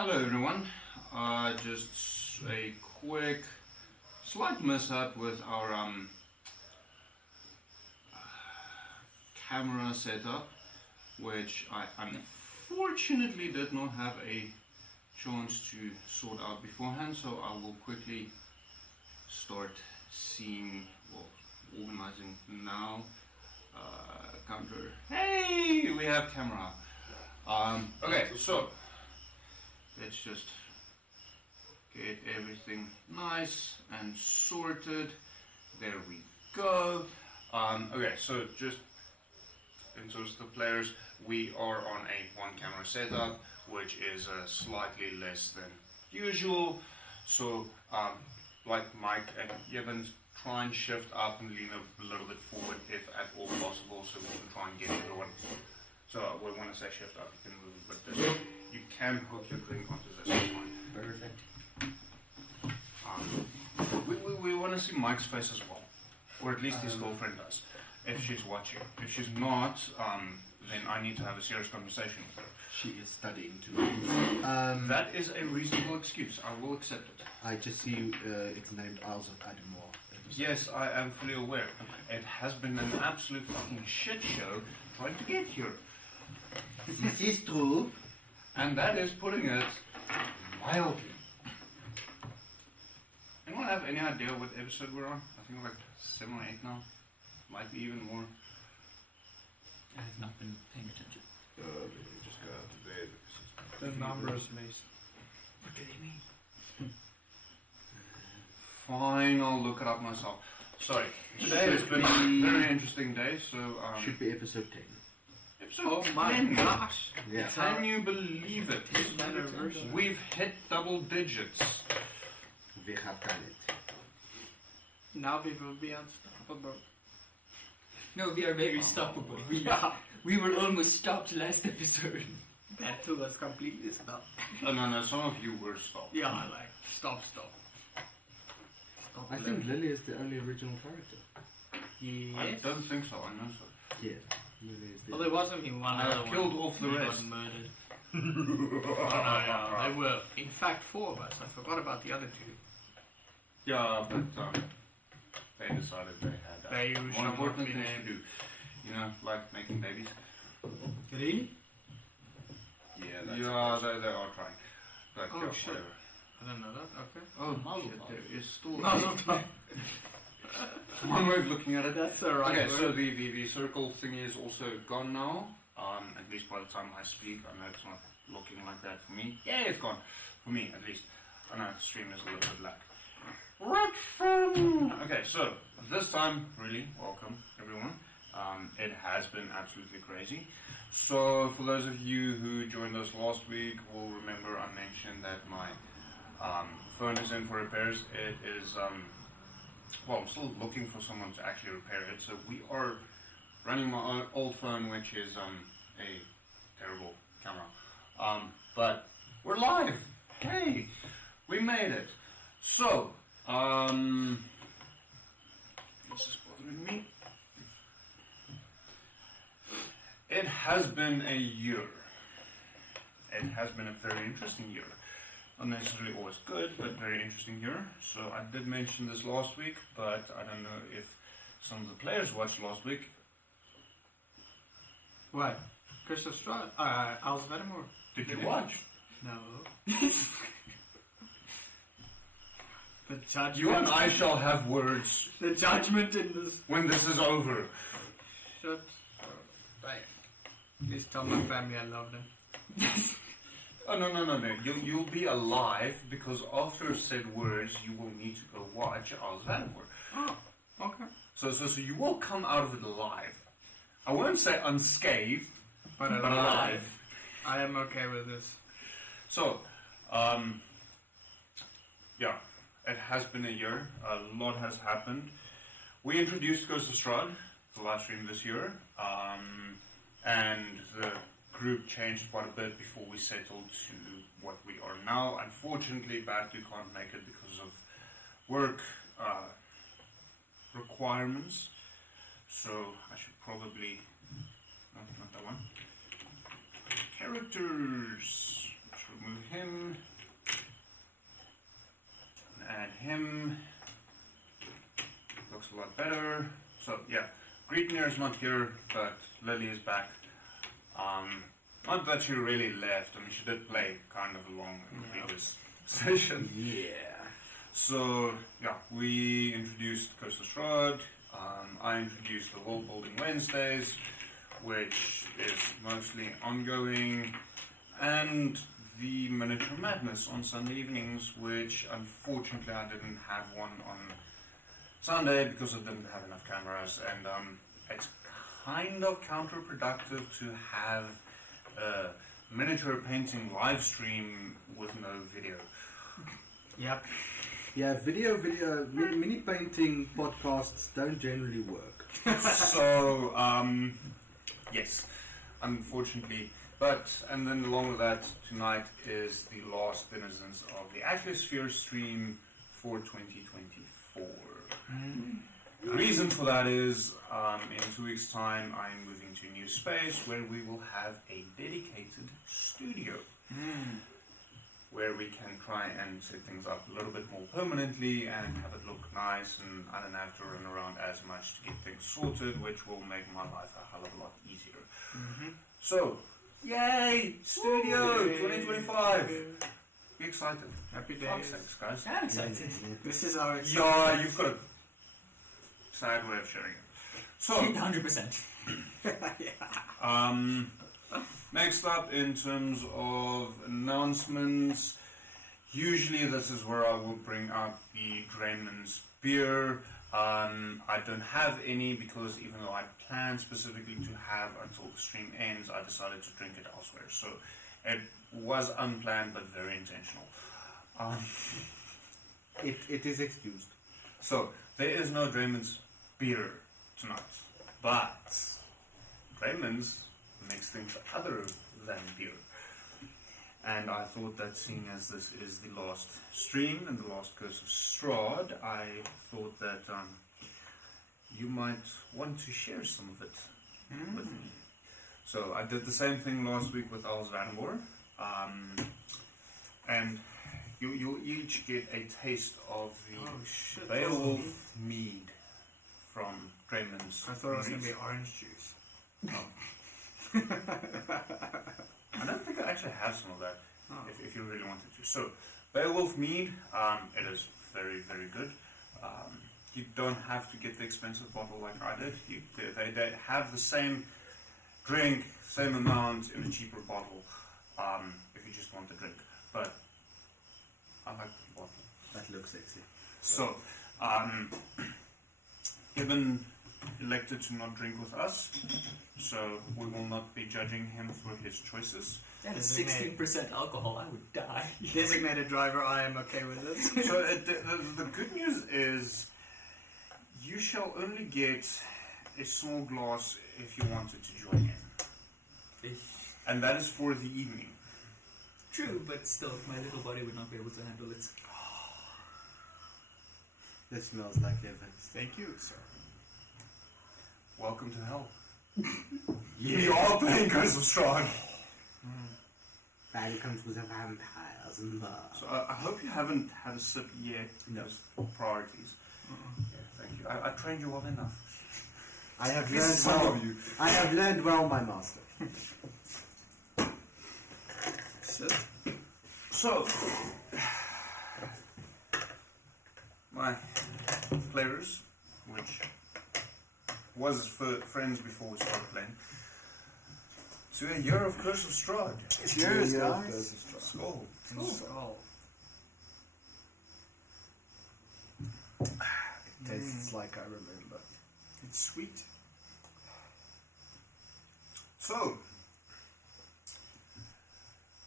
Hello everyone, just a quick slight mishap with our camera setup, which I unfortunately did not have a chance to sort out beforehand, so I will quickly start organizing now. Counter, hey, we have camera. Okay, so let's just get everything nice and sorted. There we go. Okay, so just in terms of the players, we are on a one camera setup, which is slightly less than usual. So, like Mike and Evans, try and shift up and lean a little bit forward if at all possible, so we can try and get everyone. So when I say shift up, you can move a bit this. You can hook your drink onto this, that's fine. Perfect. We want to see Mike's face as well, or at least his girlfriend does, if she's watching. If she's not, then I need to have a serious conversation with her. She is studying too. That is a reasonable excuse. I will accept it. I just see it's named Isles of Adamore. Yes, I am fully aware. It has been an absolute fucking shit show trying to get here. This is true. And that is putting it mildly. Anyone have any idea what episode we're on? I think we're like 7 or 8 now. Might be even more. I have not been paying attention. Just go out to bed. The numbers, please. What do they mean? Fine, I'll look it up myself. Sorry, today has been a very interesting day, so should be episode 10. Oh my gosh! Yeah. Can you believe it? We've hit double digits. We have done it. Now we will be unstoppable. No, we are very stoppable. We were almost stopped last episode. That too was completely stopped. Oh no, some of you were stopped. Yeah, like stop. I think Lily is the only original character. Yes. I don't think so, I know so. Yeah, Lily is the Well, there wasn't even one other one. Killed off the He rest. was murdered. There were, in fact, 4 of us. I forgot about the other 2. Yeah, but they decided they had more important things to do. You know, like making babies. Really? Yeah, they are trying. Like, Oh, yeah, shit. whatever. I don't know that. Okay. Oh, Mazel shit, tov. there is still Mazel tov. one way of looking at it. That's the right Okay, so word. the circle thingy is also gone now. At least by the time I speak, I know it's not looking like that for me. Yeah, it's gone. For me, at least. I know the stream is a little bit lag. Right from... Okay, so this time, really, welcome everyone. It has been absolutely crazy. So for those of you who joined us last week will remember I mentioned that my phone is in for repairs. It is, well, I'm still looking for someone to actually repair it. So we are running my old phone, which is a terrible camera. But we're live. Hey, we made it. So, this is bothering me. It has been a year. It has been a very interesting year. Not necessarily always good, but very interesting year. So I did mention this last week, but I don't know if some of the players watched last week. What? Curse of Strahd? Isles of Adamore. Did you watch? No. The judgment. You and I shall have words The judgment in this. when this is over. Shut. Right. Please tell my family I love them. Oh no. You'll be alive because after said words you will need to go watch Isles of Adamore. Oh, okay. So you will come out of it alive. I won't say unscathed, But alive. I am okay with this. So, yeah, it has been a year. A lot has happened. We introduced Ghost of Strahd, the last stream this year, and the group changed quite a bit before we settled to what we are now. Unfortunately, Batu can't make it because of work requirements. So I should probably, no, not that one. Characters. Let's remove him. So yeah, Greetner is not here, but Lily is back. Not that she really left. I mean, she did play kind of along in the previous session. Yeah. So yeah, we introduced Curse of Strahd. I introduced the World Building Wednesdays, which is mostly ongoing, and the Miniature Madness on Sunday evenings, which unfortunately I didn't have one on Sunday because I didn't have enough cameras, and it's kind of counterproductive to have a miniature painting live stream with no video. Yep. Yeah, mini painting podcasts don't generally work. So, yes, unfortunately. And then along with that, tonight is the last denizens of the Atmosphere stream for 2024. The reason for that is, in 2 weeks' time, I'm moving to a new space where we will have a dedicated studio. Where we can try and set things up a little bit more permanently and have it look nice, and I don't have to run around as much to get things sorted, which will make my life a hell of a lot easier. So, yay! Studio 2025! Be excited. Happy days. Fuck's sakes, guys. I'm excited. This is our Yeah, you've got a sad way of sharing it. So, 100%. Next up, in terms of announcements, usually this is where I will bring out the Drayman's beer. I don't have any because even though I planned specifically to have until the stream ends, I decided to drink it elsewhere. So it was unplanned but very intentional. It is excused. So there is no Drayman's beer tonight, but Drayman's makes things other than beer. And I thought that seeing as this is the last stream and the last Curse of Strahd, I thought that you might want to share some of it with me. So I did the same thing last week with Al's Vanmore, and you'll each get a taste of the Beowulf Mead from Drayman's. I thought it was going to be orange juice. No. I don't think I actually have some of that, if you really wanted to. So, Beowulf Mead, it is very, very good. You don't have to get the expensive bottle like I did. They have the same drink, same amount in a cheaper bottle, if you just want the drink. But I like the bottle. That looks sexy. So, given elected to not drink with us, so we will not be judging him for his choices. That is 16% alcohol. I would die. Designated driver, I am okay with it. So the good news is you shall only get a small glass if you wanted to join in. And that is for the evening. True, but still, my little body would not be able to handle it. That smells like heaven. Thank you, sir. Welcome to hell. We are playing Curse of Strahd. Welcome to the vampires. So I hope you haven't had a sip yet. No. Priorities. Yeah, thank you. I trained you well enough. I have This learned is some well. of you. I have learned well, my master. So, my players, which was friends before we started playing, to a year of Curse of Strahd. Cheers, guys. Skull. It tastes like I remember. It's sweet. So,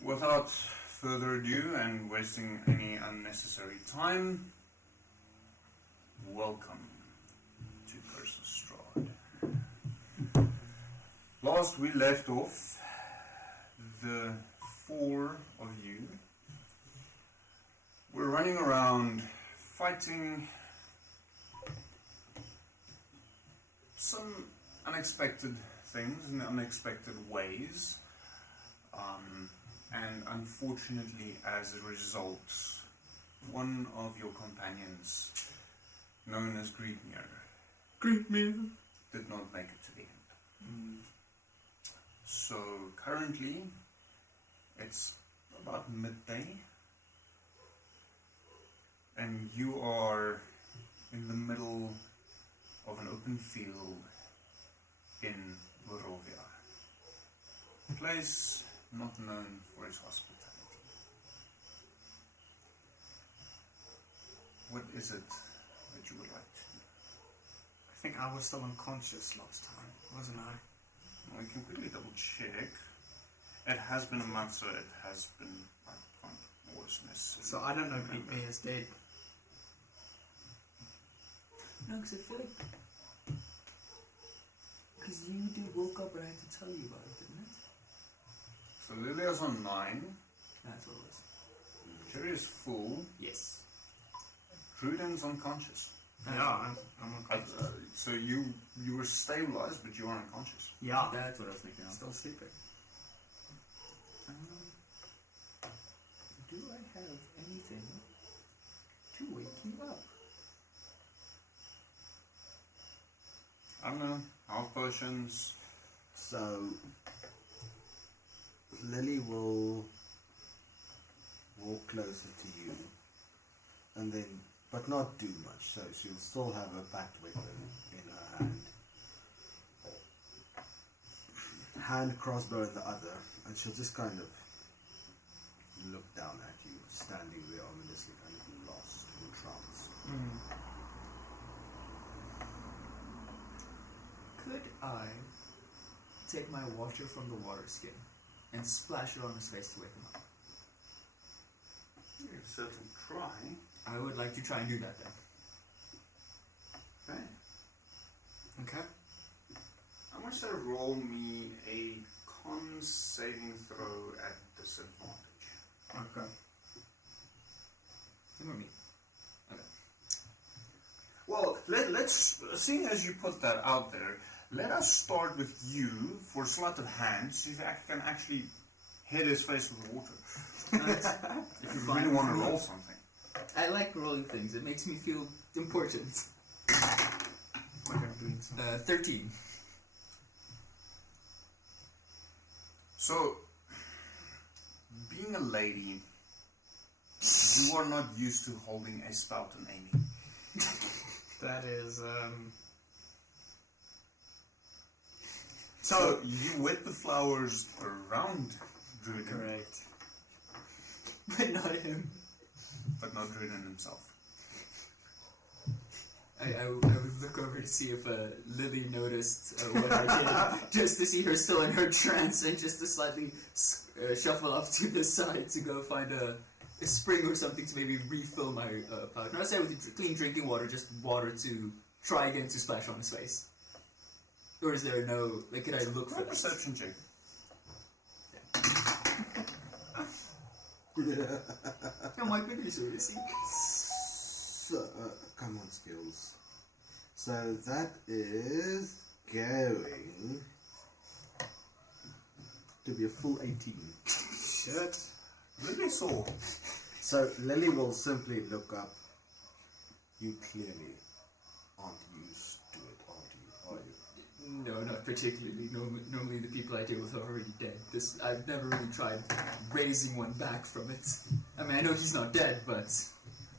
without further ado and wasting any unnecessary time, welcome to Curse of Strahd. Last we left off, the four of you were running around fighting some unexpected things in unexpected ways, and unfortunately, as a result, one of your companions, known as Greetner, did not make it to the end. So currently it's about midday and you are in the middle of an open field in Brewery, a place not known for its hospitality. What is it that you would like to do? I think I was still unconscious last time, wasn't I? Well, we can quickly double check. It has been a month, so it has been worse. So I don't know if Brink is dead. No, because I feel like... Because you did woke up and I had to tell you about it, didn't it? So Lilia's on 9. That's what it was. Jerry is full. Yes. Druden's unconscious. Yeah, I'm unconscious. So you were stabilized, but you are unconscious. Yeah. That's what I was thinking of. Still sleeping. Do I have anything to wake you up? I don't know. Health potions. So Lily will walk closer to you, and then, but not do much. So she'll still have her packed weapon in her hand, crossbow in the other, and she'll just kind of look down at you, standing there ominously, kind of lost in trance. Could I take my water from the water skin and splash it on his face to wake him up? You can certainly try. I would like to try and do that then. Okay. Okay. I want you to roll me a con saving throw at disadvantage. Okay. Him or me? Well, let's, seeing as you put that out there, let us start with you for sleight of hand, see if I can actually hit his face with the water. If you really want to roll something. I like rolling things. It makes me feel important. Like I'm doing something. 13. So, being a lady, you are not used to holding a spout and aiming. That is, So you wet the flowers around Druden. correct. But not him. But not Druden himself. I would look over to see if Lily noticed what I did, just to see her still in her trance and just to slightly shuffle off to the side to go find a spring or something to maybe refill my pouch. Not necessarily with clean drinking water, just water to try again to splash on his face. Or is there no, like, could I look for Roll that? perception check. Oh my goodness, who is he? So, come on, skills. So that is going to be a full 18. Shit. Really saw. So Lily will simply look up. You clearly aren't used to it, are you? No, not particularly. Normally the people I deal with are already dead. I've never really tried raising one back from it. I mean, I know he's not dead, but...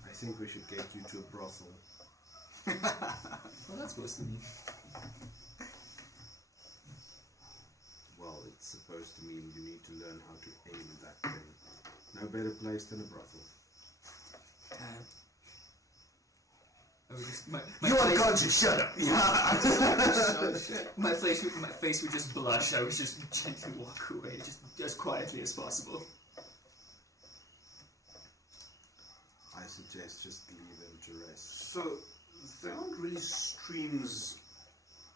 I think we should get you to a brothel. Well, that's supposed to mean. Well, it's supposed to mean you need to learn how to aim that thing. No better place than a brothel. I would just, You're unconscious, shut up! my face would just blush. I would just gently walk away, just as quietly as possible. I suggest just leave them to rest. So, there aren't really streams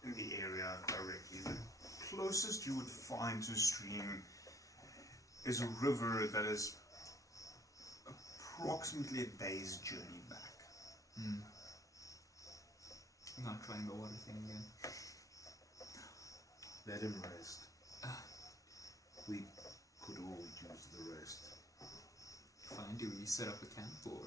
in the area directly. The closest you would find to a stream is a river that is approximately a day's journey back. I'm not trying the water thing again. Let him rest. We could all use the rest. Fine, do we set up a camp or...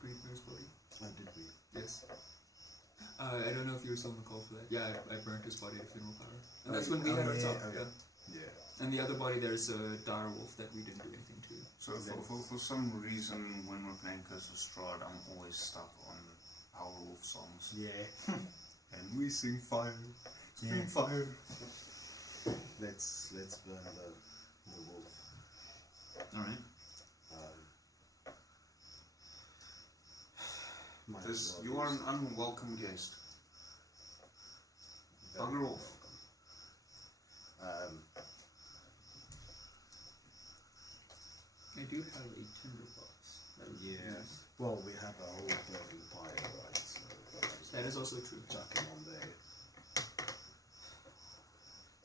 Great Nurse body. Did we? Yes. I don't know if you were still on the call for that. Yeah, I burnt his body to funeral pyre. And that's when we had our talk. Yeah. And the other body, there's a dire wolf that we didn't do anything to. So for some reason, when we're playing Curse of Strahd, I'm always stuck on Powerwolf songs. Yeah. And we sing fire, Yeah. fire. Let's burn the wolf. Alright. You are an unwelcome guest. Bugger off. I do have a tinderbox. Yeah. Well, we have a whole burning pyre, right? So That is also true. chuck him on there.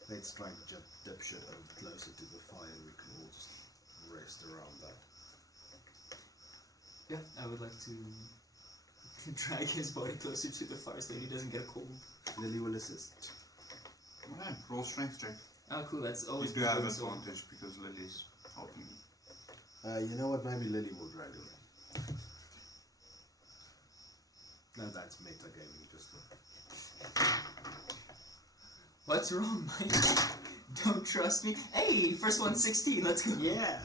Let's try and dip shit over closer to the fire. We can all just rest around that. Yeah, I would like to drag his body closer to the fire so he doesn't get cold. Lily will assist. Okay, roll strength check. Oh, cool. That's You always do have good, so- advantage because Lily's helping you. You know what? Maybe Lily will drag him. No, that's metagaming. Just What's wrong, Mike? Don't trust me? Hey, first one 16. Let's go. Yeah.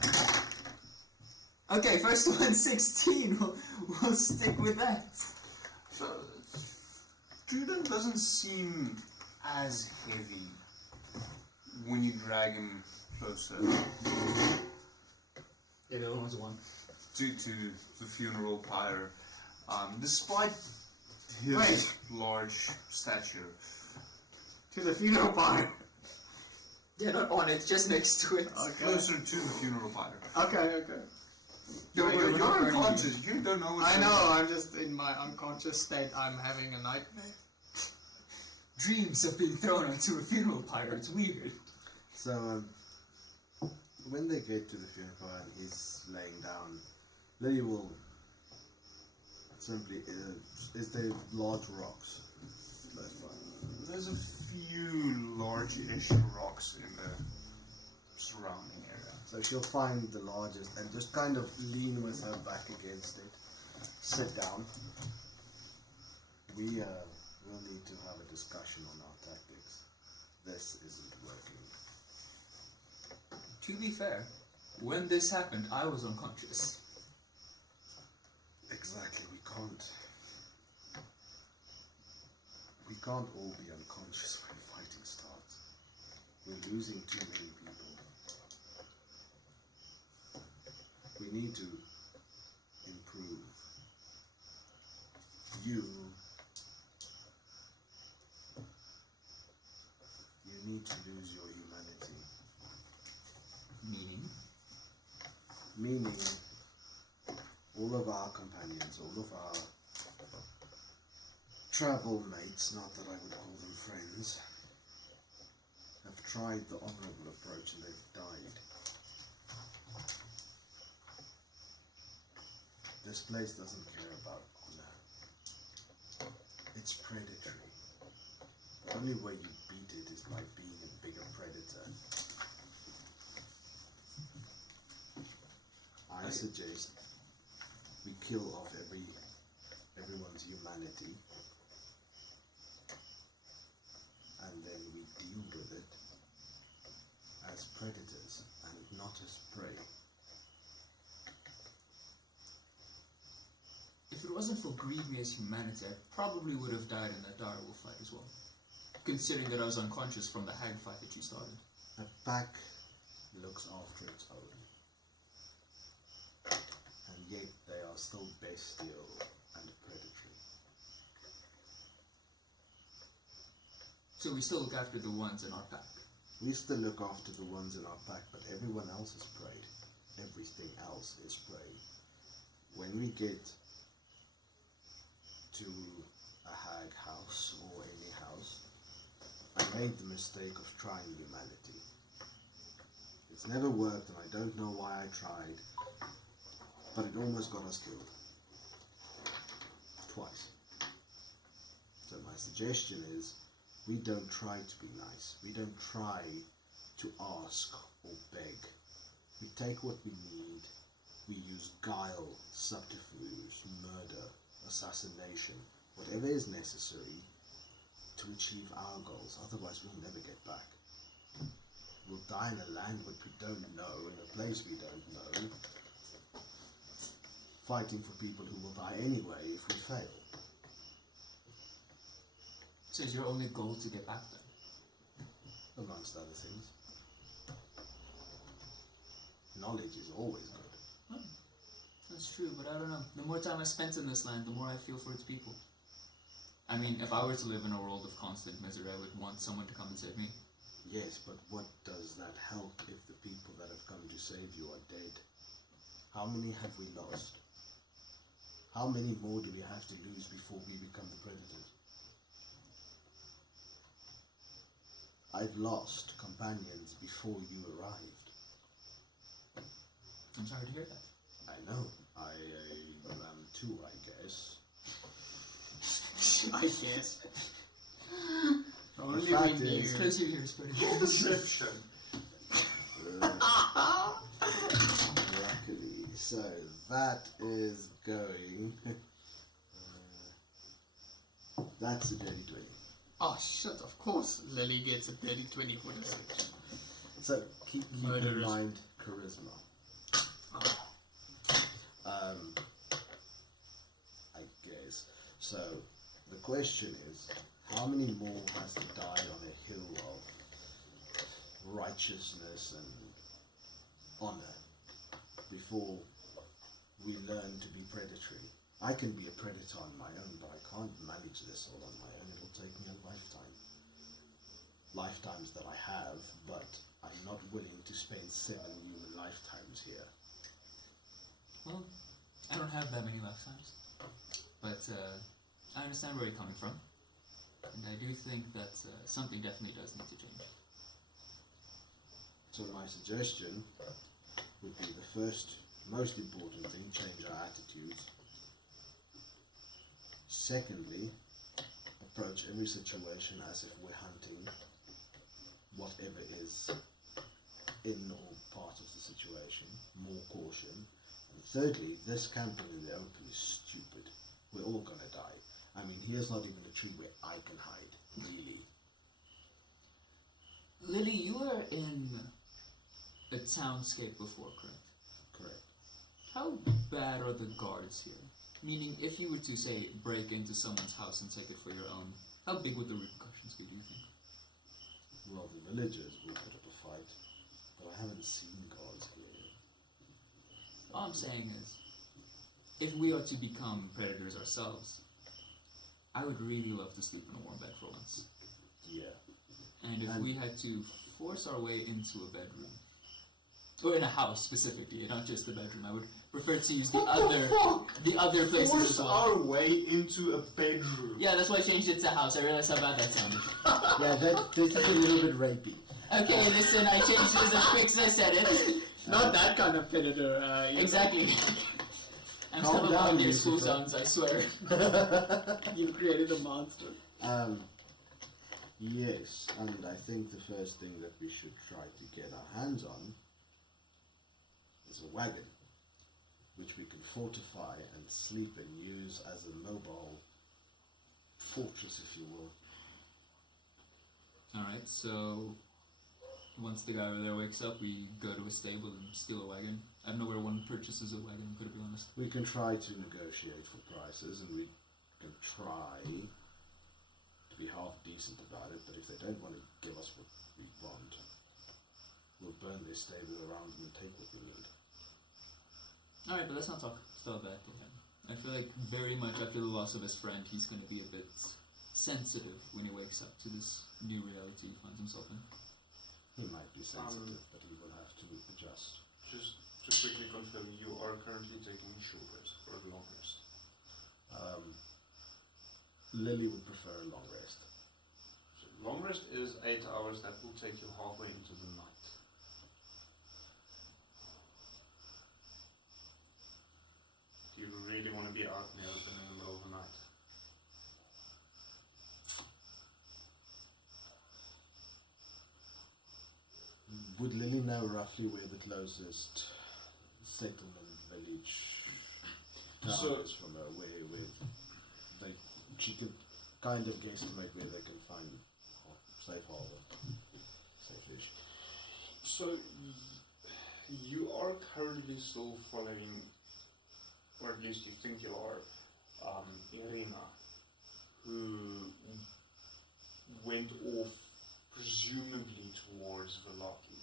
Okay, first one 16. We'll stick with that. So, Drayman doesn't seem as heavy when you drag him closer Yeah, the other one's one. to the funeral pyre. Despite his large stature. To the funeral pyre. Yeah, not on it, just next to it. Closer to the funeral pyre. Okay. You're unconscious. You don't know what's I know, going on. I'm just in my unconscious state. I'm having a nightmare. Dreams of being thrown onto a funeral pyre. It's weird. so. When they get to the funeral pyre and he's laying down, Lily will simply is there large rocks close by? There's a few large-ish rocks in the surrounding area. So she'll find the largest and just kind of lean with her back against it. Sit down. We will need to have a discussion on our tactics. This isn't working. To be fair, when this happened, I was unconscious. Exactly, we can't all be unconscious when fighting starts. We're losing too many people. We need to improve. You need to lose your humanity. Meaning, all of our companions, all of our travel mates, not that I would call them friends, have tried the honourable approach and they've died. This place doesn't care about honour. It's predatory. The only way you beat it is by being a bigger predator. I suggest we kill off everyone's humanity and then we deal with it as predators and not as prey. If it wasn't for Grievous humanity, I probably would have died in that direwolf fight as well. Considering that I was unconscious from the hag fight that you started. A pack looks after its own. And yet they are still bestial and predatory. So we still look after the ones in our pack. We still look after the ones in our pack, but everyone else is prey. Everything else is prey. When we get to a hag house or any house, I made the mistake of trying humanity. It's never worked and I don't know why I tried, but it almost got us killed. Twice. So my suggestion is, we don't try to be nice. We don't try to ask or beg. We take what we need We use guile, subterfuge, murder, assassination, whatever is necessary to achieve our goals. Otherwise, we'll never get back. We'll die in a land which we don't know, in a place we don't know, fighting for people who will die anyway if we fail. So is your only goal to get back then? Amongst other things. Knowledge is always good. That's true, but I don't know. The more time I spent in this land, the more I feel for its people. I mean, if I were to live in a world of constant misery, I would want someone to come and save me. Yes, but what does that help if the people that have come to save you are dead? How many have we lost? How many more do we have to lose before we become the predators? I've lost companions before you arrived. I'm sorry to hear that. I know. I am too, I guess. I guess. Only The fact when is- you... Close your ears, buddy. Deception. Luckily. So that is going... that's a dirty 20. Oh shit, of course Lily gets a dirty 20 for deception. So keep in Murderers. mind charisma. I guess. So the question is, how many more has to die on a hill of righteousness and honor before we learn to be predatory? I can be a predator on my own, but I can't manage this all on my own. It'll take me a lifetime. Lifetimes that I have, but I'm not willing to spend 7 human lifetimes here. Well, I don't have that many lifetimes. But I understand where you're coming from. And I do think that something definitely does need to change. So my suggestion would be the first, most important thing, change our attitudes. Secondly, approach every situation as if we're hunting whatever is in or part of the situation. More caution. And thirdly, this camping in the open is stupid. We're all gonna die. I mean, here's not even a tree where I can hide, really. Lily, you were in a townscape before, correct? Correct. How bad are the guards here? Meaning, if you were to, say, break into someone's house and take it for your own, how big would the repercussions be, do you think? Well, the villagers will put up a fight, but I haven't seen guards here. All I'm saying is, if we are to become predators ourselves, I would really love to sleep in a warm bed for once. Yeah. And if And- we had to force our way into a bedroom, or in a house specifically, not just the bedroom, I would prefer to use the other places Force as well. our way into a bedroom. Yeah, that's why I changed it to house. I realized how bad that sounded. Yeah, this is a little bit rapey. Okay, listen, I changed it as quick as I said it. Not that kind of predator. Exactly. I'm Calm still down, about your school Lucifer. songs, I swear. You've created a monster. Yes, and I think the first thing that we should try to get our hands on is a wagon, which we can fortify and sleep and use as a mobile fortress, if you will. Alright, so once the guy over there wakes up, we go to a stable and steal a wagon. I don't know where one purchases a wagon, I'm gonna be honest. We can try to negotiate for prices, and we can try to be half decent about it, but if they don't want to give us what we want, we'll burn their stable around them and take what we need. Alright, but let's not talk still about him. I feel like very much after the loss of his friend, he's going to be a bit sensitive when he wakes up to this new reality he finds himself in. He might be sensitive, but he will have to adjust. Just to quickly confirm, you are currently taking a short rest or a long rest. Lily would prefer a long rest. So long rest is 8 hours. That will take you halfway into the night. Do you really want to be out in the open in the middle of the night? Would Lily know roughly where the closest settlement village So- towers from her where she could kind of guesstimate where they can find safe harbor, safe-ish. So you are currently still following, or at least you think you are, Irina, who went off presumably towards Velaki,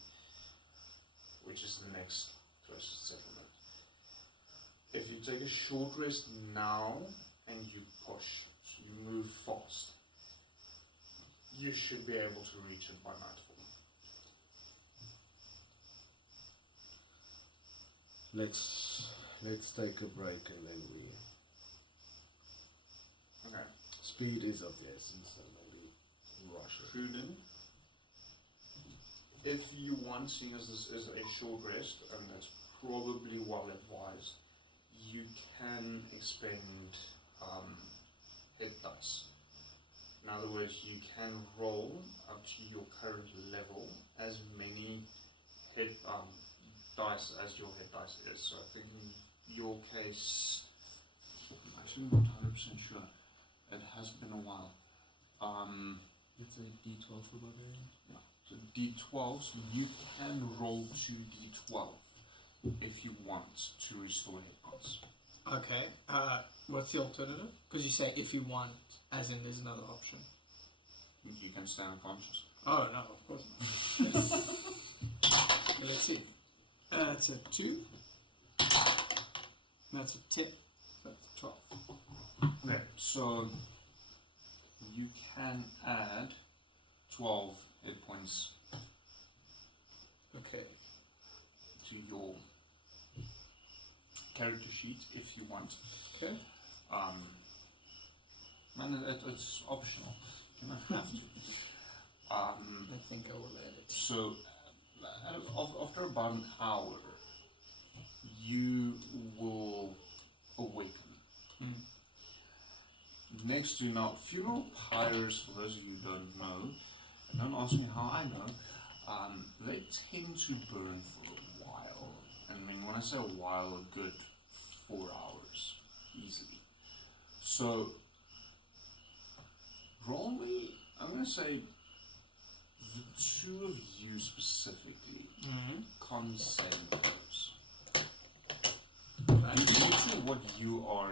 which is the next closest settlement. If you take a short rest now and you push, so you move fast, you should be able to reach it by nightfall. Let's take a break and then we. Okay. Speed is of the essence, so maybe rush it. Prudent. If you want, seeing as this is a short rest, and that's probably well advised, you can expend hit dice. In other words, you can roll up to your current level as many hit dice as your hit dice is. So I think in your case, I'm actually not 100% sure. It has been a while. It's a D12 for barbarian. Yeah. So D12, so you can roll 2D12 if you want to restore hit points. Okay. What's the alternative? Because you say if you want, as in there's another option. You can stay unconscious. Oh no, of course not. Let's see. That's a 2. That's a 10. That's 12. Okay, so you can add 12 hit points Okay. to your character sheet if you want. Okay. And it's optional. You don't have to. I think I will add it. So after about an hour, you will awaken. Next to you now, funeral pyres, for those of you who don't know, and don't ask me how I know, they tend to burn for a while. And I mean, when I say a while, a good 4 hours, easily. So, roll me, I'm going to say, the two of you specifically can't save those. And due to what you are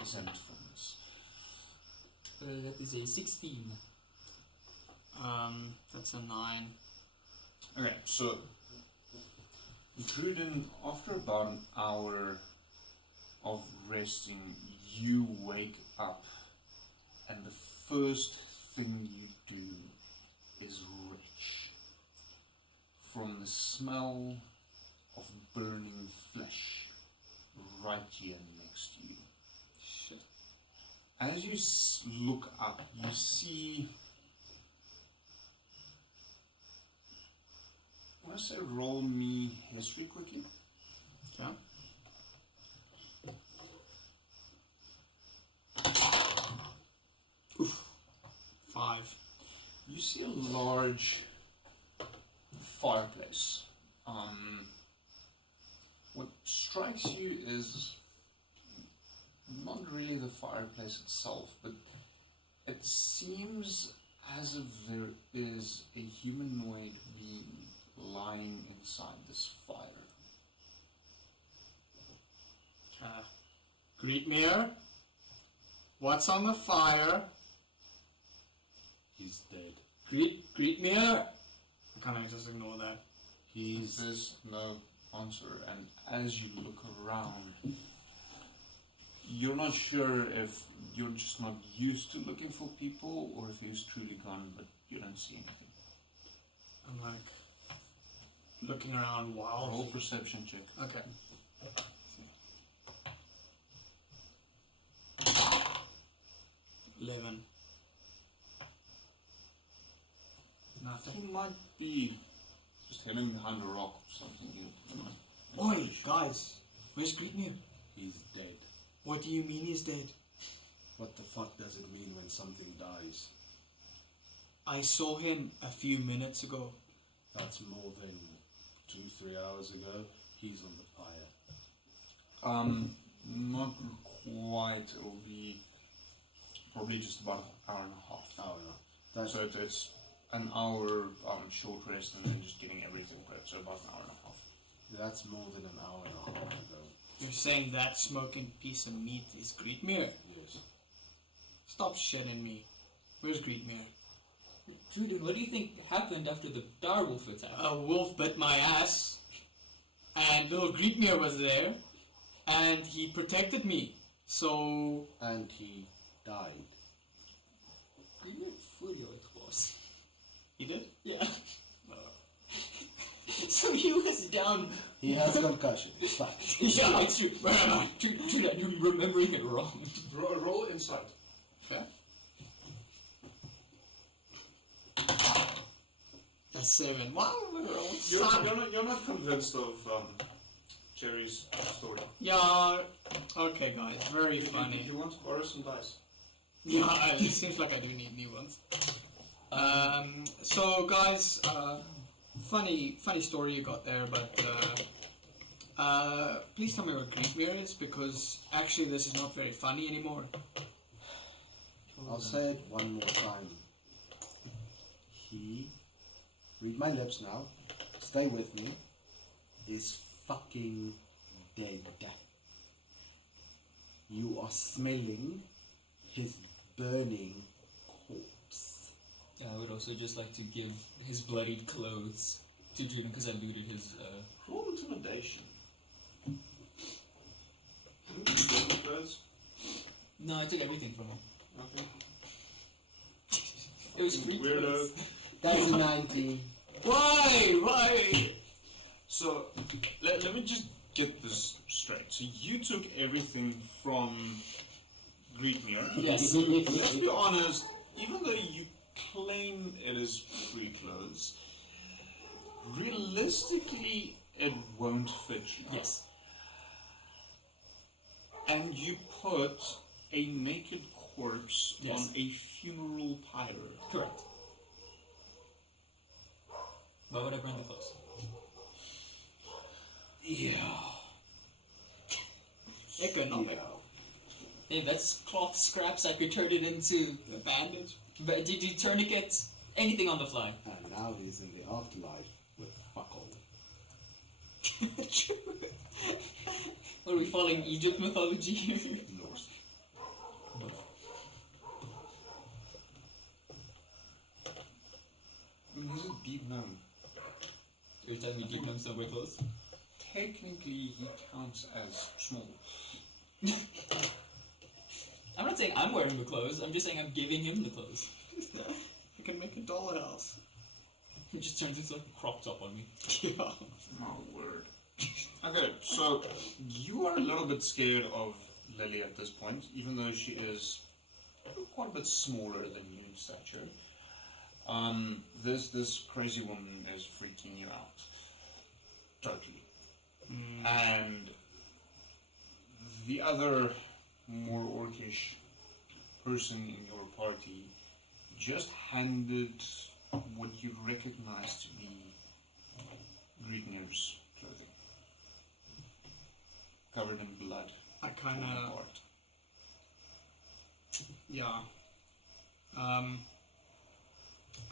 exempt from this. That is a 16. That's a 9. Okay, so Druden, after about an hour of resting, you wake up, and the first thing you do is retch from the smell of burning flesh right here next to you. Shit. As you look up, you see. I want to say roll me history quickly. Okay. Oof. 5. You see a large fireplace. What strikes you is not really the fireplace itself, but it seems as if there is a humanoid being lying inside this fire. Greet me here. What's on the fire? He's dead. Greet me here. Can I just ignore that? There's no answer, and as you look around, you're not sure if you're just not used to looking for people or if he's truly gone, but you don't see anything. I'm like looking around Roll wild. perception check. Okay. 11. Nothing. He might be just hidden behind a rock or something. You know. Oi, guys. Where's Greetmew? He's dead. What do you mean he's dead? What the fuck does it mean when something dies? I saw him a few minutes ago. That's more than 2-3 hours ago. He's on the pyre. Not quite. It'll be probably just about an hour and a half. Oh no. That's So it's an hour short rest and then just getting everything prepped. So about an hour and a half. that's more than an hour and a half ago. You're saying that smoking piece of meat is Greetmere? Yes. Stop shitting me. Where's Greetmere? Druden, what do you think happened after the direwolf attack? A wolf bit my ass, and little Greetmere was there, and he protected me. So And he died. Greenwood Furio it was. he did. Yeah. So he was down. He has concussion. It's fine. Yeah, it's true. Where am I? Druden, you're remembering it wrong. Roll insight. Yeah. That's 7. Wow, You're not convinced of Jerry's story. yeah. Okay, guys. Very You funny. want to borrow some dice? Yeah, it seems like I do need new ones. So guys, funny story you got there, but please tell me what Greetmere is, because actually this is not very funny anymore. I'll say it one more time. He, read my lips now, stay with me, is fucking dead. You are smelling his burning corpse. I would also just like to give his bloodied clothes to Druden because I looted his. Roll intimidation. Didn't you take the clothes? No, I took everything from him. Okay. It was free Weirdo. clothes. That's a 19. Why? So let me just get this straight. So you took everything from Greetmere. Yes. Let's be honest, even though you claim it is free clothes, realistically it won't fit you. Yes. And you put a naked corpse Yes. on a funeral pyre. Correct. Why would I burn the clothes? Yeah. Economic. Hey, that's cloth scraps. I could turn it into A bandage. But did you tourniquets? Anything on the fly? And now he's in the afterlife with fuck all. What are we following Egypt mythology here? Norse. I mean, he's a deep gnome. Are you telling me deep gnomes don't wear clothes? Technically, he counts as small. I'm not saying I'm wearing the clothes. I'm just saying I'm giving him the clothes. I can make a dollhouse. It just turns into like a crop top on me. Yeah. My word. Okay, so you are a little bit scared of Lily at this point, even though she is quite a bit smaller than you in stature. This crazy woman is freaking you out. Totally. And the other more orcish person in your party just handed what you recognize to be Greetner's clothing. Covered in blood. I kind torn of, apart. yeah.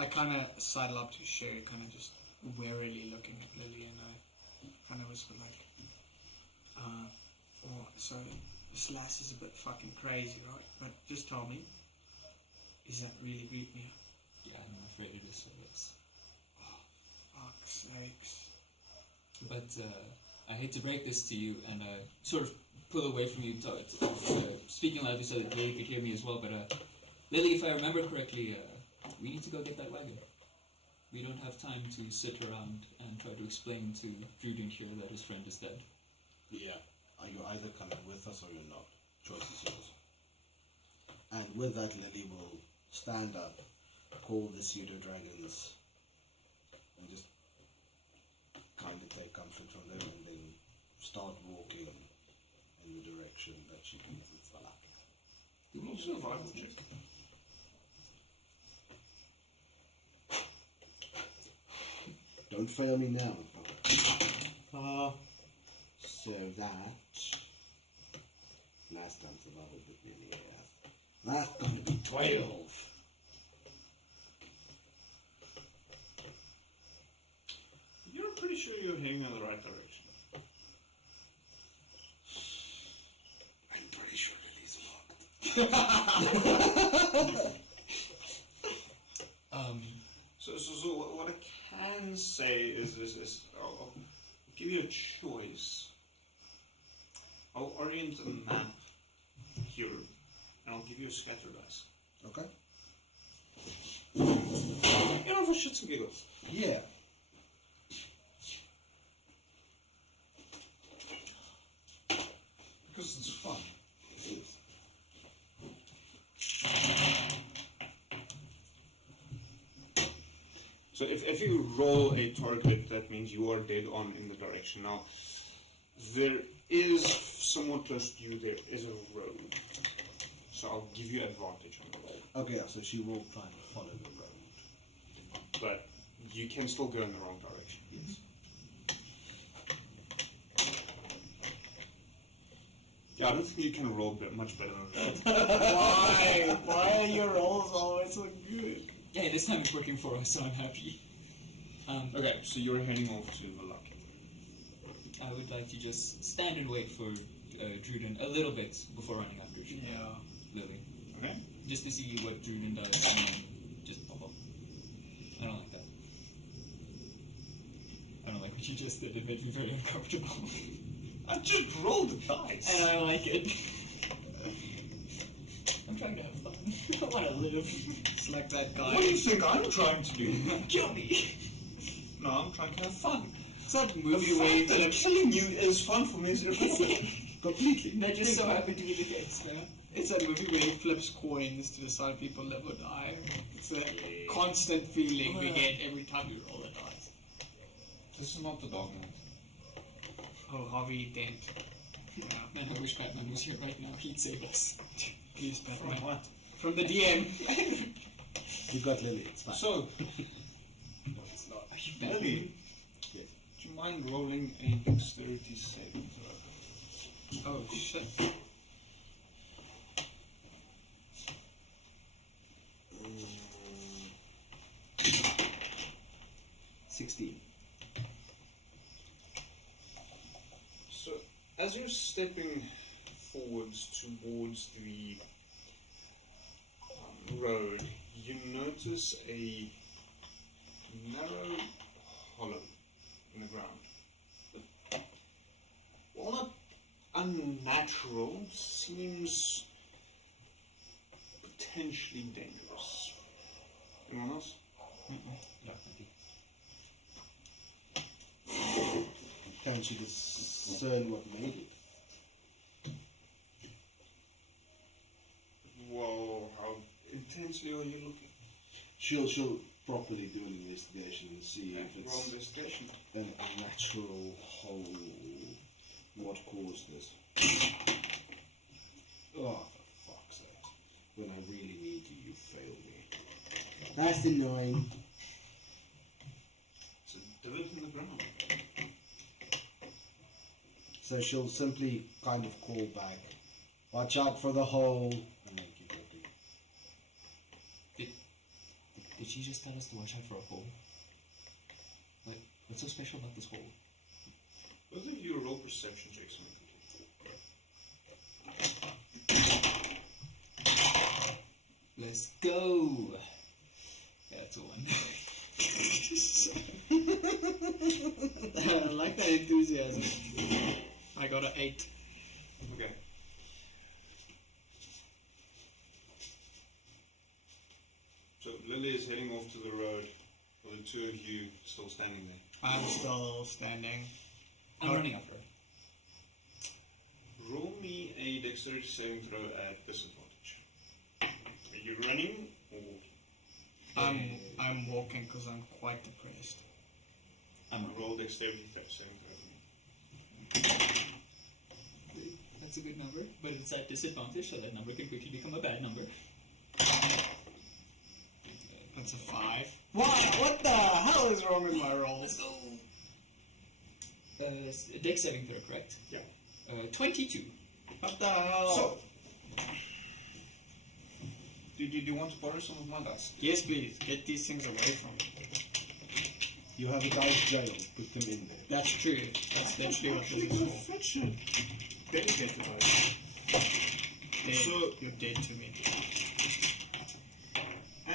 I kind of sidle up to Sherry, kind of just warily looking at Lily, and I kind of whisper like, oh, so this lass is a bit fucking crazy, right? But just tell me, is that really Greetmere? Yeah, I'm afraid it is so, yes. Fuck's sakes. But I hate to break this to you and sort of pull away from you, speaking loudly so that Lily could hear me as well. But Lily, if I remember correctly, we need to go get that wagon. We don't have time to sit around and try to explain to Druden here that his friend is dead. Yeah. Are you either coming with us or you're not? Choice is yours. And with that, Lily will stand up, call the pseudo-dragons, and just kind of take comfort from them, and then start walking in the direction that she thinks it's Valak. Do we survival check? Don't fail me now, motherfucker. So that last time survival with me in the AF. That's gonna be 12. You're pretty sure you're heading in the right direction. I'm pretty sure Lily's fucked. So what I can say is I'll give you a choice. I'll orient a map here, and I'll give you a scatter dice. Okay. You know, for shits and giggles. Yeah. Because it's fun. It is. So if you roll a target, that means you are dead on in the direction. Now, there is somewhat close to you, there is a road. So I'll give you advantage on the roll. Okay, so she will try and follow the road. But you can still go in the wrong direction. Yes. Yeah, I don't think you can roll much better than that. Why? Why are your rolls always so good? Yeah, this time it's working for us, so I'm happy. Okay, so you're heading off to the lucky. I would like to just stand and wait for Druden a little bit before running after Lily. Okay. Just to see what Druden does and then just pop up. I don't like that. I don't like what you just did. It made me very uncomfortable. I just rolled the dice. And I don't like it. I'm trying to have fun. I want to live. It's like that guy. What do you think I'm trying to do? Kill me. No, I'm trying to have fun. It's that The movie fact where that killing you is fun for me. Completely. That just so happened to be the case, man. it's that movie where he flips coins to decide people live or die. It's a constant feeling we get every time we roll a dice. This is not the dog man. Oh, Harvey Dent. Yeah. Man, I wish Batman was here right now. He'd save us. Please, Batman. From what? From the DM. You got Lily, it's fine. So, No, it's not. Are you Batman? Lily, Yes. do you mind rolling a dexterity saving throw? Oh, shit. 16. So, as you're stepping forwards towards the road, you notice a narrow hollow in the ground. Well, not unnatural, seems potentially dangerous. Anyone else? Can she discern what made it? Well, how intensely are you looking? She'll properly do an investigation and see if Roll it's investigation. a natural hole. What caused this? Oh, for fuck's sake. When I really need you, you fail me. That's annoying. It's a divot in the ground. So she'll simply kind of call back, watch out for the hole, and then keep looking. Did she just tell us to watch out for a hole? Like, what's so special about this hole? Both of you roll perception checks on it. Let's go! Yeah, it's a 1. I like that enthusiasm. I got an 8. Okay. So Lily is heading off to the road. Are the two of you still standing there? I'm still standing. I'm running after her. Roll me a dexterity saving throw at disadvantage. Are you running or walking? I'm walking because I'm quite depressed. Roll dexterity saving throw for me. That's a good number, but it's at disadvantage, so that number can quickly become a bad number. That's a 5. What the hell is wrong with my rolls? Let's go! dex saving throw, correct? Yeah. 22. What the hell? So, do you want to borrow some of my dice? Yes, please. Get these things away from me. You have a dice jail. Put them in there. That's true. That's literally what this is for. Fetch it. Dedicated dice. Dead. So- You're dead to me.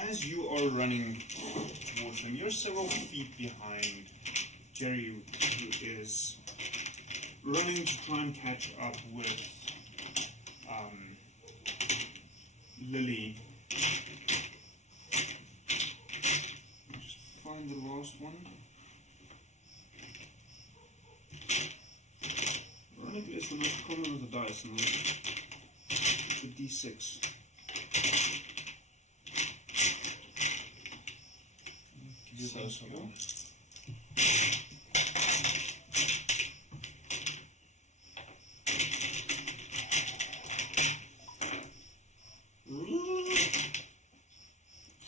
As you are running towards him, you're several feet behind Jerry, who is running to try and catch up with Lily. Just find the last one. Ironically, it's the most common of the dice, and it's a D6. Give you those a go.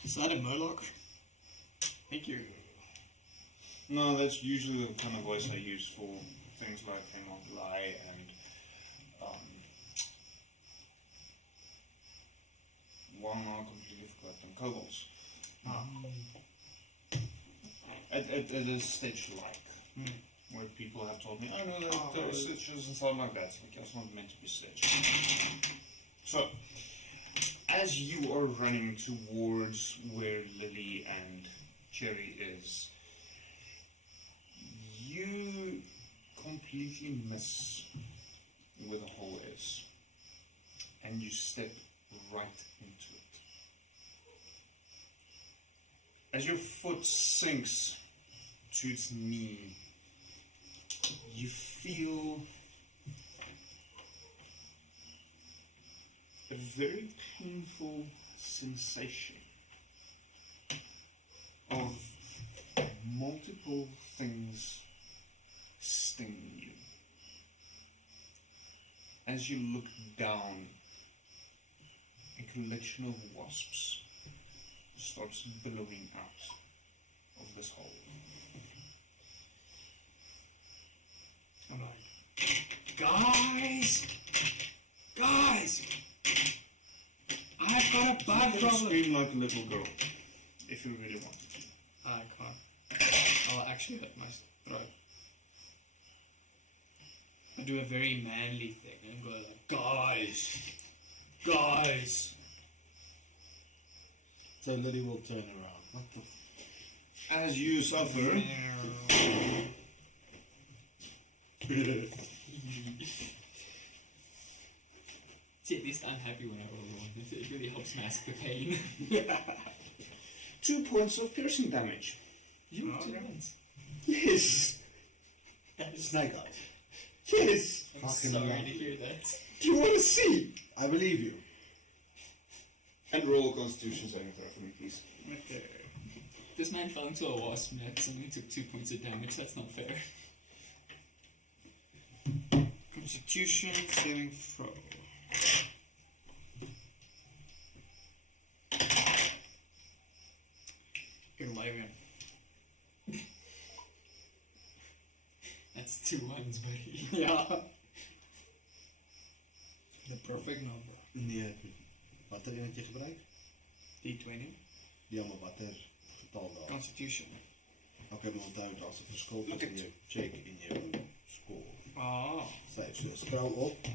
Is that a Murloc? Thank you. No, that's usually the kind of voice I use for things like Hang On Lie and one now I completely forgot them, kobolds. It is stitch-like, where people have told me, oh no, there are stitches and stuff like that. It's like, that's not meant to be stitched. So, as you are running towards where Lily and Cherry is, you completely miss where the hole is, and you step right into it. As your foot sinks to its knee, you feel a very painful sensation of multiple things stinging you. As you look down, a collection of wasps starts billowing out of this hole. I'm like, guys! I've got a bug You can problem! scream like a little girl, if you really want. I can't. I'll actually hurt my throat. I do a very manly thing and go like, guys! So Lily will turn around. What the As you suffer, See, at least I'm happy when I roll one. It really helps mask the pain. 2 points of piercing damage. You Oh, two okay. ones. Yes! Snake eyes. Yes! I'm Fucking sorry love to hear that. Do you want to see? I believe you. And roll a constitution saving throw for me, please. Okay. This man fell into a wasp net and only took 2 points of damage. That's not fair. Constitution saving throw. You're lying. That's 2 ones, buddy. Yeah. The perfect number. Nee, wat er een het je gebruikt? D20. Ja, maar wat er getal daar. Constitution. Oké, dan onthoud als er verschil is Look in at- je check in je score. Oh. Save, so scroll op.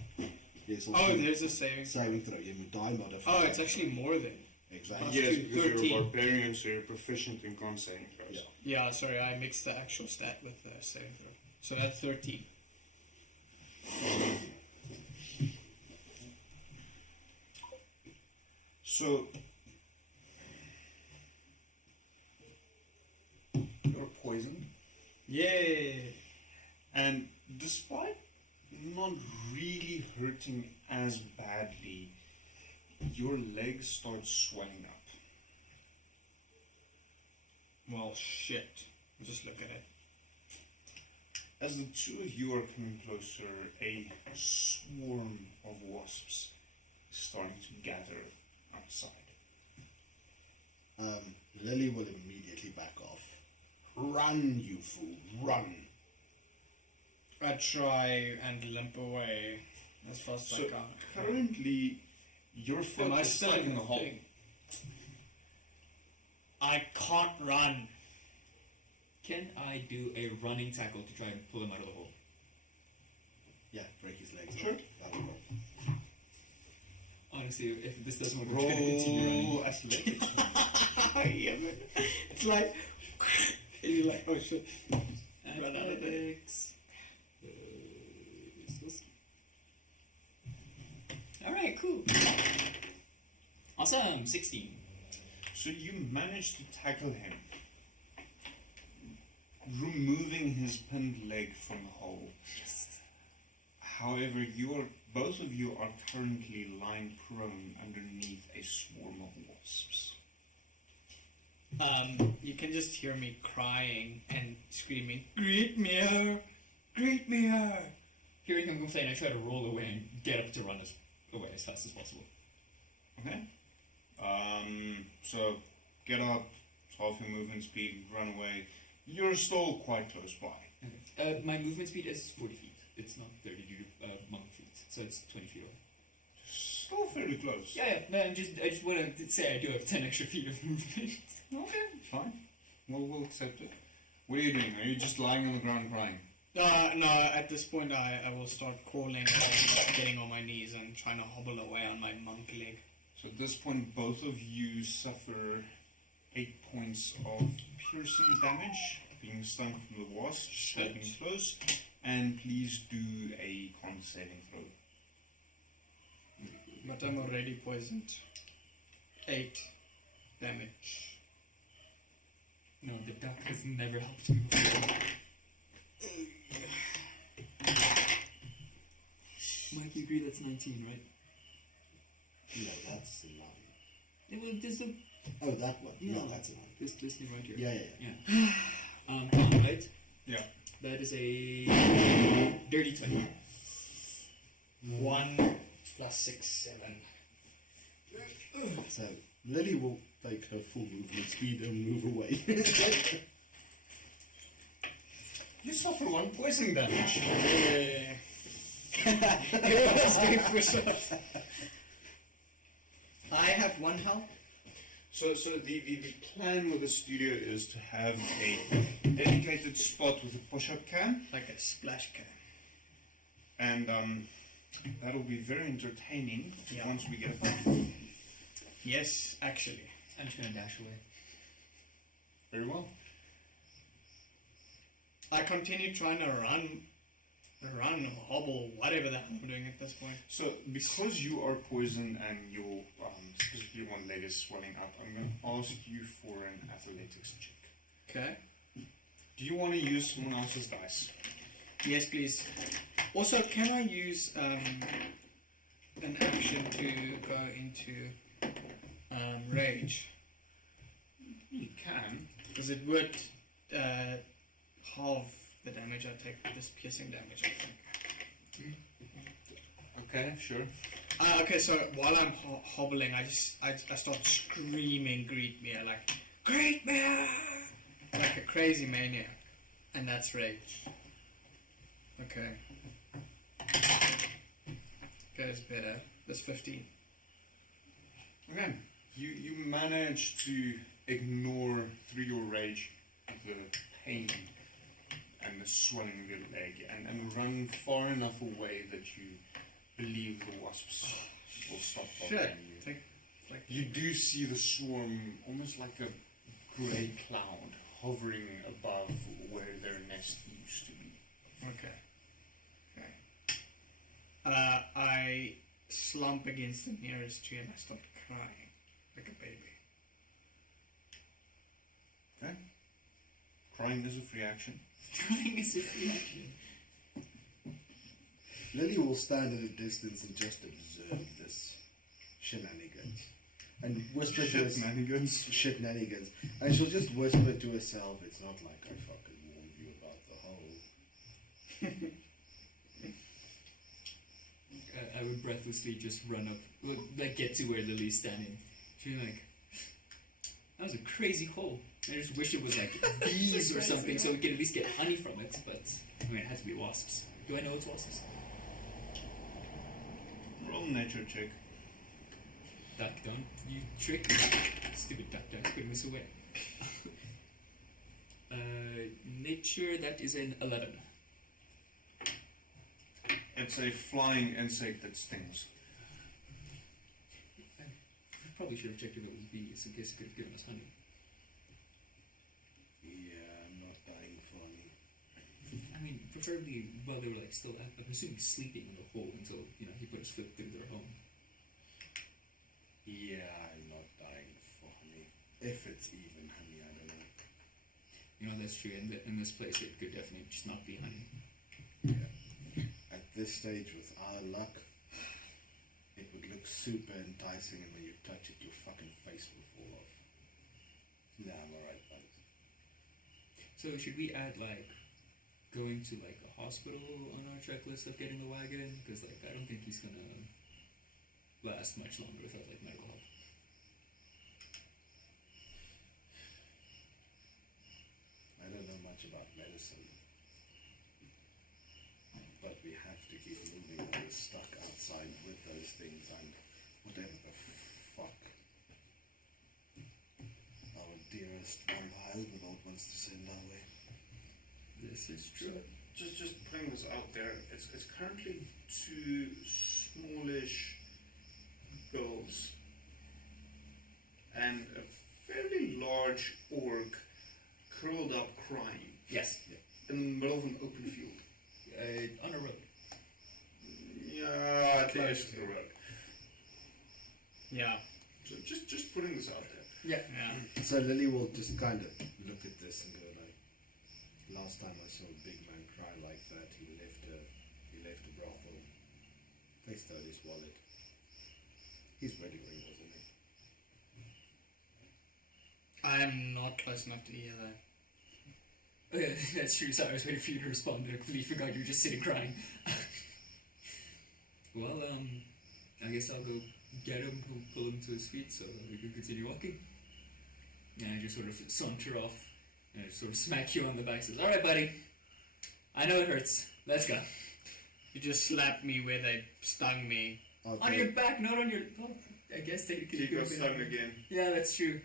Jy sal Oh, sien there's a saving. saving throw. Jy moet daai modifier. Oh, it's actually more than. Exactly. Yes, Two, because you're 13. a barbarian, so you're proficient in con saving throws. Yeah. Yeah, sorry, I mixed the actual stat with the saving throw. So that's 13. So, you're poisoned, Yay! and despite not really hurting as badly, your legs start swelling up. Well, shit. Just look at it. As the two of you are coming closer, a swarm of wasps is starting to gather outside. Lily will immediately back off. Run, you fool, run. I try and limp away as fast as I So can. currently, your foot Am I is still stuck in in the the hole. thing? I can't run. Can I do a running tackle to try and pull him out of the hole? Yeah, break his legs. Sure. That'll roll. Honestly, if this doesn't work, I'm just gonna continue running. Roll athletics. Yeah, man. It's like, and you're like, oh shit. Run out of there. Athletics. Alright, cool. Awesome, 16. So you managed to tackle him, removing his pinned leg from the hole. Yes. However, both of you are currently lying prone underneath a swarm of wasps. You can just hear me crying and screaming, "Greet me here! Greet me here!" Hearing him complain, I try to roll away and get up to run away as fast as possible. Okay. So get up, half your movement speed, run away. You're still quite close by. Okay. My movement speed is 40 feet. It's not 30 due to monk feet, so it's 20 feet away. Still fairly close. Yeah. No, I just want to say I do have 10 extra feet of movement. Okay, fine. We'll accept it. What are you doing? Are you just lying on the ground crying? No, at this point I will start calling and getting on my knees and trying to hobble away on my monk leg. So at this point, both of you suffer 8 points of piercing damage, being stung from the wasp, stepping close, and please do a con saving throw. But I'm already poisoned. 8 damage. No, the duck has never helped me before. Mike, you agree that's 19, right? No, that's a 9. It was just a, Oh, that one. Yeah. No, that's a 9. this thing right here. Yeah. Con, right? Yeah. That is a dirty 20. 1 plus 6, 7. So Lily will take her full movement speed and move away. You suffer 1 poison damage. Yeah. It was going to push us. I have 1 health. So the plan with the studio is to have a dedicated spot with a push-up can, Like a splash can. and that'll be very entertaining Yeah. once we get it. Yes, actually. I'm just gonna dash away. Very well. I continue trying to run, hobble, whatever the hell I'm doing at this point. So because you are poisoned and your specifically one leg is swelling up, I'm going to ask you for an athletics check. Okay. Do you want to use someone else's dice? Yes, please. Also, can I use an action to go into rage? You can. Because it would halve the damage I take, this piercing damage, I think. Okay, sure. Okay, so while I'm hobbling, I start screaming, "Greet me!" Like, "Greet me!" Like a crazy maniac. And that's rage. Okay. Goes better. That's 15. Okay. You manage to ignore through your rage the pain and the swelling of your leg and run far enough away that you believe the wasps will stop bothering you. You do see the swarm almost like a grey cloud hovering above where their nest used to be. Okay. I slump against the nearest tree and I start crying like a baby. Okay. Crying is a free action. Crying is a free action. Lily will stand at a distance and just observe this shenanigans. And whisper to herself. Shenanigans. And she'll just whisper to herself, "It's not like I fucking warned you about the hole." I would breathlessly just run up, like get to where Lily's standing. She'd be like, "That was a crazy hole. I just wish it was like bees or something so we could at least get honey from it, but mean, it has to be wasps. Do I know it's wasps? Roll nature check. Duck, don't you trick me. Stupid duck, don't put this away. Nature, that is an 11. It's a flying insect that stings. I probably should have checked if it was bees in case it could have given us honey. Yeah, I'm not dying for honey. I mean, preferably while they were like still, I'm assuming sleeping in the hole until, you know, he put his foot through their home. Yeah, I'm not dying for honey. If it's even honey, I don't know. You know, that's true. In this place, it could definitely just not be honey. Yeah. At this stage, with our luck, it would look super enticing, and when you touch it, your fucking face will fall off. Nah, I'm alright, thanks. So should we add like going to like a hospital on our checklist of getting the wagon? Because like I don't think he's gonna last much longer without like medical help. I don't know much about medicine, but we have to keep moving or we're stuck outside with those things and whatever the fuck our dearest vampire would not wants to send our way. This is So, true. just putting this out there, it's currently 2 smallish girls and a fairly large orc curled up crying Yes. in the middle of an open field. On a road. Yeah, at the edge of the road. Yeah. So just putting this out there. Yeah. So Lily will just kind of look at this and go like, last time I saw a big man cry like that, he left a brothel. They stole his wallet. His wedding ring, wasn't it? I am not close enough to hear that. Okay, that's true. Sorry, I was waiting for you to respond, but I completely forgot you were just sitting crying. Well, I guess I'll go get him, pull him to his feet so that we can continue walking. And I just sort of saunter off and I sort of smack you on the back. Says, "All right, buddy. I know it hurts. Let's go." You just slapped me where they stung me. On your back, not on your. Well, I guess they could. You got stung again. Yeah, that's true.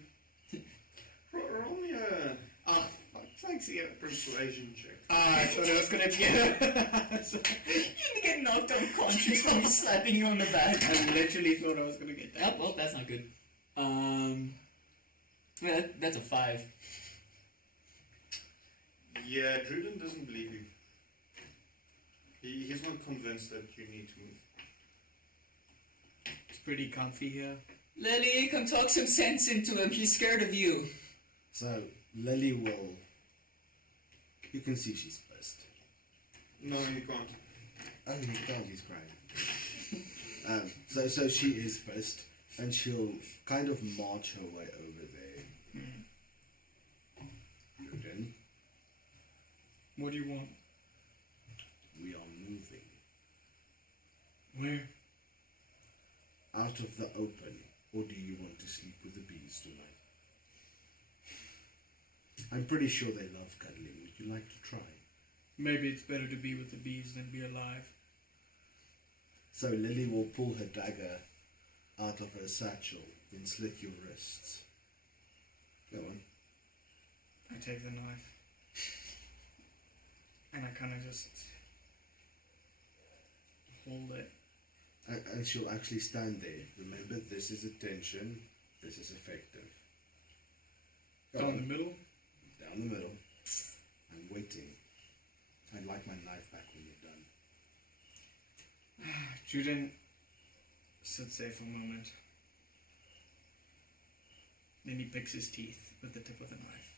Roll me a Ah, thanks again, persuasion check. I thought it was gonna be. You get knocked unconscious from me slapping you on the back. I literally thought I was gonna get that. Oh, well, that's not good. Well, that's a 5. Yeah, Druden doesn't believe you. He's not convinced that you need to move. It's pretty comfy here. Lily, come talk some sense into him. He's scared of you. So Lily will. You can see she's pissed. No, you can't. Oh, you can't. He's crying. So she is pissed, and she'll kind of march her way over there. Then What do you want? we are moving Where? out of the open, or do you want to sleep with the bees tonight? I'm pretty sure they love cuddling. Would you like to try? Maybe it's better to be with the bees than be alive. So Lily will pull her dagger out of her satchel, then slit your wrists. Go on. I take the knife. And I kind of just hold it. And she'll actually stand there. Remember, this is attention. This is effective. Go Down on. the middle. Down the middle. I'm waiting. I'd like my knife back when you're done. Juden sits there for a moment. Then he picks his teeth with the tip of the knife.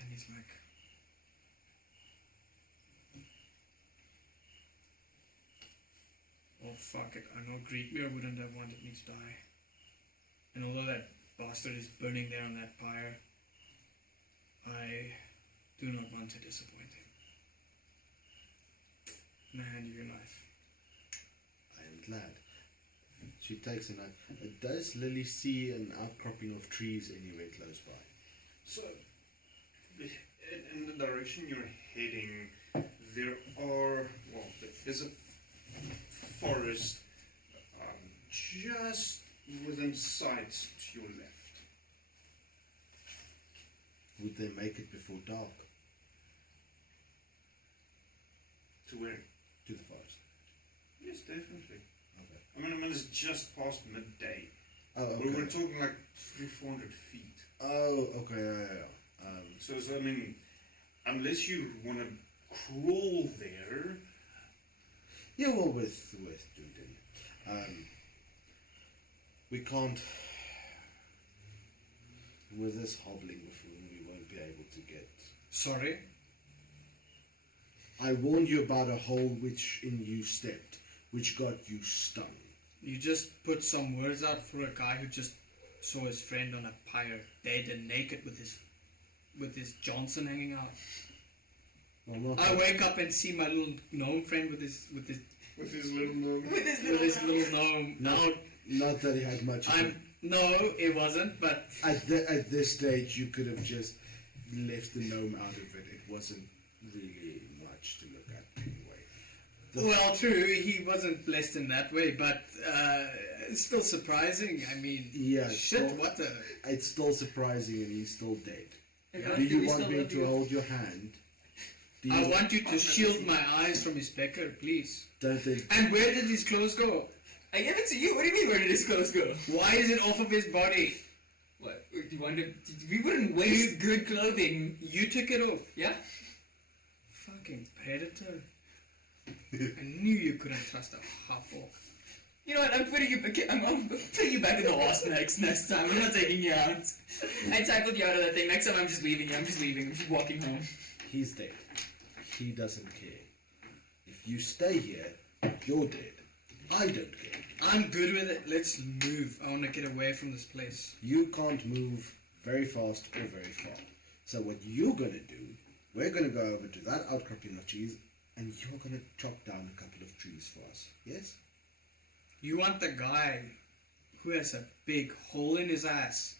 And he's like, "Oh fuck it, I know Greetmere wouldn't have wanted me to die. And although that bastard is burning there on that pyre, I do not want to disappoint him. And I hand you your knife." I am glad. She takes a knife. Does Lily see an outcropping of trees anywhere close by? So, in the direction you're heading, there's a forest just within sight to your left. Would they make it before dark To where? to the forest? Yes, definitely. Okay. I mean, it's just past midday. Oh, okay. We're talking like 300-400 feet. Oh, okay, yeah. So I mean, unless you want to crawl there. Yeah, well, with Dunedin, we can't. With this hobbling buffoon, we won't be able to get. Sorry? I warned you about a hole which in you stepped, which got you stung. You just put some words out for a guy who just saw his friend on a pyre, dead and naked with his Johnson hanging out. Well, not I wake up and see my little gnome friend with his little gnome. little gnome. not that he had much. No, it wasn't. But At this stage, you could have just left the gnome out of it. It wasn't really much to look at anyway. well, true, he wasn't blessed in that way. But it's still surprising. I mean, Yeah, shit, still- what the? It's still surprising, and he's still dead. Yeah, Do you we want still me love to you? hold your hand? Do I you, want you to shield my eyes from his pecker, please. don't they? And where did his clothes go? I gave it to you. What do you mean? Where did his clothes go? Why is it off of his body? What? Do you want to? We wouldn't waste good clothing. You took it off. Yeah. Fucking predator. I knew you couldn't trust a half-orc. You know what? I'm putting you back in the wasp next time. I'm not taking you out. I tackled you out of that thing. Next time I'm just leaving you. I'm just leaving. I'm just walking home. He's dead. He doesn't care. If you stay here, you're dead. I don't care. I'm good with it. Let's move. I want to get away from this place. You can't move very fast or very far. So what you're gonna do, we're gonna go over to that outcropping of trees, and you're gonna chop down a couple of trees for us. Yes? You want the guy who has a big hole in his ass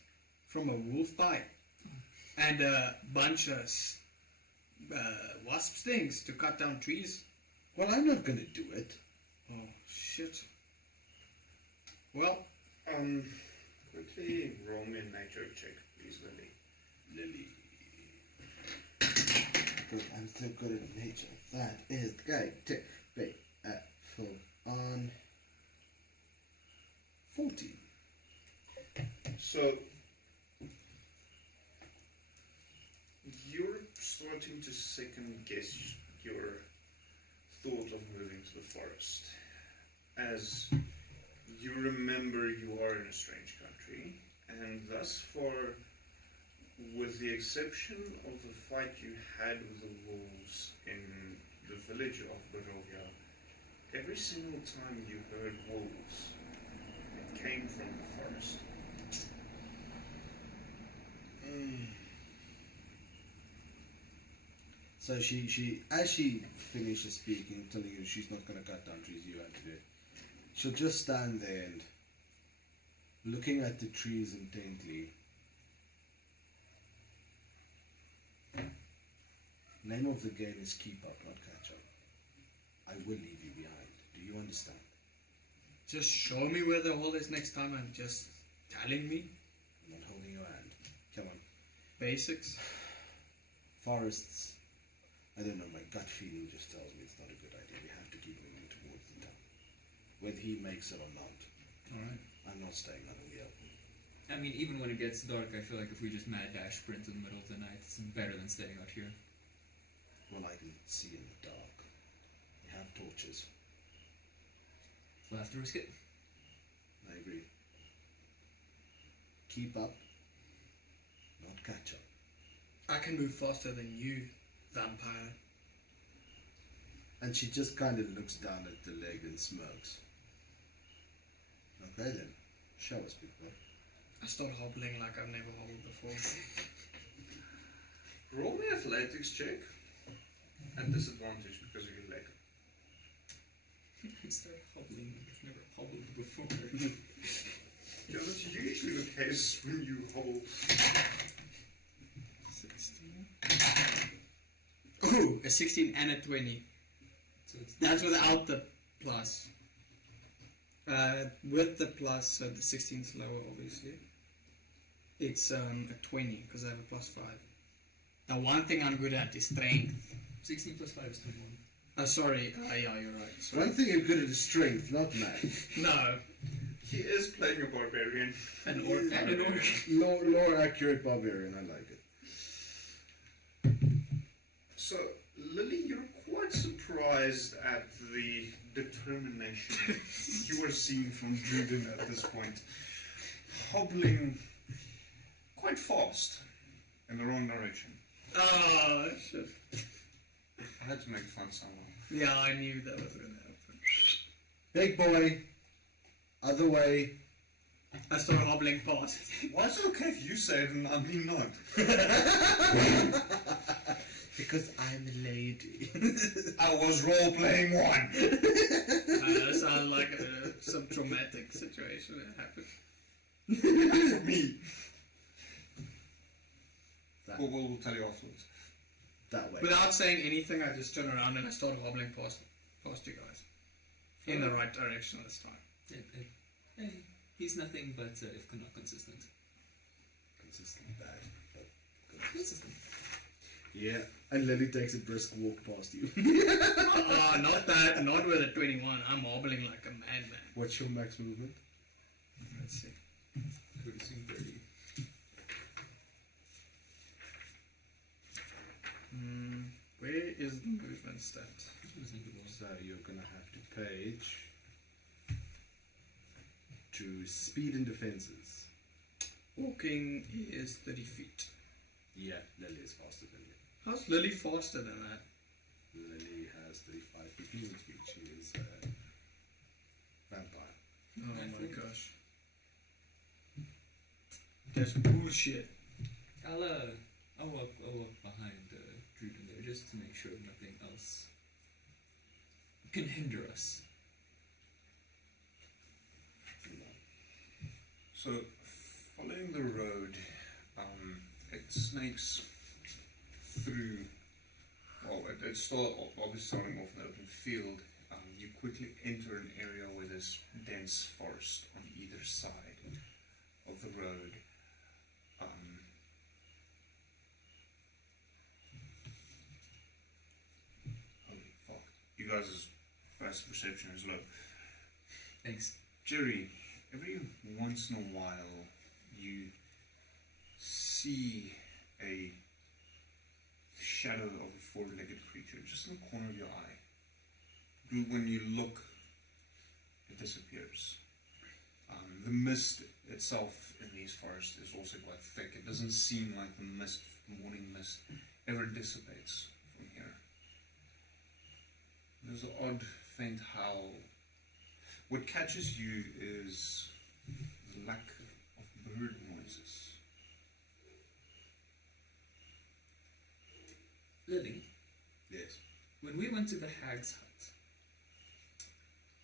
from a wolf bite and a bunch of wasp stings to cut down trees? Well, I'm not gonna do it. Oh, shit. Well, Quickly roll me a nature check, please, Lily. Lily. Because I'm so good at nature. That is great. Tick, big, full on 14. So you're starting to second guess your thought of moving to the forest. As you remember, you are in a strange country, and thus far, with the exception of the fight you had with the wolves in the village of Barovia, every single time you heard wolves, it came from the forest. So as she finishes speaking, telling you she's not going to cut down trees, you have to do it. She'll just stand there and looking at the trees intently. Name of the game is keep up, not catch up. I will leave you behind. Do you understand? just show me where the hole is next time and just telling me. I'm not holding your hand. Come on. Basics. Forests. I don't know, my gut feeling just tells me it's not a good idea. We have to keep moving towards the town. Whether he makes it or not. Alright. I'm not staying out in the open. I mean, even when it gets dark, I feel like if we just mad dash sprint in the middle of the night, it's better than staying out here. Well, I can see in the dark. We have torches. We'll have to risk it. I agree. Keep up, not catch up. I can move faster than you, vampire. And she just kind of looks down at the leg and smirks. Okay then, show us, big boy. I start hobbling like I've never hobbled before. Roll me athletics check. At disadvantage because of your leg. I start hobbling. I've never hobbled before. Yeah, that's usually the case when you hobble. 16. Ooh, a 16 and a 20. So it's That's without the plus. With the plus, so the 16 is lower, obviously. It's a 20 because I have a plus 5. The one thing I'm good at is strength. 16 plus 5 is 21. Oh, sorry. Yeah, you're right. Sorry. One thing you're good at is strength, not math. No, He is playing a barbarian. an orc and an orc. Lore accurate barbarian, I like it. So, Lily, you're quite surprised at the determination you are seeing from Druden at this point. Hobbling quite fast in the wrong direction. Oh, shit. I had to make fun somehow. Yeah, I knew that was going to happen. Big boy, other way. I started hobbling past. Why is it okay if you say it and I mean not? Because I'm a lady. I was role-playing one. That sounds like some traumatic situation that happened. For me. That, We'll tell you afterwards. that way. Without saying anything, I just turned around and I started hobbling past you guys. In the right direction this time. Hey, he's nothing but, if not consistent. Consistent bad, but good. Consistent. Yeah, and Lily takes a brisk walk past you. Not that, not with a 21. I'm hobbling like a madman. What's your max movement? Let's see. I would assume 30. Where is the movement stat? So you're gonna have to page to speed and defenses. Walking is 30 feet. Yeah, Lily is faster than you. How's Lily faster than that? Lily has 35 feet movement speed. She is a vampire. Oh my gosh. That's bullshit. I'll walk behind Druden there just to make sure nothing else can hinder us. So, following the road, it snakes through. Well, it's still obviously starting off in the open field. You quickly enter an area where there's dense forest on either side of the road. Holy fuck! You guys' best perception is low. Thanks. Jerry, every once in a while you see a shadow of a four-legged creature just in the corner of your eye. But when you look, it disappears. The mist itself in these forests is also quite thick. It doesn't seem like the mist, morning mist, ever dissipates from here. There's an odd, faint howl. What catches you is the lack of bird noises. Lily, Yes. when we went to the hag's hut,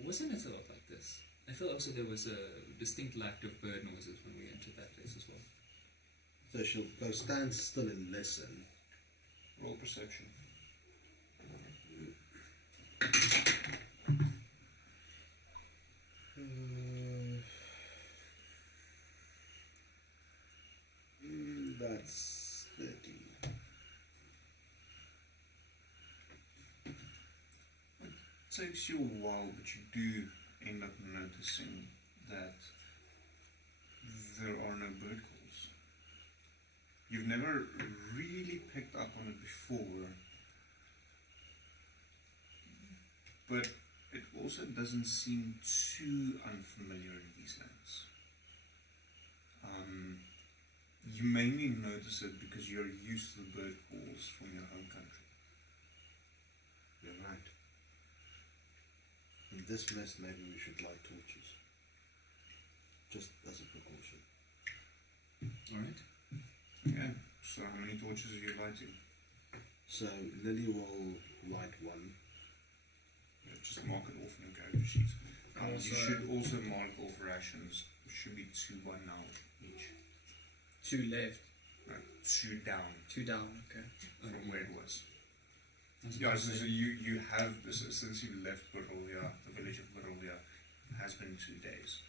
wasn't it a lot like this? I feel also there was a distinct lack of bird noises when we entered that place as well. So she'll go stand still and listen. Roll perception. That's 30. It takes you a while, but you do end up noticing that there are no bird calls. You've never really picked up on it before, but it also doesn't seem too unfamiliar in these lands. You mainly notice it because you're used to the bird calls from your home country. You're right. In this mess, maybe we should light torches. Just as a precaution. Alright. Yeah, so how many torches are you lighting? So Lily will light one. Yeah, just mark it off in your character sheet. You Also- should also mark off rations. It should be 2 by now each. 2 left. No, 2 down 2 down, okay. from where it was. Yeah, so you have since you left Barovia, the village of Barovia has been 2 days.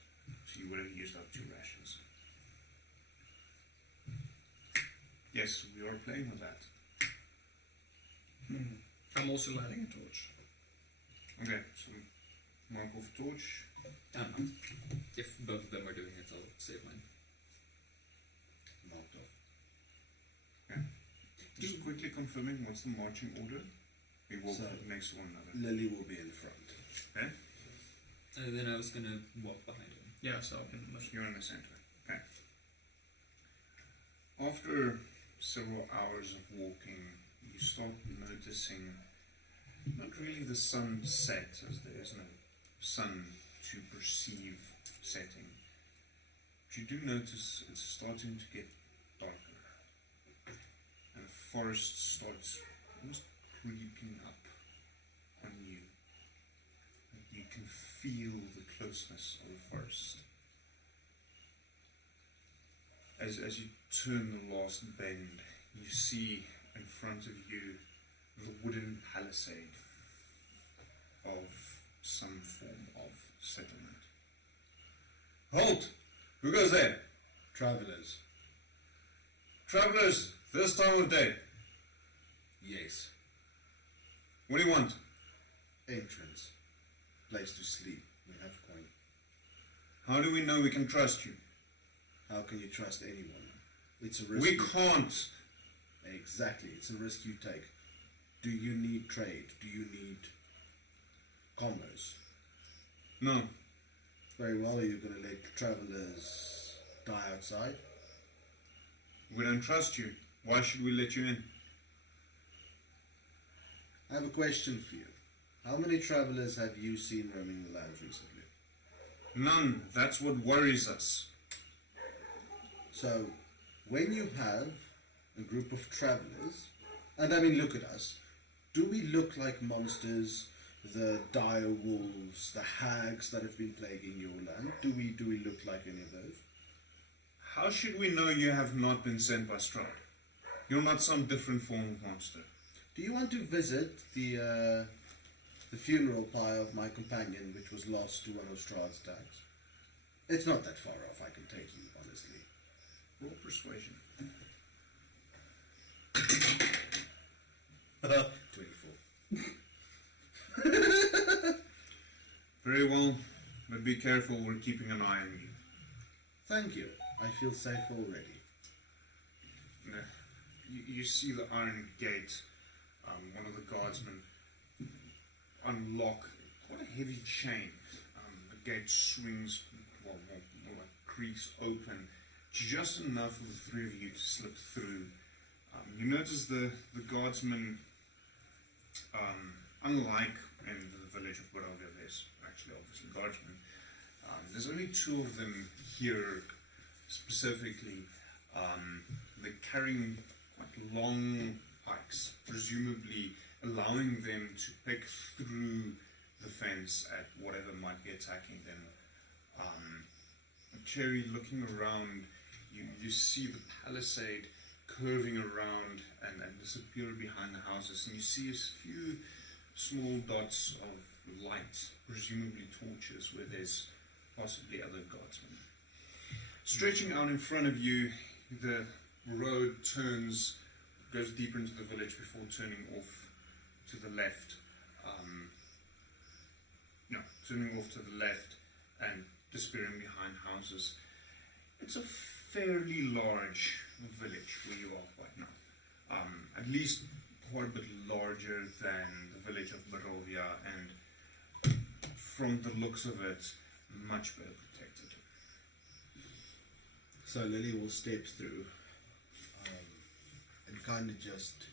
So you would have used up 2 rations. Yes, we are playing with that. I'm also lighting a torch. Okay, so mark off torch. I'm not. If both of them are doing it, I'll save mine. Marked off. Okay. Just quickly confirming what's the marching order. We walk So, next to one another. Lily will be in front. Okay? And then I was gonna walk behind him. Yeah, so I can. You're in the center. Okay. After several hours of walking, you start noticing not really the sun set, as there is no sun to perceive setting. But you do notice it's starting to get darker. And the forest starts almost creeping up on you. And you can feel the closeness of the forest. As you turn the last bend, you see in front of you the wooden palisade of some form of settlement. Halt! Who goes there? Travelers. Travelers, this time of day. Yes. What do you want? Entrance. Place to sleep. We have coin. How do we know we can trust you? How can you trust anyone? It's a risk. We can't. Exactly. It's a risk you take. Do you need trade? Do you need commerce? No. Very well. Are you going to let travelers die outside? We don't trust you. Why should we let you in? I have a question for you. How many travelers have you seen roaming the lands recently? None. That's what worries us. So, when you have a group of travelers, and I mean, look at us. Do we look like monsters, the dire wolves, the hags that have been plaguing your land? Do we look like any of those? How should we know you have not been sent by Strahd? You're not some different form of monster. Do you want to visit the funeral pyre of my companion, which was lost to one of Strahd's attacks? It's not that far off, I can take you, honestly. Roll persuasion. 24. Very well, but be careful, we're keeping an eye on you. Thank you. I feel safe already. You see the iron gate. One of the guardsmen unlock quite a heavy chain. The gate swings, more like creaks open, just enough for the 3 of you to slip through. You notice the guardsmen, unlike in the village of Barovia, there's actually obviously guardsmen. There's only 2 of them here specifically. They're carrying quite long pikes, presumably allowing them to pick through the fence at whatever might be attacking them. Cherry, looking around, you see the palisade curving around and disappear behind the houses, and you see a few small dots of light, presumably torches, where there's possibly other guardsmen. Stretching out in front of you, the road goes deeper into the village before turning off to the left. Turning off to the left and disappearing behind houses. It's a fairly large village where you are right now. At least quite a bit larger than the village of Barovia, and from the looks of it, much better protected. So Lily will step through and kind of just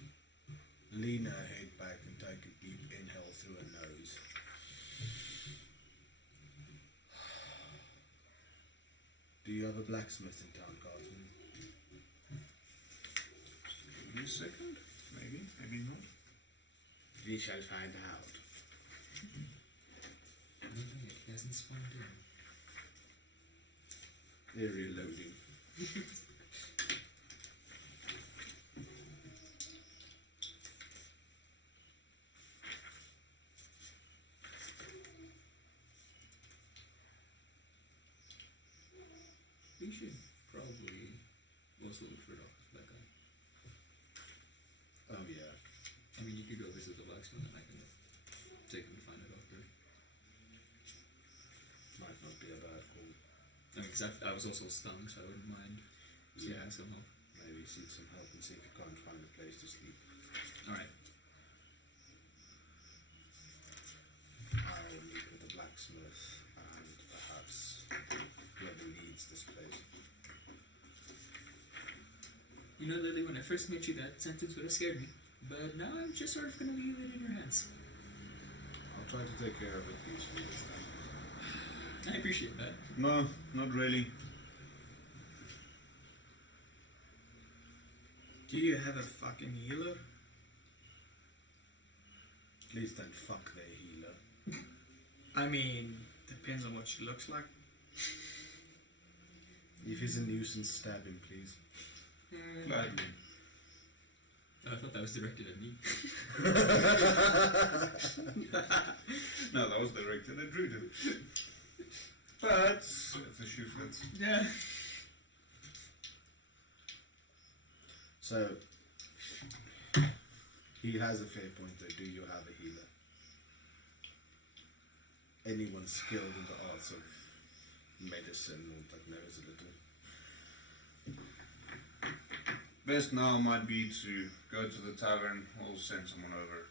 lean her head back and take a deep inhale through her nose. Do you have a blacksmith in town, guardsman? Give me a second. Maybe, maybe not. We shall find out. He hasn't spawned in. Area loading. we should probably also look for doctors for that guy. Oh yeah. I mean, you could go visit the blacksmith and I can take him to find a doctor. Might not be a bad call. I mean, because I was also stung, so I wouldn't mind seeking some help. Maybe seek some help and see if you can't find a place to sleep. Alright. I'll meet with the blacksmith and perhaps whoever leads this place. You know, Lily, when I first met you, that sentence would have scared me. But now I'm just sort of going to leave it in your hands. I'll try to take care of it peacefully this time. I appreciate that. No, not really. Do you have a fucking healer? Please don't fuck their healer. I mean, depends on what she looks like. If he's a nuisance, stab him, please. Gladly. I thought that was directed at me. No, that was directed at Druid. But it's a shoe fits. Yeah. So, he has a fair point though. Do you have a healer? Anyone skilled in the arts of medicine or that knows a little? Best now might be to go to the tavern or send someone over.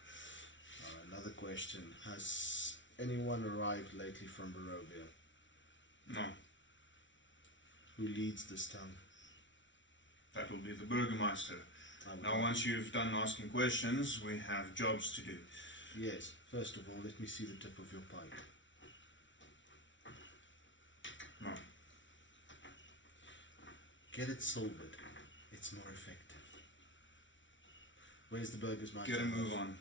Another question. Has anyone arrived lately from Barovia? No, Who leads this town? that will be the Burgermeister. I will- Now, once you've done asking questions, we have jobs to do. Yes, first of all, let me see the tip of your pipe. No. Get it silvered. It's more effective. Where's the Burgermeister? Get a move on.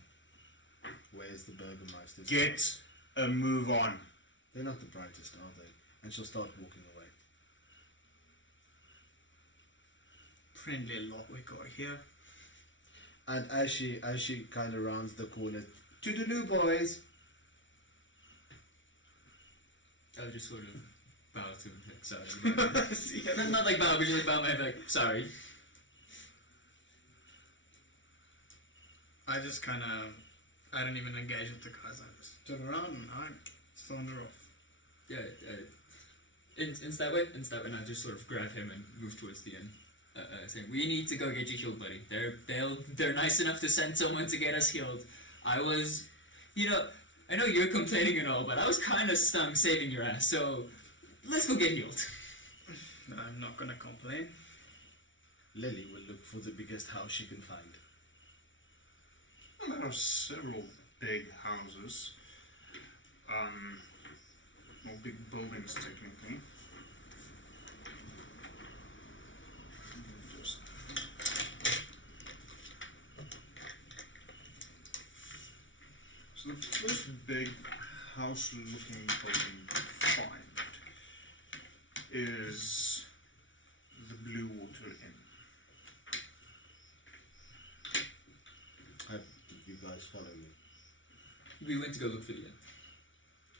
Where's the Burgermeister? Get a move on. They're not the brightest, are they? And she'll start walking away. Friendly lot we got here. And as she kind of rounds the corner, toodaloo, boys. I'll just sort of bow to him, like, sorry. Not like bow, but just like bow my head, like, sorry. I just kind of, I don't even engage with the guys. I just turn around and I thunder off. Yeah, instead way, and I just sort of grab him and move towards the inn. Saying, we need to go get you healed, buddy. They're nice enough to send someone to get us healed. I was, I know you're complaining and all, but I was kind of stung saving your ass, so let's go get healed. No, I'm not gonna complain. Lily will look for the biggest house she can find. Well, there are several big houses. Well, big buildings, technically. Just... So the first big house-looking building you find is the Blue Water Inn. Have you guys follow me? We went to go look for the inn.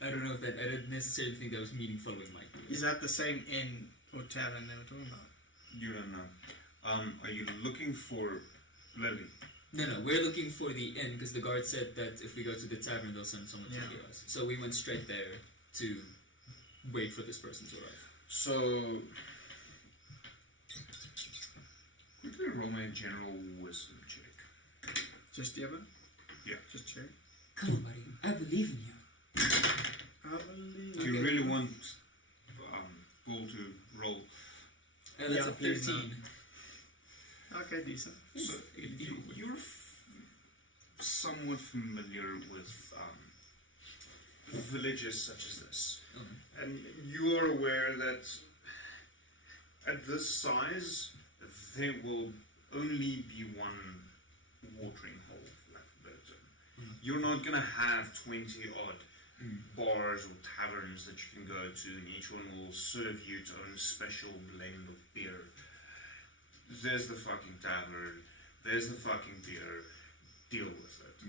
I don't know if that, I didn't necessarily think that was meeting following Mike. Is that the same inn or tavern they were talking about? You don't know. Are you looking for Lily? No, we're looking for the inn because the guard said that if we go to the tavern, they'll send someone to get us. So we went straight there to wait for this person to arrive. So, quickly roll me a general wisdom check. Just the other? Yeah. Just check. Come on, buddy. I believe in you. I believe. Do you really want Bull to roll? That's Yeah, a please, 13. Okay, decent. So, you're somewhat familiar with villages such as this. And you are aware that at this size, there will only be one watering hole, for lack of a better term. You're not going to have 20 odd bars or taverns that you can go to, and each one will serve you its own special blend of beer. There's the fucking tavern, there's the fucking beer, deal with it,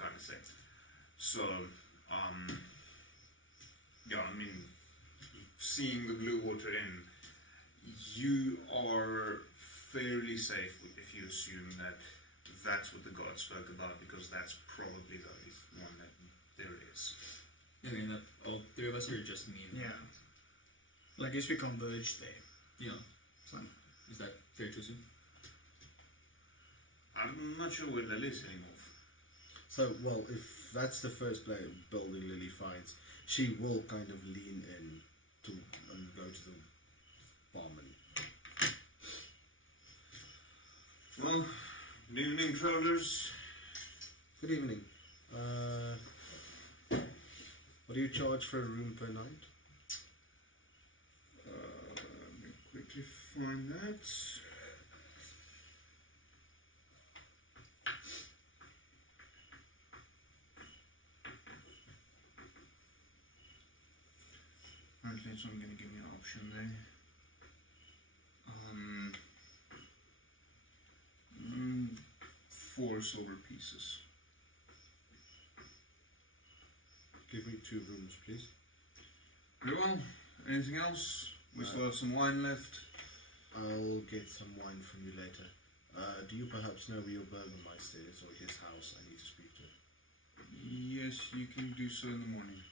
kind of thing. So, yeah, I mean, seeing the Blue Water Inn, you are fairly safe if you assume that that's what the god spoke about, because that's probably the only one that there is. I mean, all three of us are just me. Yeah. Well, I guess we converged there. Yeah. So, Is that fair to assume? I'm not sure where Lily's heading off. So, well, if that's the first building Lily finds, she will kind of lean in and go to the barman. Well, good evening, travelers. Good evening. What do you charge for a room per night? Let me quickly find that. Apparently it's only going to give me an option there. 4 silver pieces. Give me 2 rooms, please. Very well. Anything else? We still have some wine left. I'll get some wine from you later. Do you perhaps know where your burgermeister is, or his house I need to speak to? Yes, you can do so in the morning.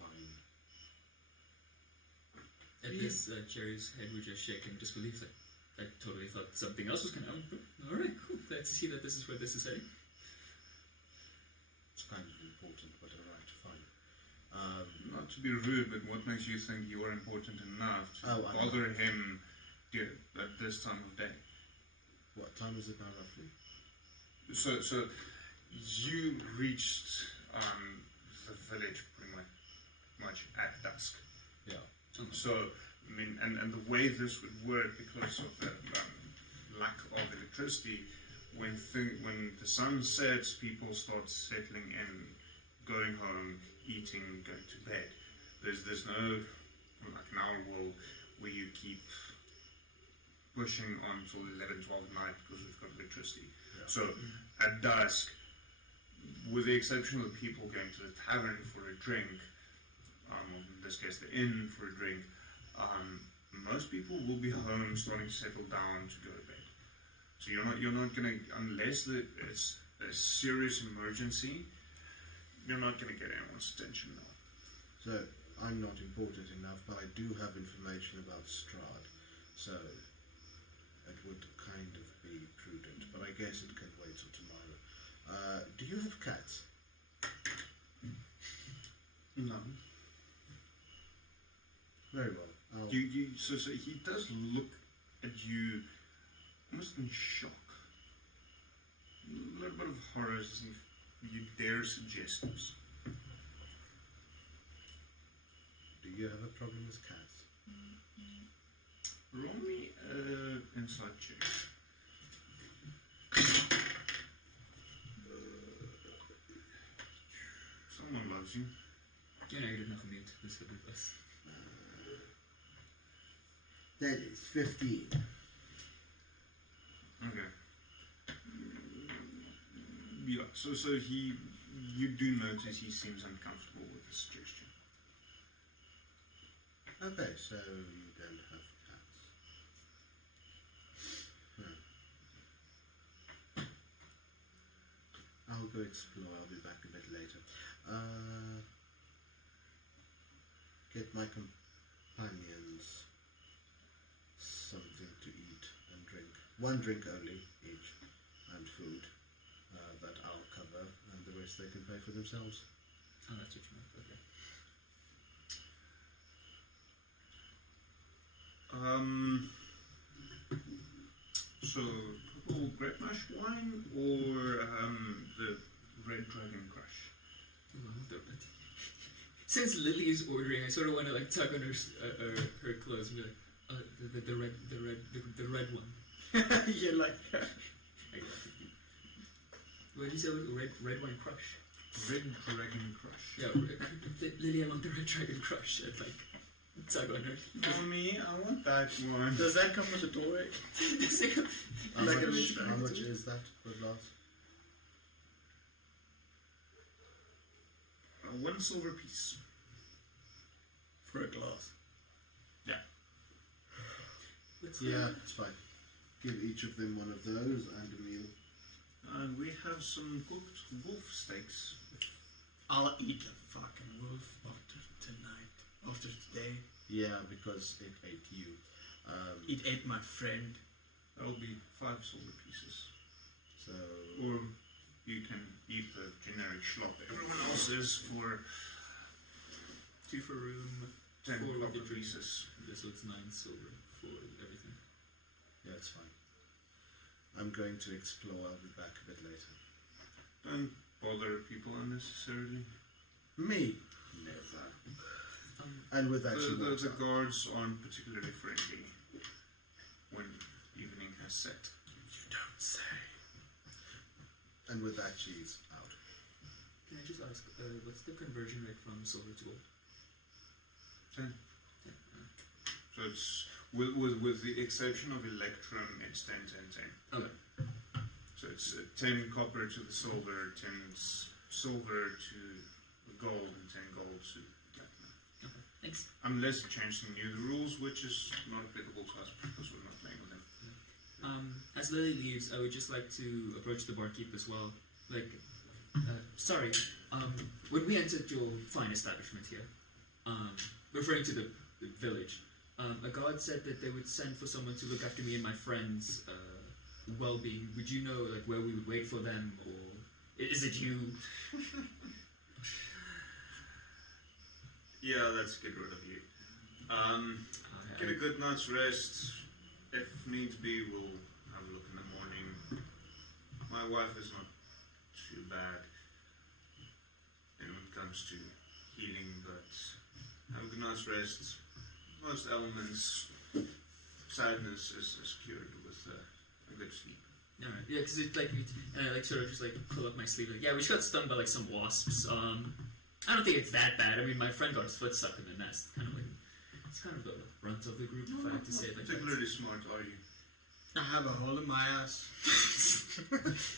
Fine. At this, Cherry's head would just shake in disbelief. I totally thought something else was going to happen. Alright, cool. Glad to see that this is where this is heading. It's kind of important, but alright, fine. Not to be rude, but what makes you think you are important enough to Oh, bother him at this time of day? What time is it now, roughly? So you reached the village pretty much at dusk. Yeah. So, I mean, and the way this would work, because of the lack of electricity, when the sun sets, people start settling in, going home, eating, going to bed. There's no, like in our world, where you keep pushing on till 11, 12 at night because we've got electricity. Yeah. So, at dusk, with the exception of the people going to the tavern for a drink, in this case the inn for a drink, most people will be home starting to settle down to go to bed. So you're not gonna, unless it's a serious emergency, you're not gonna get anyone's attention now. So, I'm not important enough, but I do have information about Strahd, so it would kind of be prudent, but I guess it can wait till tomorrow. Do you have cats? No. Very well. So he does look at you almost in shock. A little bit of horror as if you dare suggest this. Do you have a problem with cats? Roll me inside check. Someone loves you. You know, you didn't have a mute. This could be us. That is 15. Okay. Yeah, so you do notice he seems uncomfortable with the suggestion. Okay, so you don't have cats. I'll go explore, I'll be back a bit later. Get my companions something to eat and drink. 1 drink only each, and food that I'll cover, and the rest they can pay for themselves. Oh, that's what you meant. Okay. So, purple grape mash wine or the red dragon crush? Since Lily is ordering, I sort of want to like tug on her clothes and be like, the red one. you're like, What did you say? Red wine crush. Red dragon crush. Yeah, Lily, I want the red dragon crush. And like tug on her. Mommy, I want that one. does that come with a doorway? How Like a much, red how dragon. much is that per glass? 1 silver piece. for a glass. Yeah, it's fine. Give each of them one of those and a meal. And we have some cooked wolf steaks. I'll eat a fucking wolf after tonight, after today. Yeah, because it ate you. It ate my friend. That'll be 5 silver pieces. So Or you can eat the generic schlop everyone else is for 2 for room, 10 4 with copper the drink. pieces. Yeah, so it's 9 silver for everything. yeah, it's fine. I'm going to explore. I'll be back a bit later. Don't bother people unnecessarily. Me? Never. And with that, she The walks out. guards aren't particularly friendly when evening has set. You don't say. And with that, she's out. Can I just ask, what's the conversion rate from silver to gold? 10. So it's with the exception of Electrum, it's 10, 10, 10. Okay. So it's 10 copper to the silver, 10 silver to the gold, and 10 gold to platinum. Okay. Thanks. Unless you change some new rules, which is not applicable to us because we're not playing with them. As Lily leaves, I would just like to approach the barkeep as well. Like, sorry, when we entered your fine establishment here, referring to the village, a guard said that they would send for someone to look after me and my friends' well-being. Would you know, like, where we would wait for them, or is it you? Yeah, let's get rid of you. Get a good night's rest. If needs be, we'll have a look in the morning. My wife is not too bad when it comes to healing, but have a good night's rest. Most ailments, sadness is cured with a good sleep. Alright, yeah, because it's like, and I like sort of just like pull up my sleeve, like, yeah, we just got stung by like some wasps. I don't think it's that bad. I mean, my friend got his foot stuck in the nest. Kind of like, it's kind of the runt of the group, if I have to say it like that. Particularly smart, are you? I have a hole in my ass.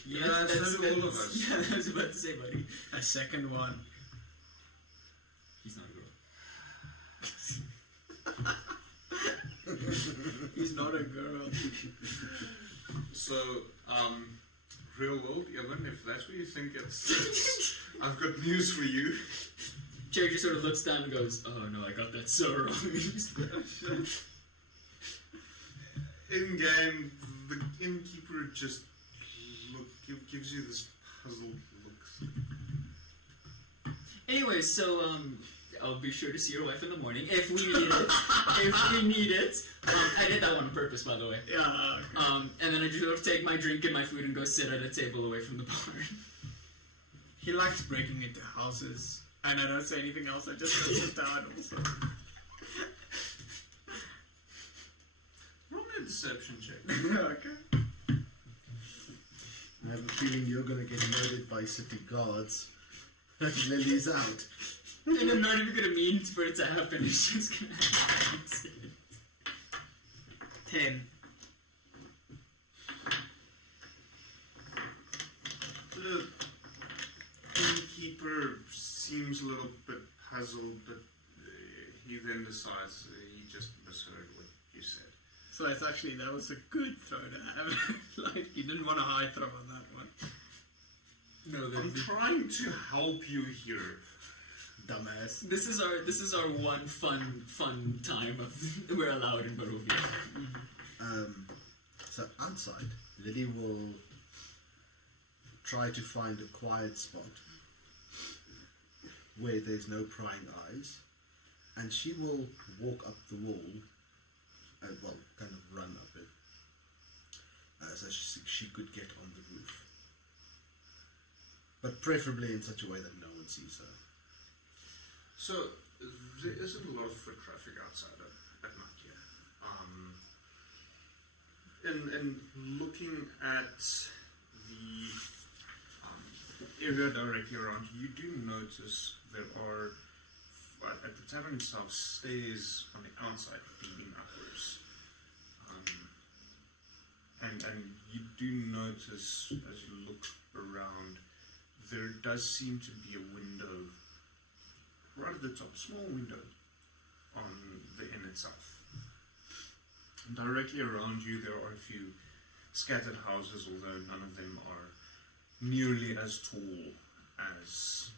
Yeah, so do all of us. Yeah, I was about to say, buddy. A second one. He's not a girl. He's not a girl. So, real world, Evan, if that's what you think it's, I've got news for you. Jerry just sort of looks down and goes, oh no, I got that so wrong. In game, the innkeeper just gives you this puzzled look. Anyway, so I'll be sure to see your wife in the morning if we need it. If we need it. I did that one on purpose, by the way. Yeah. Okay. And then I just sort of take my drink and my food and go sit at a table away from the bar. He likes breaking into houses, and I don't say anything else. I just go sit down also. Roll me a deception check. Okay. I have a feeling you're going to get murdered by city guards. Lily's out. And I'm not even going to mean for it to happen. It's just going to happen. 10. The innkeeper seems a little bit puzzled, but he then decides he just misheard what you said. So it's actually, that was a good throw to have. Like, you didn't want a high throw on that one. No, I'm trying to help you here. Dumbass. This is our one fun time of we're allowed in Barovia. So outside, Lily will try to find a quiet spot where there's no prying eyes, and she will walk up the wall, well, kind of run up it, so she could get on the roof. But preferably in such a way that no one sees her. So, there isn't a lot of foot traffic outside at night here. And looking at the area directly around you, do notice there are, at the tavern itself, stairs on the outside leading upwards. And you do notice, as you look around, there does seem to be a window right at the top, small window, on the inn itself. And directly around you there are a few scattered houses, although none of them are nearly as tall as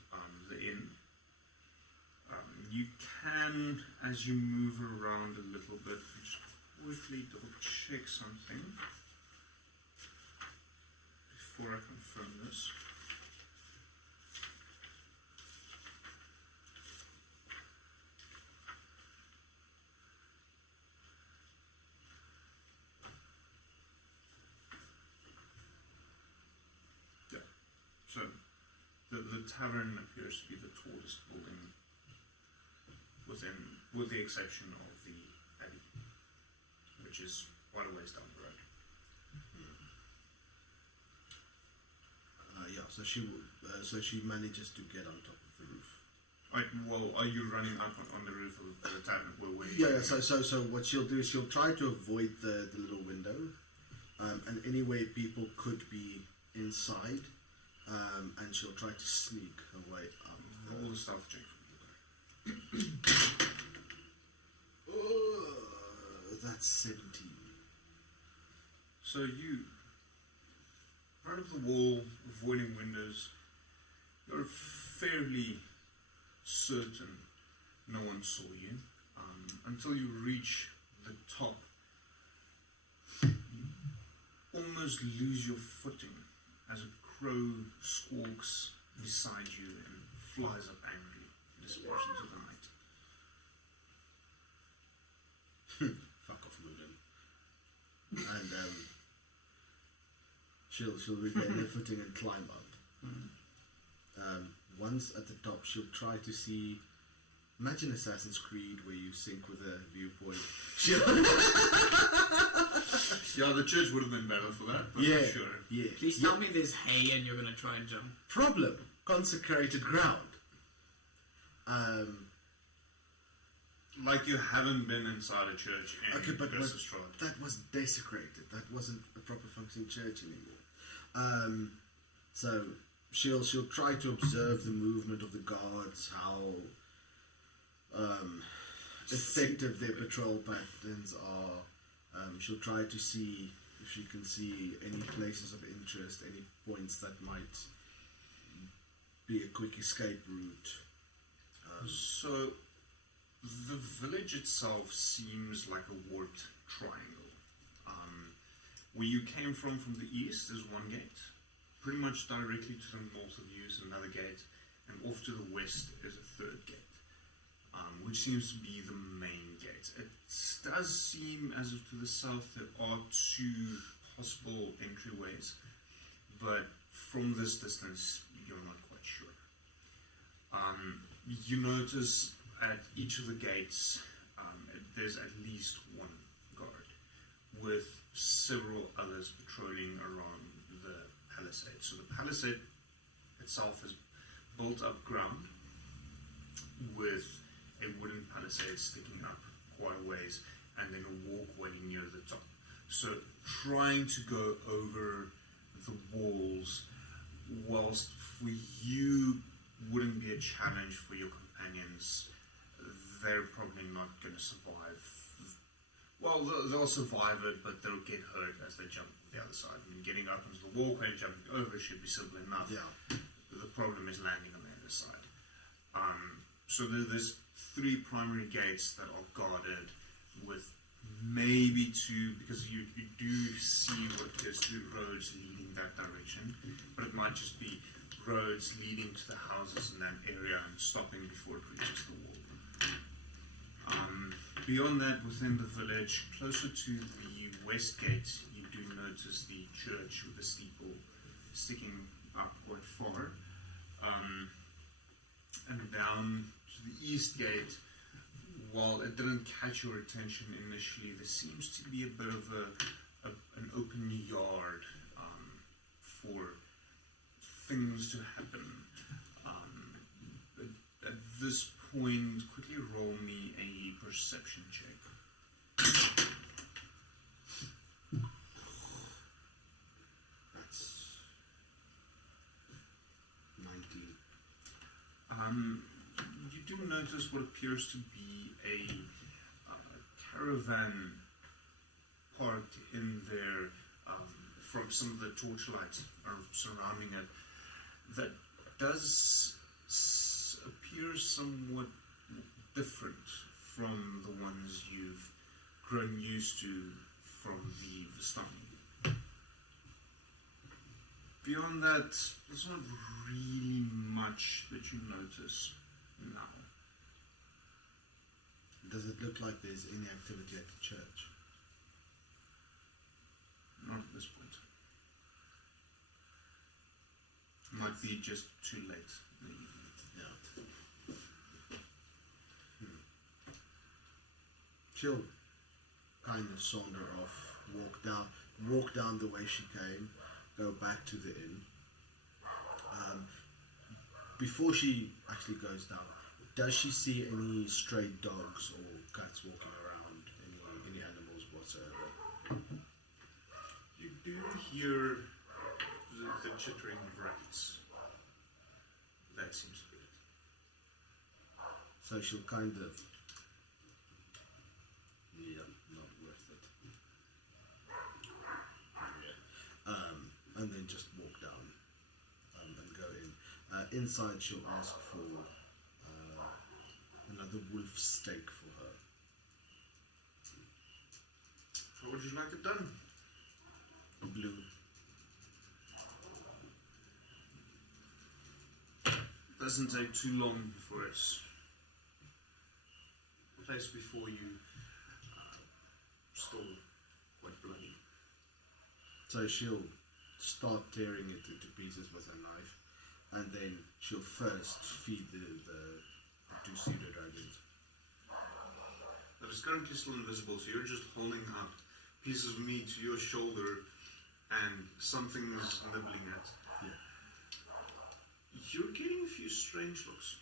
the inn. You can, as you move around a little bit, just quickly double check something before I confirm this. Yeah, so the tavern appears to be the tallest building with the exception of the abbey, which is quite a ways down the road. Yeah, so she manages to get on top of the roof. Well, are you running up on the roof of the tavern? Yeah. So what she'll do is she'll try to avoid the little window, and anyway people could be inside, and she'll try to sneak her way up. Roll the stealth check. That's 17. So you run up the wall, avoiding windows. You're fairly certain no one saw you until you reach the top. You almost lose your footing as a crow squawks beside you and flies up angrily and disappears into the night. Fuck off, Ludin. And she'll regain her footing and climb up. Once at the top, she'll try to see. Imagine Assassin's Creed where you sync with a viewpoint. Yeah, the church would have been better for that, but Yeah. sure. Yeah. Please tell me there's hay and you're gonna try and jump. Problem: consecrated ground. Like you haven't been inside a church in Okay, but Strahd. that was desecrated. That wasn't a proper functioning church anymore. So she'll try to observe the movement of the guards, how effective their patrol patterns are. She'll try to see if she can see any places of interest, any points that might be a quick escape route. So the village itself seems like a warped triangle. Where you came from the east is one gate. Pretty much directly to the north of you is another gate, and off to the west is a third gate, which seems to be the main gate. It does seem as if to the south there are two possible entryways, but from this distance you're not quite sure. You notice at each of the gates there's at least one guard, with several others patrolling around the palisade. So the palisade itself is built up ground with a wooden palisade sticking up quite a ways and then a walkway near the top. So trying to go over the walls, whilst for you wouldn't be a challenge, for your companions, they're probably not going to survive. Well, they'll survive it, but they'll get hurt as they jump to the other side. I mean, getting up into the walkway and jumping over should be simple enough. Yeah. The problem is landing on the other side. So there's three primary gates that are guarded, with maybe two, because you do see what appears to be roads leading that direction, but it might just be roads leading to the houses in that area and stopping before it reaches the wall. Beyond that, within the village, closer to the west gate, you do notice the church with the steeple sticking up quite far. And down to the east gate, while it didn't catch your attention initially, there seems to be a bit of an open yard for things to happen. At this point, quickly roll me a perception check. That's 19. You do notice what appears to be a caravan parked in there. From some of the torchlights are surrounding it, that does appear somewhat different from the ones you've grown used to from the Vistani. Beyond that, there's not really much that you notice now. Does it look like there's any activity at the church? Not at this point. Might be just too late in the evening. Yeah. She'll kind of saunter off, walk down the way she came, go back to the inn. Before she actually goes down, does she see any stray dogs or cats walking around? Any animals whatsoever? You do hear the chittering of rats. That seems to be it. So she'll kind of, yeah, not worth it. Yeah. And then just walk down and go in. Inside, she'll ask for another wolf steak for her. How would you like it done? Blue. Doesn't take too long before it's placed before you. Still quite bloody. So she'll start tearing it into pieces with a knife, and then she'll first feed the two pseudo dragons. That is currently still invisible, so you're just holding out pieces of meat to your shoulder, and something is nibbling at. Yeah. You're getting a few strange looks.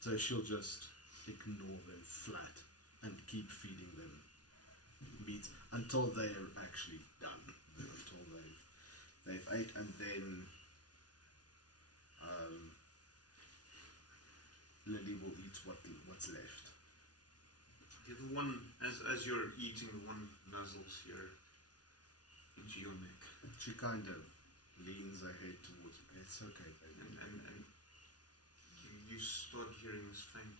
So she'll just ignore them flat and keep feeding them meat until they are actually done. Until they've ate, and then Lily will eat what's left. Yeah, the one, as you're eating, the one nuzzles here into your neck. She kind of leans her head towards it. It's okay, baby. And you start hearing this faint.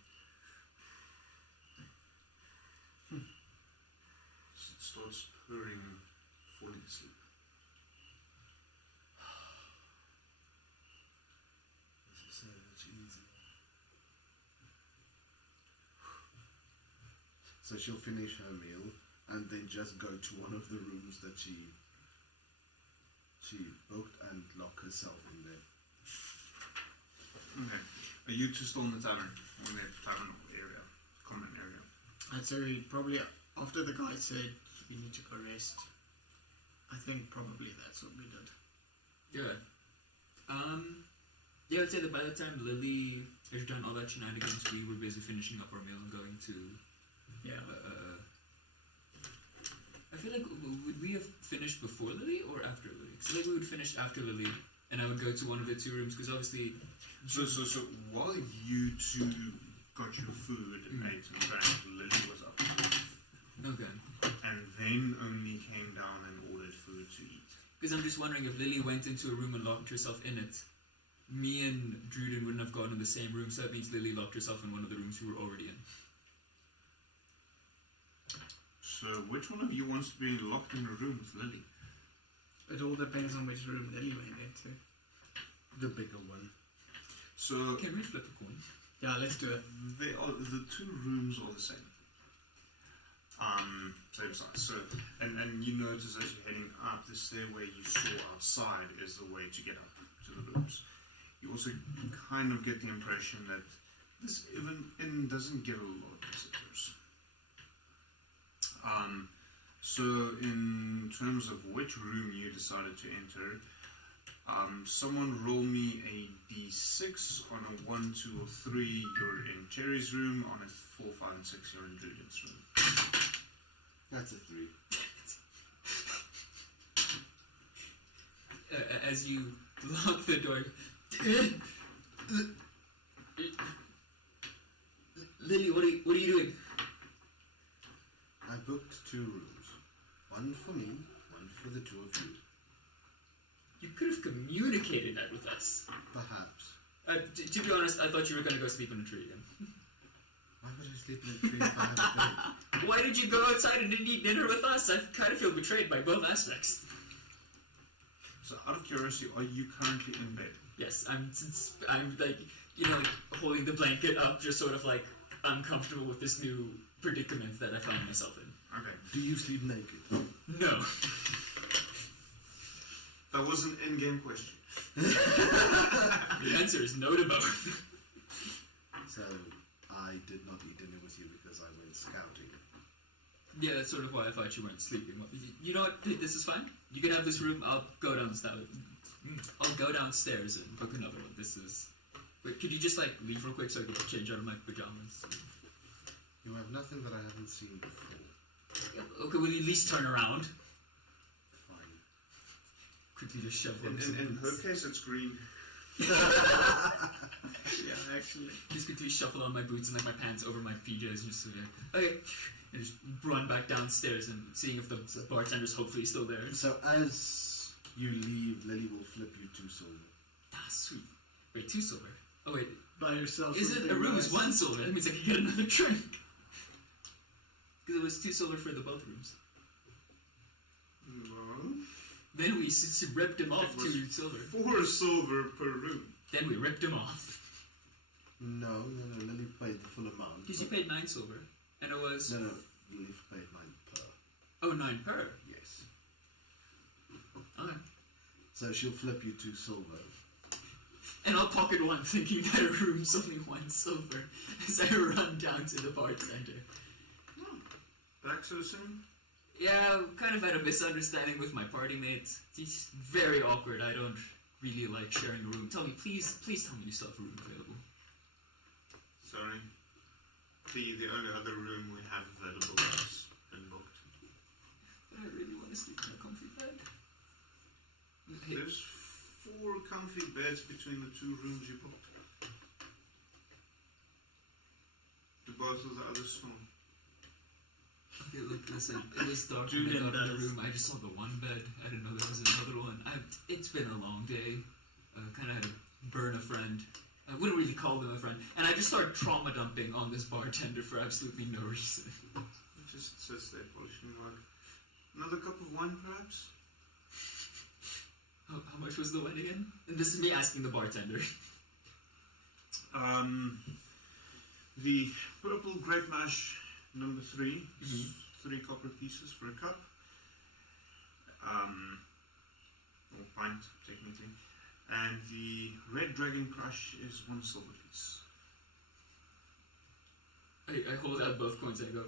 It starts purring, falling asleep. This is so much easier. So she'll finish her meal and then just go to one of the rooms that she booked and lock herself in there. Okay. Are you two still in the tavern? In the tavern area? Common area? I'd say we probably, after the guy said we need to go rest, I think probably that's what we did. Yeah. Yeah, I'd say that by the time Lily has done all that shenanigans, we were busy finishing up our meal and going to... Yeah. I feel like, would we have finished before Lily or after Lily? Because like we would finish after Lily, and I would go to one of the two rooms, because obviously... So while you two got your food and ate and drank, Lily was up. Okay. And then only came down and ordered food to eat. Because I'm just wondering, if Lily went into a room and locked herself in it, me and Druden wouldn't have gone in the same room, so that means Lily locked herself in one of the rooms we were already in. So which one of you wants to be locked in a room with Lily? It all depends on which room Lily went into. The bigger one. So Can we flip a coin? Yeah, let's do it. the two rooms are the same. Same size. So and you notice as you're heading up, the stairway you saw outside is the way to get up to the rooms. You also kind of get the impression that this inn doesn't get a lot of visitors. So in terms of which room you decided to enter, someone roll me a d6. On a 1, 2, or 3, you're in Cherry's room. On a 4, 5, and 6, you're in Druden's room. That's a 3. As you lock the door, Lily, what are you doing? I booked 2 rooms. One for me, one for the 2 of you. You could have communicated that with us. Perhaps. To be honest, I thought you were going to go sleep in a tree again. Why would I sleep in a tree if I have a bed? Why did you go outside and didn't eat dinner with us? I kind of feel betrayed by both aspects. So, out of curiosity, are you currently in bed? Yes, I'm like, you know, like holding the blanket up, just sort of like uncomfortable with this new predicament that I found myself in. Okay. Do you sleep naked? No. That was an in-game question. The answer is no to both. So, I did not eat dinner with you because I went scouting. Yeah, that's sort of why I thought you weren't sleeping. You know what? This is fine. You can have this room. I'll go downstairs. I'll go downstairs and book another one. This is... Wait, could you just, like, leave real quick so I can change out of my pajamas? You have nothing that I haven't seen before. Yeah, okay, will you at least turn around? Fine. Quickly just shove them. In her case, it's green. Yeah, actually. Just quickly shuffle on my boots and like my pants over my PJs and just okay. And just run back downstairs and seeing if the bartender's hopefully still there. So as you leave, Lily will flip you 2 silver. Ah, sweet. Wait, 2 silver? Oh wait, By yourself. is it a room is 1 silver? That means I can get another drink. Because it was 2 silver for the both rooms. No. Then we ripped him off It was 2 silver. 4 silver per room. Then we ripped him off. No, Lily paid the full amount. Because you paid 9 silver. And it was... No, Lily paid 9 per. Oh, 9 per. Yes. Okay. So she'll flip you 2 silver. And I'll pocket 1 thinking that a room's only 1 silver as I run down to the bartender. Back so soon? Yeah, kind of had a misunderstanding with my party mates. It's very awkward. I don't really like sharing a room. Tell me, please tell me you still have a room available. Sorry. The only other room we have available has been booked. But I really want to sleep in a comfy bed. Hey, There's 4 comfy beds between the 2 rooms you booked. Do both of the others small? okay, look, listen. It was dark when I Julian got in the does. room. I just saw the 1 bed. I didn't know there was another one. It's been a long day. Kind of had to burn a friend. I wouldn't really call them a friend. And I just started trauma dumping on this bartender for absolutely no reason. It just sits there polishing work. Another cup of wine, perhaps? How much was the wine again? And this is me asking the bartender. The purple grape mash number 3, 3 copper pieces for a cup. Or pint, technically. And the red dragon crush is 1 silver piece. I hold out both coins and I go,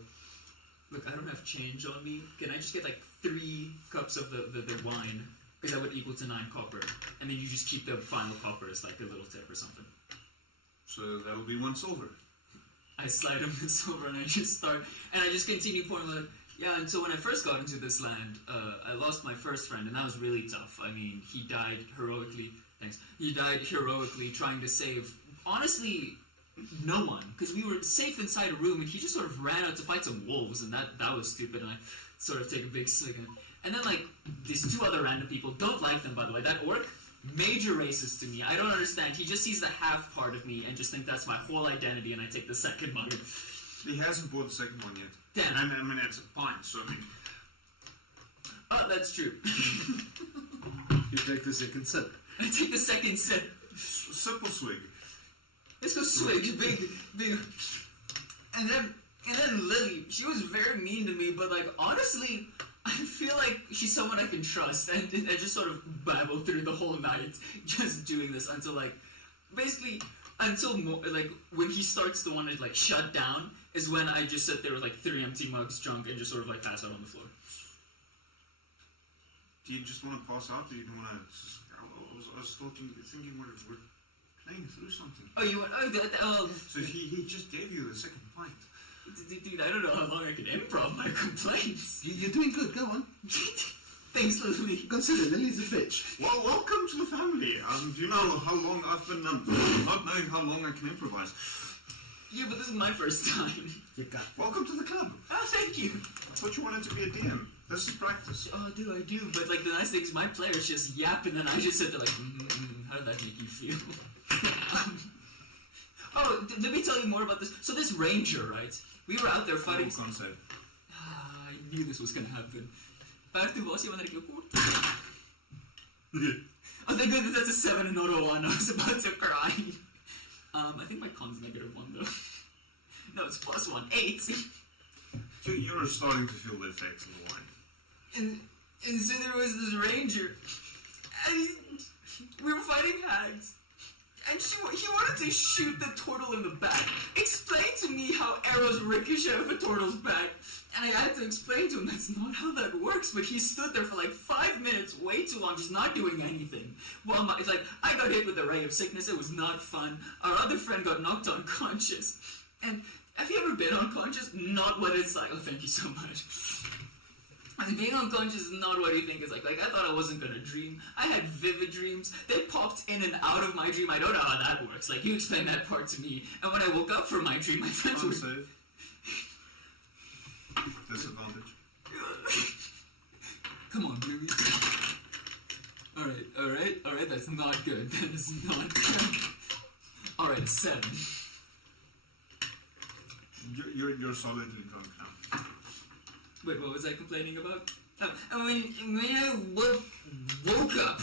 look, I don't have change on me. Can I just get like 3 cups of the wine? Because that would equal to 9 copper. And then you just keep the final copper as like a little tip or something. So that'll be 1 silver. I slide him the silver and I just continue pouring like, yeah, and so when I first got into this land, I lost my first friend and that was really tough. I mean, he died heroically. Thanks. He died heroically trying to save, honestly, no one. Because we were safe inside a room and he just sort of ran out to fight some wolves and that was stupid and I sort of take a big swig. And then like, these 2 other random people, don't like them by the way, that orc, major racist to me. I don't understand. He just sees the half part of me and just thinks that's my whole identity and I take the second mug. He hasn't bought the second one yet. Damn. And I mean, it's a pint, so I mean... Oh, that's true. You take the second sip. I take the second sip. Sip or swig? Let's go swig, big. And then Lily, she was very mean to me, but like honestly, I feel like she's someone I can trust, and I just sort of babble through the whole night, just doing this until like, basically until like when he starts to want to like shut down, is when I just sit there with like 3 empty mugs drunk and just sort of like pass out on the floor. Do you just want to pass out, or you don't want to... I was thinking we're playing through something. Oh, you want... Oh, So he just gave you the second pint. dude, I don't know how long I can improv my complaints. You're doing good, go on. Thanks, Lily. Consider Lily's a bitch. Well, welcome to the family. Do you know how long I've been not knowing how long I can improvise? Yeah, but this is my first time. You got Welcome to the club. Oh, thank you. I thought you wanted to be a DM. This is practice. Oh, I do. But like the nice thing is my players just yap and then I just sit there like, how did that make you feel? Let me tell you more about this. So this ranger, right? We were out there fighting. Concept. I knew this was gonna happen. Party boss, you wanna go court? Oh, thank goodness that's a 7 and not a 1. I was about to cry. I think my con's -1 though. No, it's +1. 8. You're starting to feel the effects of the wine. And so there was this ranger, and we were fighting hags, and he wanted to shoot the turtle in the back. Explain to me how arrows ricochet off a turtle's back. And I had to explain to him that's not how that works, but he stood there for like 5 minutes, way too long, just not doing anything. Well, it's like, I got hit with a ray of sickness, it was not fun. Our other friend got knocked unconscious. And have you ever been unconscious? Not what it's like. Oh, thank you so much. And being unconscious is not what you think it's like. Like, I thought I wasn't gonna dream. I had vivid dreams. They popped in and out of my dream. I don't know how that works. Like, you explain that part to me. And when I woke up from my dream, my friends were... Save. Disadvantage. Come on, really? Alright, that's not good. That is not good. Alright, a 7. You're solidly drunk now. Wait, what was I complaining about? When I woke up,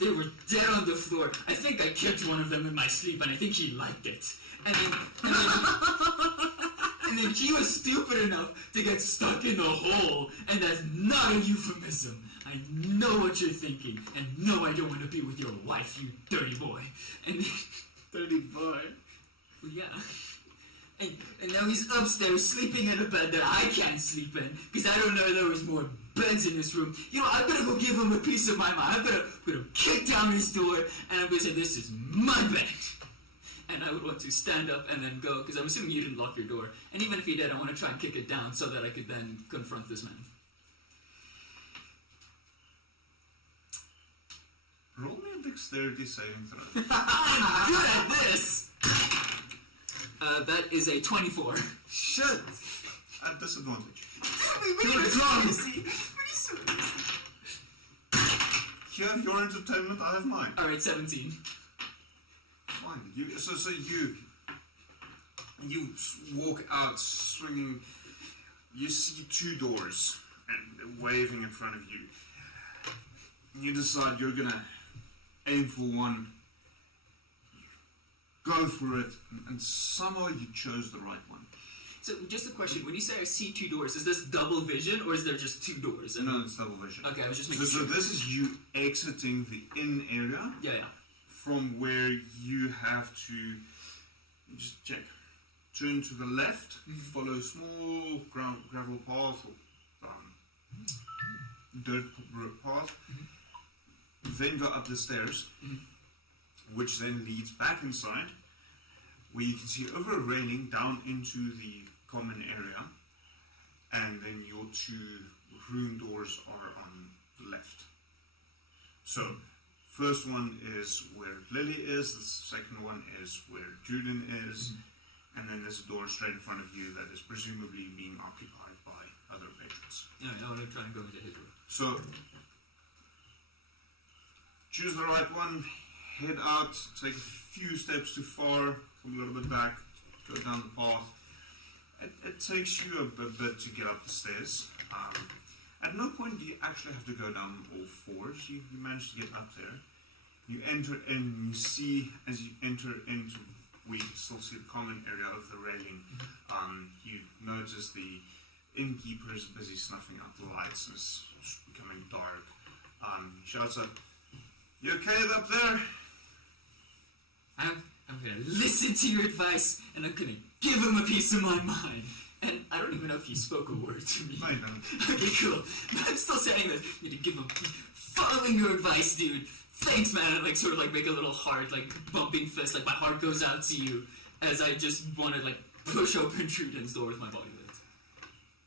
they were dead on the floor. I think I kicked one of them in my sleep, and I think he liked it. And then he was stupid enough to get stuck in the hole, and that's not a euphemism. I know what you're thinking, and no, I don't want to be with your wife, you dirty boy. And dirty boy? Well, yeah. And now he's upstairs sleeping in a bed that I can't sleep in, because I don't know there was more beds in this room. You know, I'm gonna go give him a piece of my mind. I'm gonna kick down his door, and I'm gonna say, this is my bed. And I would want to stand up and then go, because I'm assuming you didn't lock your door. And even if you did, I want to try and kick it down so that I could then confront this man. Roll me a dexterity saving throw. I'm good at this! That is a 24. Shit! At disadvantage. You're drunk! You have your entertainment, I have mine. Alright, 17. Fine. You walk out swinging. You see 2 doors and waving in front of you. You decide you're gonna aim for one. Go for it, and somehow you chose the right one. So, just a question. When you say I see 2 doors, is this double vision, or is there just 2 doors? No, it's double vision. Okay, I was just making So sure. this is you exiting the inn area. Yeah. From where you have to just check. Turn to the left, follow a small gravel path or dirt path, then go up the stairs, which then leads back inside, where you can see over a railing down into the common area, and then your 2 room doors are on the left. So, first one is where Lily is, the second one is where Juden is, and then there's a door straight in front of you that is presumably being occupied by other patrons. Yeah, I want to try and go into his room. So, choose the right one, head out, take a few steps too far, come a little bit back, go down the path. It takes you a bit to get up the stairs. At no point do you actually have to go down all 4s. You manage to get up there. You enter in, you see, as you enter into, we can still see the common area of the railing. You notice the innkeeper is busy snuffing out the lights and it's becoming dark. He shouts out, "You okay up there?" I'm gonna listen to your advice, and I'm gonna give him a piece of my mind. And I don't even know if he spoke a word to me. I know. Okay, cool. But I'm still saying this. I'm gonna give him, following your advice, dude. Thanks, man. And sort of make a little heart, bumping fist. My heart goes out to you as I just want to push open Truden's door with my body weight.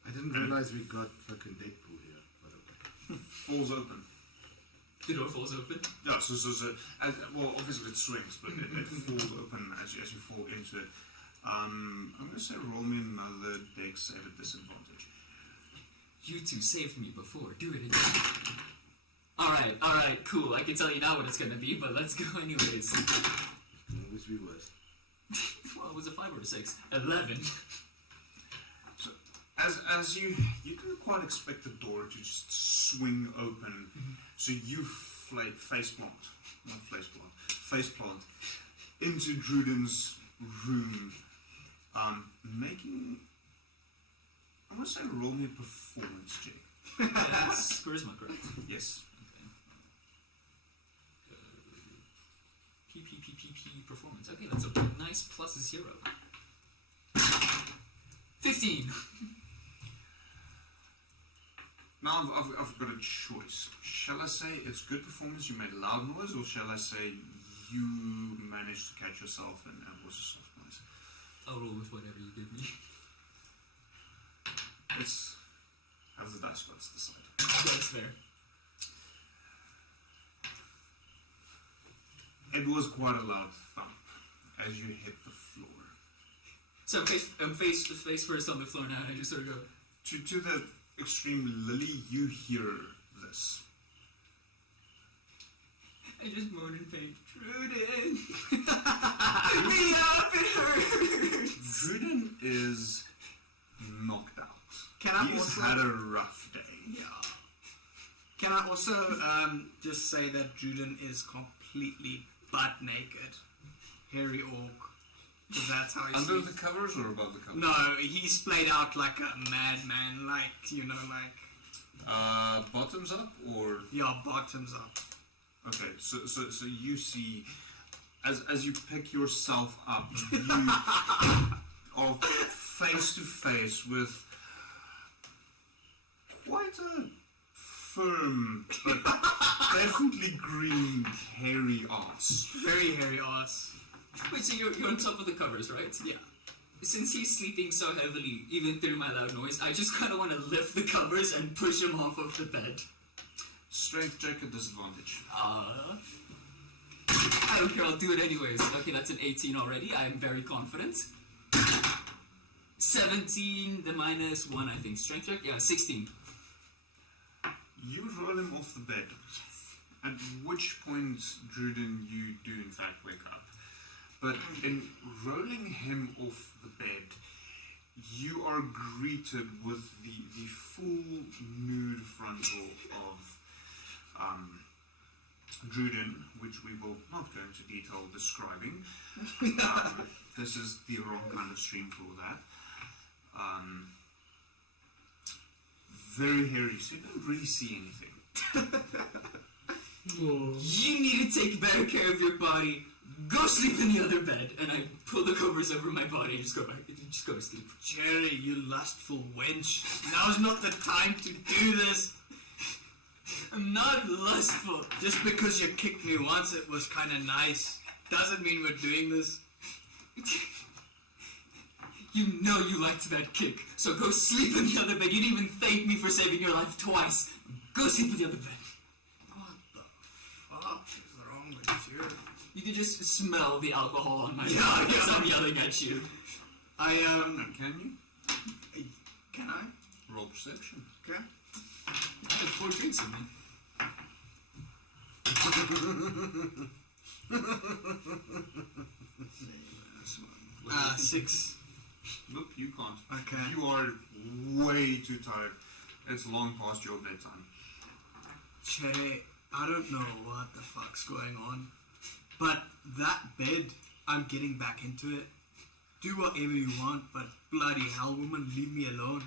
I didn't realize we got fucking Deadpool here, by the way. Falls open. The door falls open. Yeah, so obviously it swings, but it falls open as you fall into it. I'm going to say roll me another dex save at disadvantage. You two saved me before. Do it again. Alright, cool. I can tell you now what it's gonna be, but let's go anyways. Can always be worse. Well, it was a 5 or a 6. 11. So, as you didn't quite expect the door to just swing open, so you face plant into Druden's room, making, I must say, roll me a performance check. That's charisma, correct? Yes. Okay. P performance. Okay, that's a nice plus 0. 15. Now I've got a choice. Shall I say it's good performance, you made a loud noise, or shall I say you managed to catch yourself and it was a soft noise? I'll roll with whatever you give me. Let's have the dice gods decide. That's fair. It was quite a loud thump as you hit the floor. So I'm face first on the floor now, and I just sort of go... To the extreme, Lily, you hear this. I just moan in pain. Druden! Pick me up, it hurts! Druden is knocked out. Can I He's also had a rough day. Yeah. Can I also just say that Druden is completely butt naked, hairy orc. 'Cause that's how he Under sleeps. the covers or above the covers? No, he's splayed out like a madman, Bottoms up or yeah, bottoms up. okay. So you see, as you pick yourself up, you are face to face with quite a firm but definitely green hairy ass. Very hairy ass. Wait, so you're on top of the covers, right? Yeah. Since he's sleeping so heavily, even through my loud noise, I just kind of want to lift the covers and push him off of the bed. Strength check at disadvantage. I don't care, I'll do it anyways. Okay, that's an 18 already. I am very confident. 17, the minus 1, I think. Strength check? Yeah, 16. You roll him off the bed, at which point, Druden, you do in fact wake up. But in rolling him off the bed, you are greeted with the full nude frontal of Druden, which we will not go into detail describing. This is the wrong kind of stream for that. Very hairy, so you don't really see anything. You need to take better care of your body. Go sleep in the other bed. And I pull the covers over my body and just go to sleep. Jerry, you lustful wench. Now's not the time to do this. I'm not lustful. Just because you kicked me once, it was kind of nice. Doesn't mean we're doing this. You know you liked that kick, so go sleep in the other bed. You didn't even thank me for saving your life twice. Go sleep in the other bed. What the fuck is wrong with you? You can just smell the alcohol on my Yeah, body as yeah. I'm yelling at you. Can you? Can I? Roll perception. Okay. I had 4 drinks in me. 6. Nope, you can't. Okay. You are way too tired. It's long past your bedtime. Cherry, I don't know what the fuck's going on, but that bed, I'm getting back into it. Do whatever you want, but bloody hell, woman, leave me alone.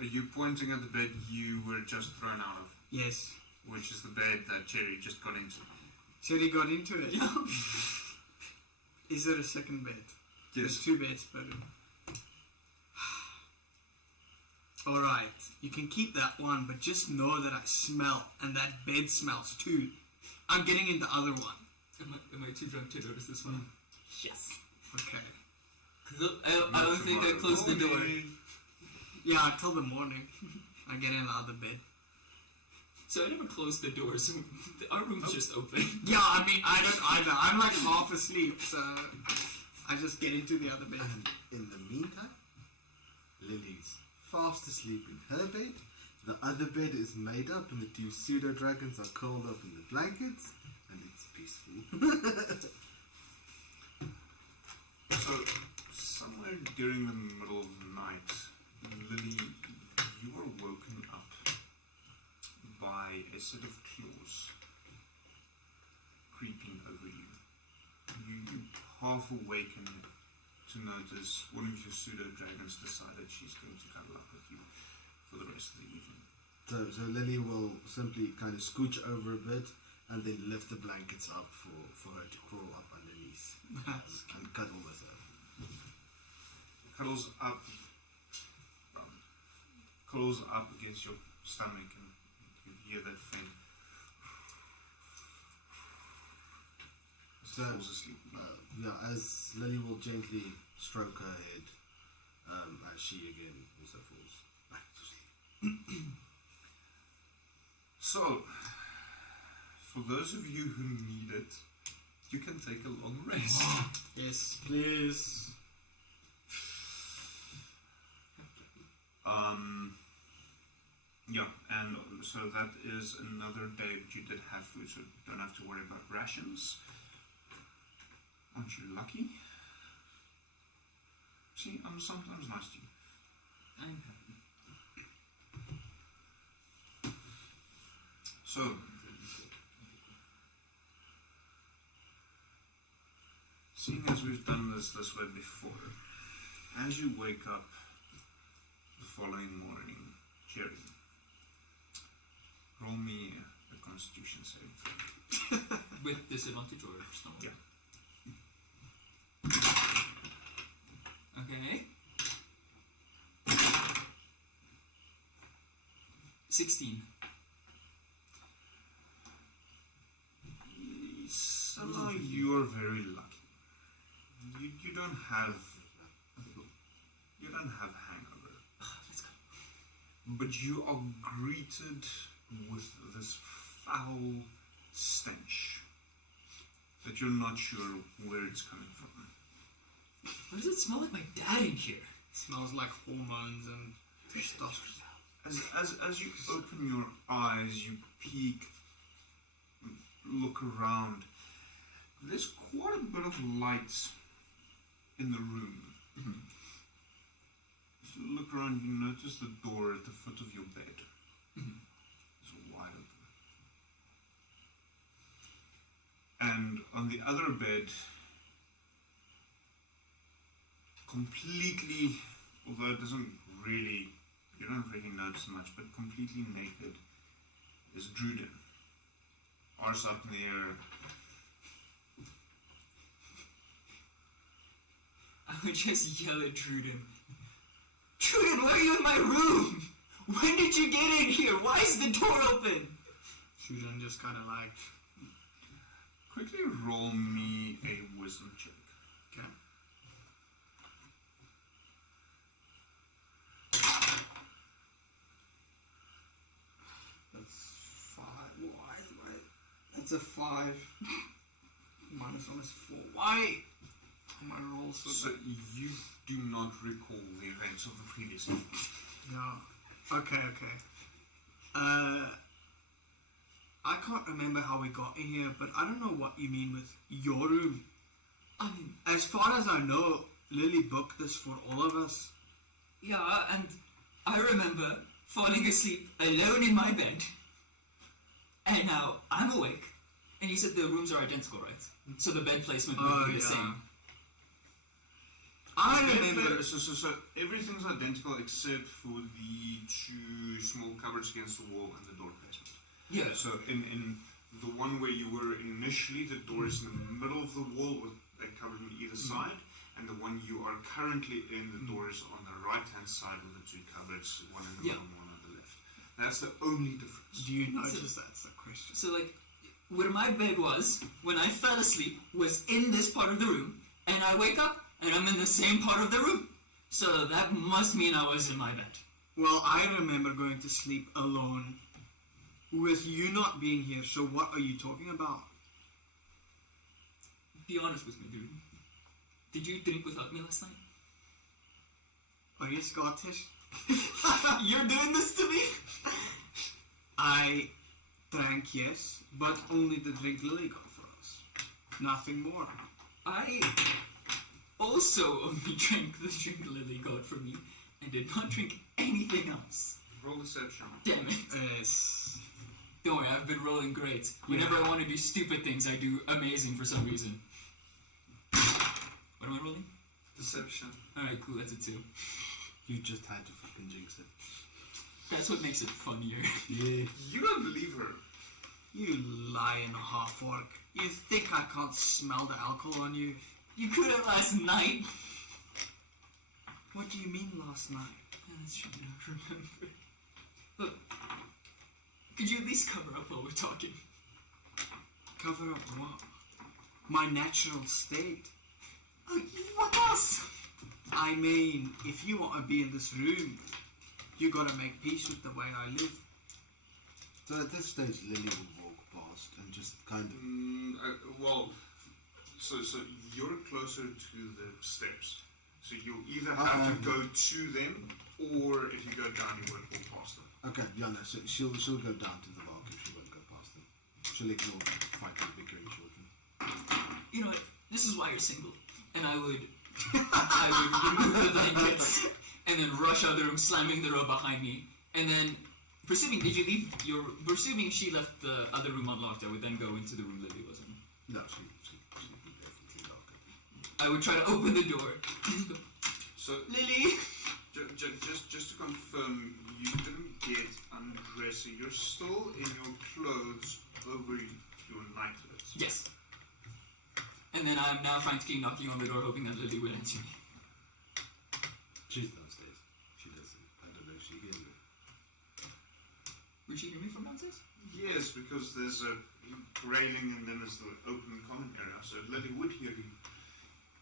Are you pointing at the bed you were just thrown out of? Yes. Which is the bed that Cherry just got into. Cherry got into it. Yeah. Is there a second bed? There's Yes. 2 beds, but... Alright, you can keep that one, but just know that I smell, and that bed smells too. I'm getting in the other one. Am I too drunk to notice this one? Yes. Okay. I don't think I closed the door. Yeah, till the morning. I get in the other bed. So I never closed the door, so our room's just open. Yeah, I mean, I don't either. I'm like half asleep, so... I just get into the other bed. And in the meantime, Lily's fast asleep in her bed. The other bed is made up, and the two pseudo-dragons are curled up in the blankets, and it's peaceful. So, somewhere during the middle of the night, Lily, you were woken up by a set of claws creeping over you. You half awaken to notice one of your pseudo-dragons decided she's going to cuddle up with you for the rest of the evening. So Lily will simply kind of scooch over a bit and then lift the blankets up for her to crawl up underneath and cuddle with her. Cuddles up against your stomach, and you hear that faint. So, falls asleep. As Lily will gently stroke her head, as she again also falls back to sleep. So, for those of you who need it, you can take a long rest. Yes, please. Yeah, and so that is another day that you did have food, so you don't have to worry about rations. Aren't you lucky? See, I'm sometimes nice to you. I'm happy. So, seeing as we've done this way before, as you wake up the following morning, cheery, roll me a Constitution save. With disadvantage or still? Yeah. Okay. 16. Somehow you are very lucky. You don't have hangover. Let's go. But you are greeted with this foul stench that you're not sure where it's coming from. Why does it smell like my dad in here? It smells like hormones and testosterone. As you open your eyes, you peek, look around. There's quite a bit of light in the room. Mm-hmm. As you look around, you notice the door at the foot of your bed. Mm-hmm. It's wide open. And on the other bed, completely, although it doesn't really, you don't really notice much, but completely naked, is Druden. Arse up in the air. I would just yell at Druden. Druden, why are you in my room? When did you get in here? Why is the door open? Susan just kind of like... Quickly roll me a wisdom check. Okay. That's 5. Why? That's a 5. Minus 1 is 4. Why? My rolls So you do not recall the events of the previous night. No. Okay. I can't remember how we got in here, but I don't know what you mean with your room. I mean, As far as I know, Lily booked this for all of us. yeah, and I remember falling asleep alone in my bed. And now I'm awake. And you said the rooms are identical, right? So the bed placement would be the same. I remember. So everything's identical except for the two small cupboards against the wall and the door placement. Yeah. So in the one where you were initially, the door is in the middle of the wall with a cupboard on either side, and the one you are currently in, the door is on the right-hand side with the two cupboards, one in the middle and one on the left. That's the only difference. Do you notice that's the question? So, like, where my bed was when I fell asleep was in this part of the room, and I wake up and I'm in the same part of the room. So that must mean I was in my bed. Well, I remember going to sleep alone with you not being here, so what are you talking about? Be honest with me, dude. Did you drink without me last night? Are you Scottish? You're doing this to me? I drank, yes, but only the drink Lily got for us. Nothing more. I also only drank the drink Lily got for me and did not drink anything else. Roll deception. Damn it. Yes. Don't worry, I've been rolling great. Whenever I want to do stupid things, I do amazing for some reason. What am I rolling? Deception. Alright, cool, that's a 2. You just had to fucking jinx it. That's what makes it funnier. Yeah. You don't believe her. You lying half-orc. You think I can't smell the alcohol on you? You couldn't last night. What do you mean last night? That's true, I remember. Look, could you at least cover up while we're talking? Cover up what? My natural state. What else? I mean, if you want to be in this room, you gotta make peace with the way I live. So at this stage, Lily will walk past and just kind of... Well, so you're closer to the steps. So you'll either have to go to them, or if you go down, you won't walk past them. Okay, yeah, no, so she'll go down to the bar if she won't go past them. She'll ignore the fighting, bickering children. You know what? This is why you're single. And I would remove the blankets and then rush out of the room, slamming the door behind me. And then, presuming she left the other room unlocked, I would then go into the room Lily was in. No, she definitely lock it. I would try to open the door. So Lily! Just to confirm, you didn't get undressed. So you're still in your clothes over your nightlets. Yes. And then I'm now frantically knocking on the door, hoping that Lily will answer me. She's downstairs. She doesn't. I don't know if she hears me. Will she hear me from downstairs? Yes, because there's a railing and then there's the open common area. So Lily would hear you,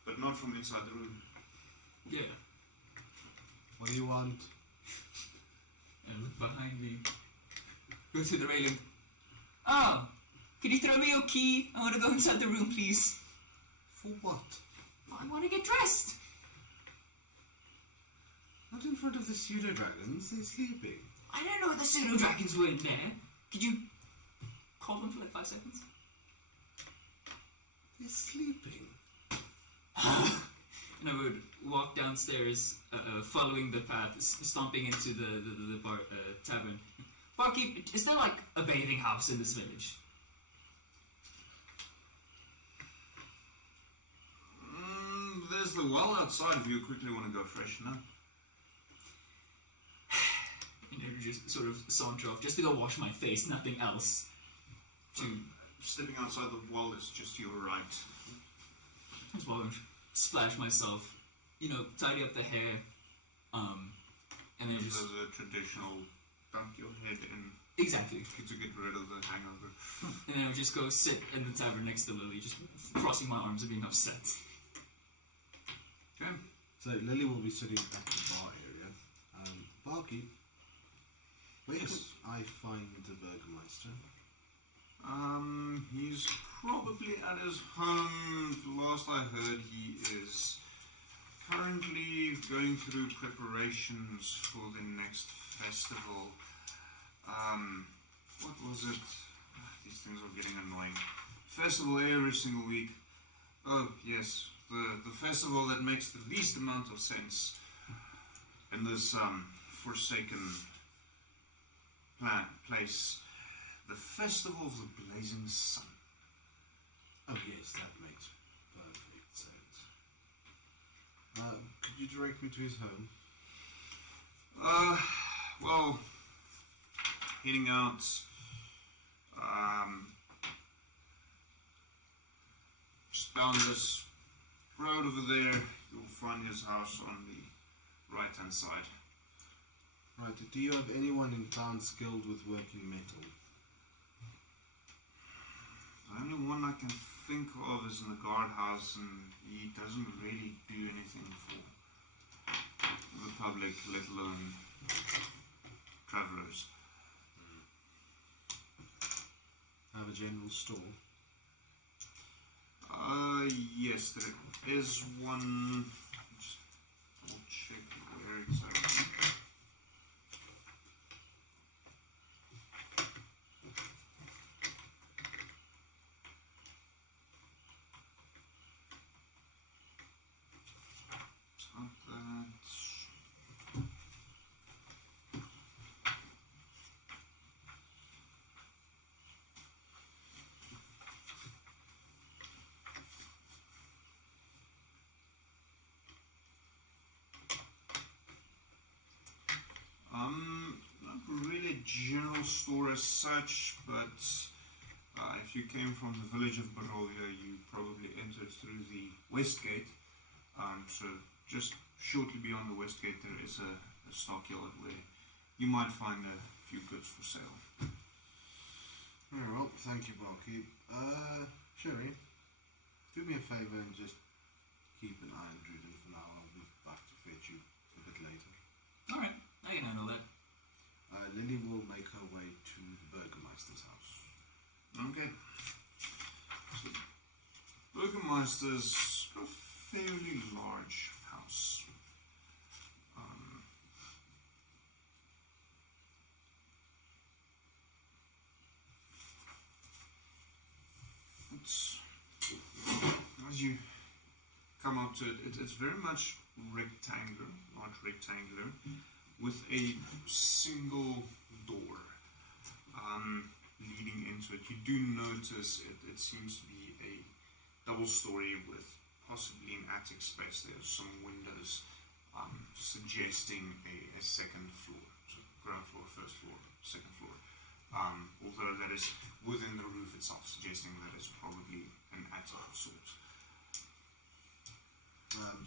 but not from inside the room. Yeah. What do you want? I look behind me. Go to the railing. Oh! Can you throw me your key? I want to go inside the room, please. For what? I want to get dressed. Not in front of the pseudo-dragons. They're sleeping. I don't know the pseudo-dragons were in there. Could you call them for like 5 seconds? They're sleeping. And I would walk downstairs, following the path, stomping into the bar, tavern. Barkeep, is there like a bathing house in this village? There's the well outside if you quickly want to go freshen up. You know, just sort of saunter off, just to go wash my face, nothing else. Stepping outside the well is just your right. Just want to splash myself, you know, tidy up the hair, and then just... There's a traditional dunk your head in. Exactly. To get rid of the hangover. And then I would just go sit in the tavern next to Lily, just crossing my arms and being upset. Okay. So Lily will be sitting at the bar area. Barkeep, where can I find the Burgermeister? He's probably at his home. Last I heard, he is currently going through preparations for the next festival. What was it? These things are getting annoying. Festival every single week. Oh, yes. The festival that makes the least amount of sense in this forsaken place. The Festival of the Blazing Sun. Oh yes, that makes perfect sense. Could you direct me to his home? Well, heading out, just down this road over there, you'll find his house on the right-hand side. Right, do you have anyone in town skilled with working metal? The only one I can think of is in the guardhouse, and he doesn't really do anything for the public, let alone travelers. Have a general store? Yes. yes, there is one. Just double check where exactly. It's not that. Not really a general store as such, but if you came from the village of Barovia, you probably entered through the west gate. So just shortly beyond the west gate, there is a stockyard where you might find a few goods for sale. Very well, thank you, Barkeep. Sherry, do me a favour and just keep an eye on Druden for now. I'll be back to fetch you a bit later. Alright, I can handle that. Lily will make her way to the Burgermeister's house. Okay. So, Burgermeister's got a fairly large house. As you come up to it, it's very much rectangular, large rectangular, with a single door leading into it. You do notice it seems to be a double story with possibly an attic space. There's some windows suggesting a second floor, so ground floor, first floor, second floor. Although that is within the roof itself, suggesting that it's probably an attic of sorts.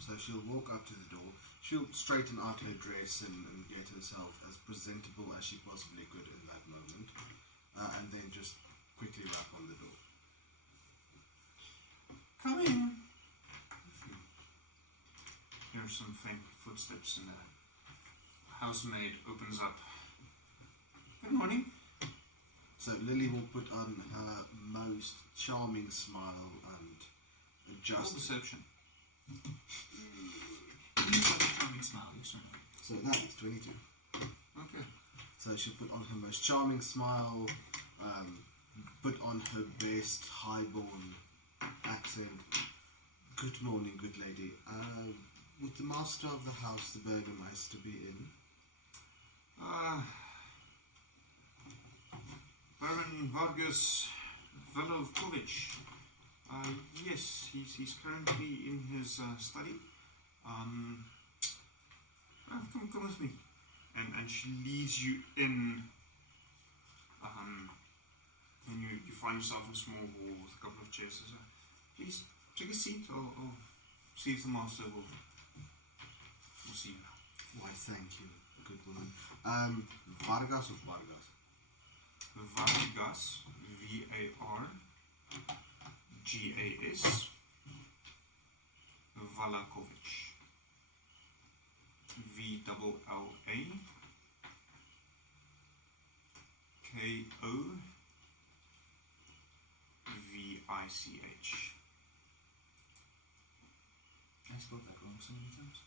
So she'll walk up to the door. She'll straighten out her dress and get herself as presentable as she possibly could in that moment, and then just quickly rap on the door. Come in. Here's some faint footsteps, and the housemaid opens up. Good morning. So Lily will put on her most charming smile and adjust. Perception. You have a charming smile, you certainly. So that is 22. Okay. So she'll put on her most charming smile, put on her best highborn accent. Good morning, good lady. Would the master of the house, the Burgermeister, be in? Baron Vargas Velovkovich. Yes, he's currently in his study. Come with me. And she leads you in. And you find yourself in a small hall with a couple of chairs. So, please take a seat, or see if the master will see you. Why, thank you, good woman. Vargas or Vargas? Vargas, V-A-R-G-A-S, Valakovich, V-double-L-A-K-O-V-I-C-H. I spelled that wrong so many times.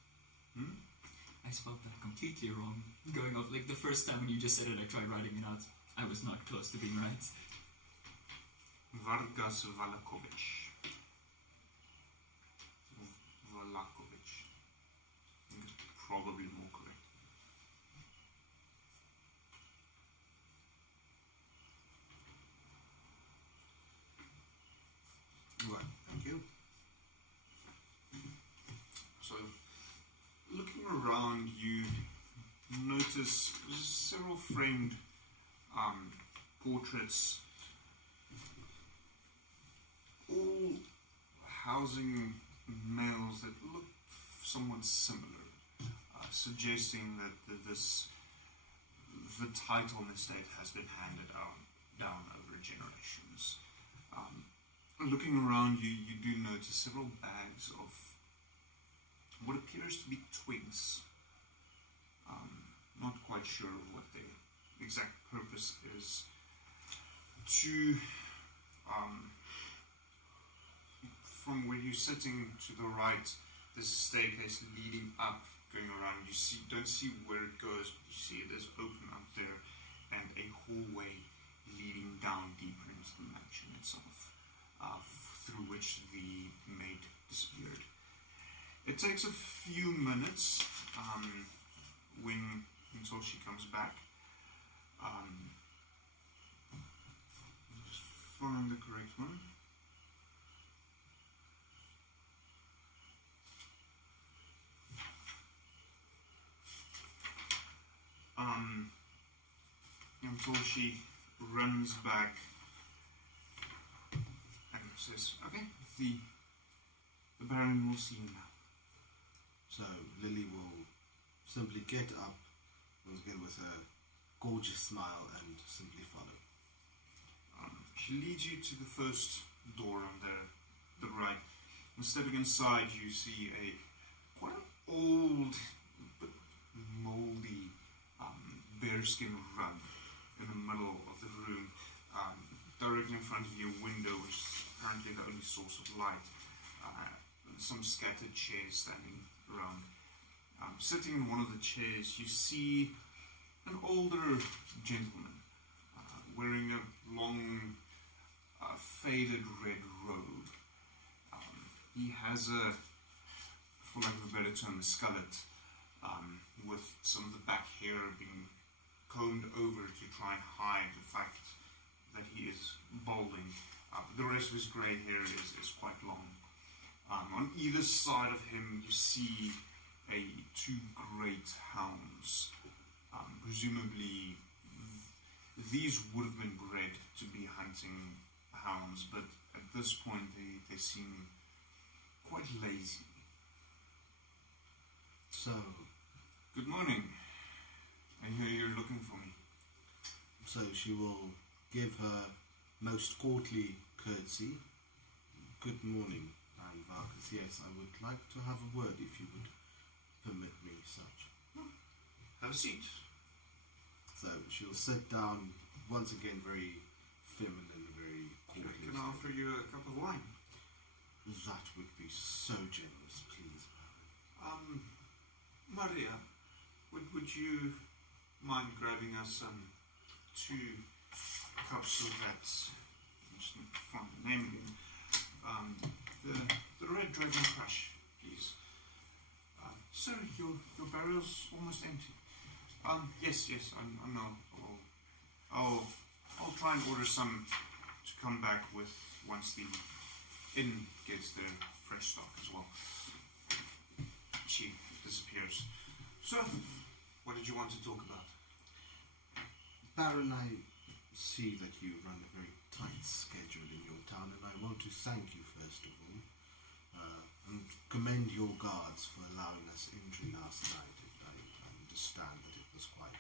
I spelled that completely wrong. Going off, like the first time when you just said it, I tried writing it out. I was not close to being right. Vargas Valakovich. Valakovich. I think it's probably more correct. Right, thank you. So, looking around, you notice several framed portraits, all housing males that look somewhat similar, suggesting that the title and estate has been handed down over generations. Looking around, you do notice several bags of what appears to be twigs. Not quite sure of what their exact purpose is. from where you're sitting to the right, there's a staircase leading up, going around. Don't see where it goes, but you see it is open up there, and a hallway leading down deeper into the mansion itself, through which the maid disappeared. It takes a few minutes until she comes back. Just find the correct one. Until she runs back and says, "Okay, the Baron will see you now." So Lily will simply get up, once again with a gorgeous smile, and simply follow. She leads you to the first door on the right. And stepping inside, you see a quite old but moldy bearskin rug in the middle of the room, directly in front of you, a window, which is apparently the only source of light. Some scattered chairs standing around. Sitting in one of the chairs, you see an older gentleman wearing a long, faded red robe. He has for lack of a better term, a skullet, with some of the back hair being combed over to try and hide the fact that he is balding. The rest of his grey hair is quite long. On either side of him, you see two great hounds. Presumably, these would have been bred to be hunting hounds, but at this point, they seem quite lazy. So, good morning. I hear you're looking for me. So she will give her most courtly courtesy. Good morning, I'm Vargas. Yes, I would like to have a word if you would permit me such. Have a seat. So she'll sit down, once again very feminine, very courtly. Can I offer you a cup of wine? That would be so generous, please, Baron. Maria, would you mind grabbing us 2 cups of that? I just need to find the name again. The Red Dragon Crush, please. Sir, your barrel's almost empty. Yes, I know. I'll try and order some to come back with once the inn gets their fresh stock as well. She disappears. So, what did you want to talk about? Baron, I see that you run a very tight schedule in your town, and I want to thank you first of all, and commend your guards for allowing us entry last night. I understand that it was quite a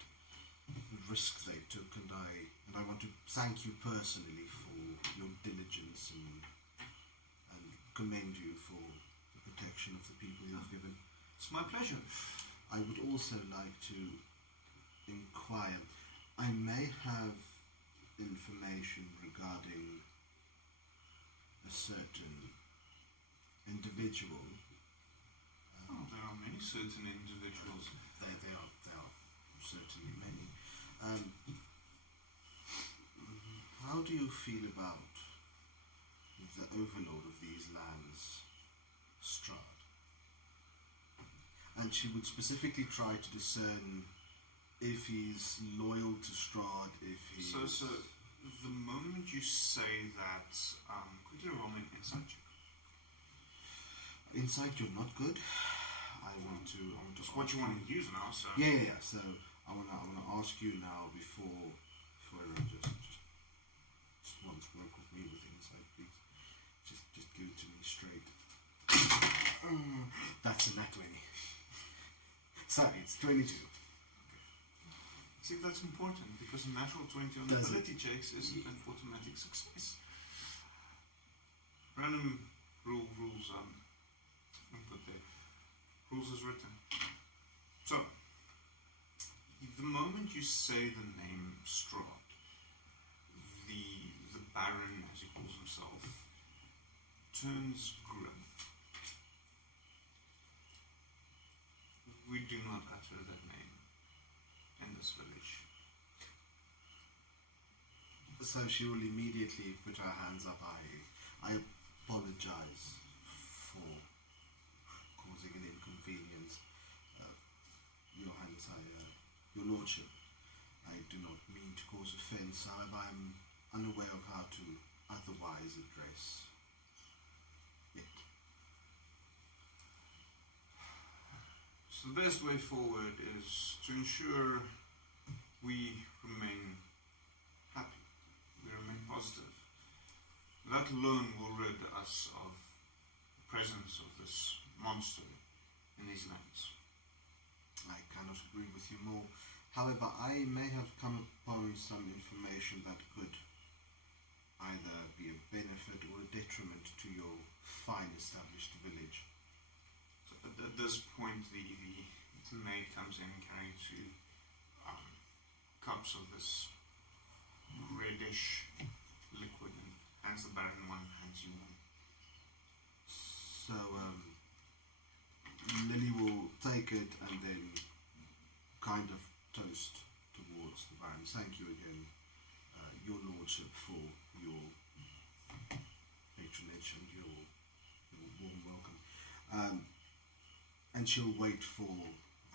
risk they took, and I want to thank you personally for your diligence and commend you for the protection of the people you have given. It's my pleasure. I would also like to inquire. I may have information regarding a certain individual. There are many certain individuals. There are certainly many. How do you feel about the overlord of these lands, Strahd? And she would specifically try to discern if he's loyal to Strahd, if he's... So the moment you say that, quickly roll me an insight check. Insight, you're not good. I want to. Just what you want to use now, so. Yeah. So I want to ask you now before everyone just once work with me with insight, please. Just give it to me straight. That's a nat 20. Sorry, it's 22. See, that's important because a natural 20 on the ability checks isn't an automatic success. Random rules input there. Rules is written. So, the moment you say the name Strahd, the Baron, as he calls himself, turns grim. We do not utter that name in this village. So she will immediately put her hands up. I apologize for causing an inconvenience. Your Highness, Your Lordship, I do not mean to cause offence. However, I'm unaware of how to otherwise address it. So the best way forward is to ensure we remain happy, we remain positive. That alone will rid us of the presence of this monster in these lands. I cannot agree with you more. However, I may have come upon some information that could either be a benefit or a detriment to your fine established village. So at this point, the maid comes in carrying two cups of this reddish liquid and hands the Baron one, hands you one. So, Lily will take it and then kind of toast towards the Baron. Thank you again, Your Lordship, for your patronage and your warm welcome. And she'll wait for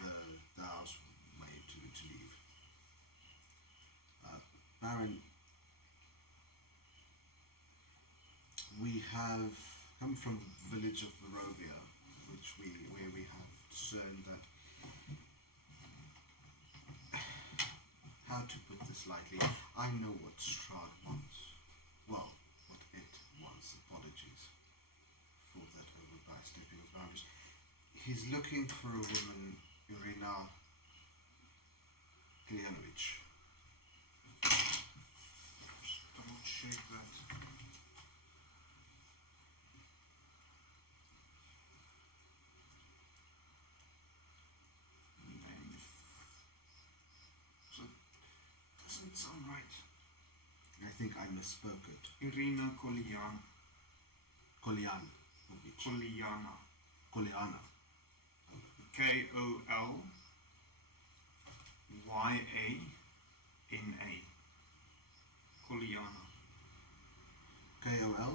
the housemaid to leave. Baron, we have come from the village of Barovia, where we have discerned that, how to put this lightly, I know what Strahd wants. Well, what it wants. Apologies for that overstepping of boundaries. He's looking for a woman, Irina Klianovich. Double check that. Doesn't sound right. I think I misspoke it. Irina Kolyana. Kolyanovich. Kolyana. Kolyana. Kolyana. Kolyana. K-O-L?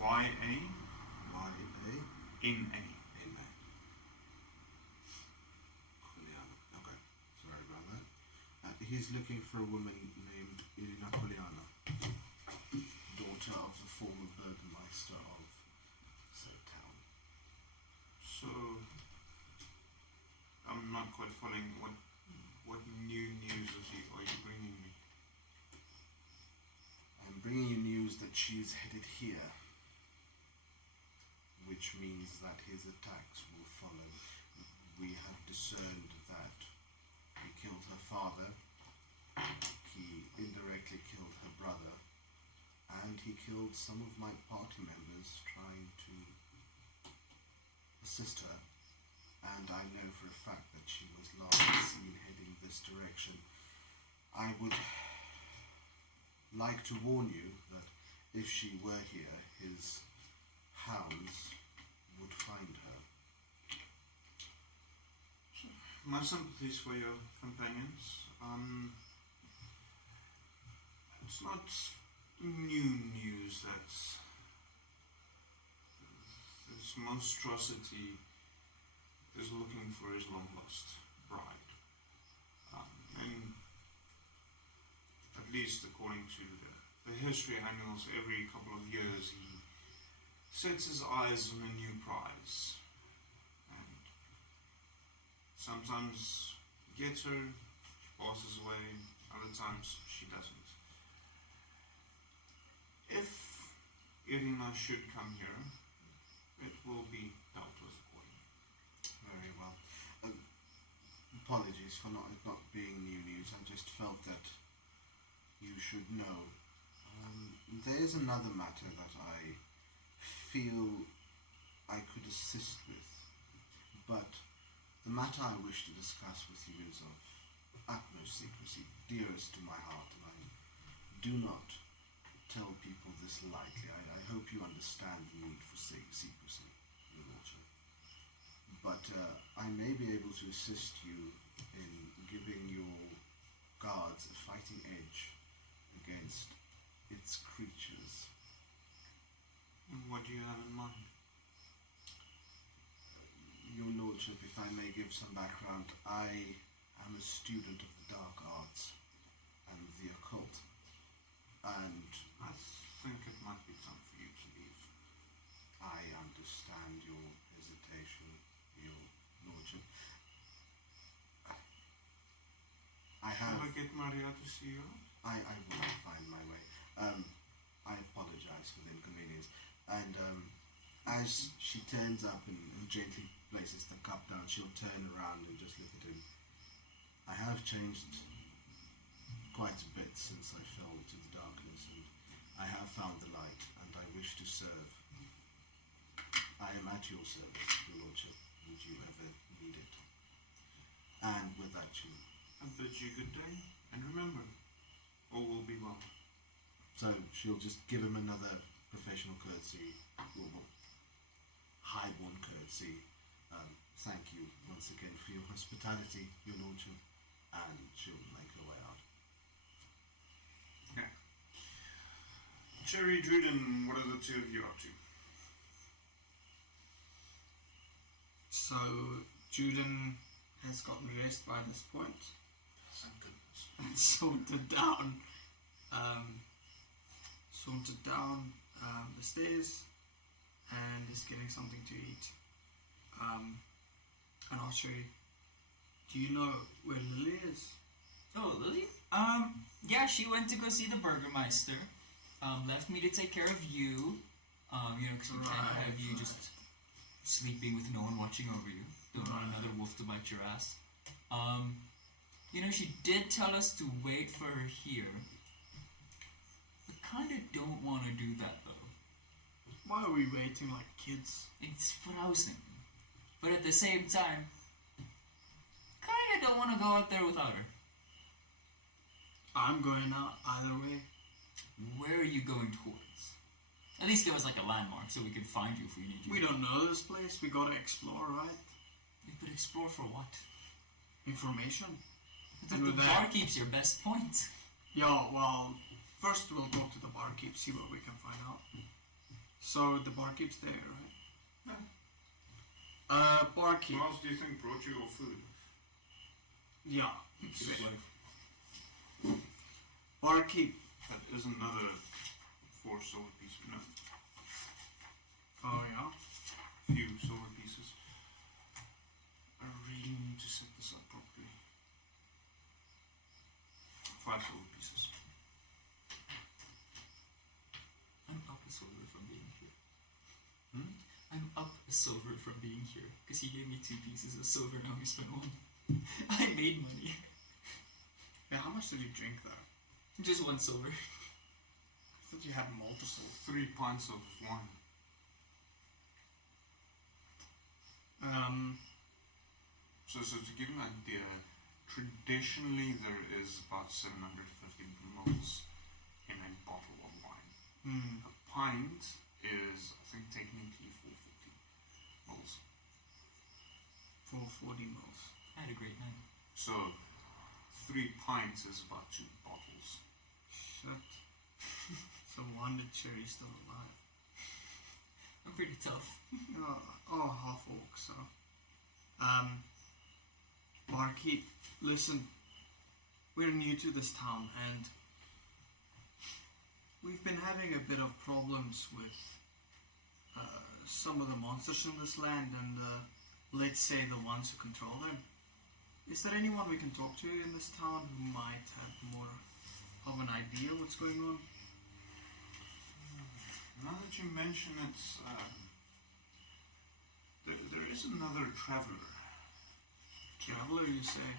Y-A. Y-A. N-A. N-A. Kolyana. Okay. Sorry about that. He's looking for a woman named Irina Kolyana, daughter of the former burgomaster of said town. So, I'm not quite following what new news are you bringing me? I'm bringing you news that she's headed here, which means that his attacks will follow. We have discerned that he killed her father, he indirectly killed her brother, and he killed some of my party members trying to assist her. And I know for a fact that she was last seen heading this direction. I would like to warn you that if she were here, his hounds would find her. My sympathies for your companions. It's not new news that this monstrosity is looking for his long-lost bride. And at least according to the history annuals, every couple of years he sets his eyes on a new prize. And sometimes he gets her, she passes away, other times she doesn't. If Irina should come here, it will be dealt with accordingly. Very well. Apologies for not being new news. I just felt that you should know. There's another matter that I feel I could assist with, but the matter I wish to discuss with you is of utmost secrecy, dearest to my heart, and I do not tell people this lightly. I hope you understand the need for secrecy, Your Lordship. But I may be able to assist you in giving your guards a fighting edge against its creatures. What do you have in mind? Your Lordship, if I may give some background, I am a student of the dark arts and the occult, and I think it might be time for you to leave. I understand your hesitation, Your Lordship. I Can have... I get Maria to see you? I will find my way. I apologize for the inconvenience. And as she turns up and gently places the cup down, she'll turn around and just look at him. I have changed quite a bit since I fell to the darkness, and I have found the light, and I wish to serve. I am at your service, Your Lordship, would you ever need it. And with that, you... I bid you good day, and remember, all will be well. So she'll just give him another professional courtesy, or high-born courtesy. Thank you once again for your hospitality, Your Lordship, and she'll make her way out. Okay. Cherry, Druden, what are the two of you up to? So, Juden has gotten rest by this point Thank goodness. and sauntered down the stairs and is getting something to eat. And I'll show you. Do you know where Lily is? Oh, Lily? Yeah, she went to go see the Burgermeister. Left me to take care of you. Because we can't have you just sleeping with no one watching over you. Don't want another wolf to bite your ass. She did tell us to wait for her here. We kind of don't want to do that, though. Why are we waiting like kids? It's what I was thinking. But at the same time, kind of don't want to go out there without her. I'm going out either way. Where are you going towards? At least give us like a landmark so we can find you if we need you. We don't know this place. We gotta explore, right? You could explore for what? Information. The And with that- barkeep's your best point. Yeah, well, first we'll talk to the barkeep, see what we can find out. So the barkeep's there, right? Barkeep. Who else do you think brought you your food? Yeah. His wife. Barkeep. That is another 4 silver pieces. No, Oh yeah. few silver pieces. I really need to set this up properly. 5 silver pieces. I'm up a silver from being here. Hmm? I'm up a silver from being here. Because he gave me 2 pieces of silver, now we spent 1. I made money. Yeah, how much did you drink though? Just 1 silver. I thought you had multiple. 3 pints of wine. So to give you an idea, traditionally there is about 750 mils in a bottle of wine. A pint is, I think, technically 440 mils. 440 mils. I had a great night. So 3 pints is about 2 bottles. Shit. So wonder Cherry's still alive. I'm pretty tough. Half orc, so. Barkeep, listen. We're new to this town and we've been having a bit of problems with some of the monsters in this land and let's say the ones who control them. Is there anyone we can talk to in this town who might have more of an idea what's going on? Now that you mention it, there is another traveler Traveler, you say?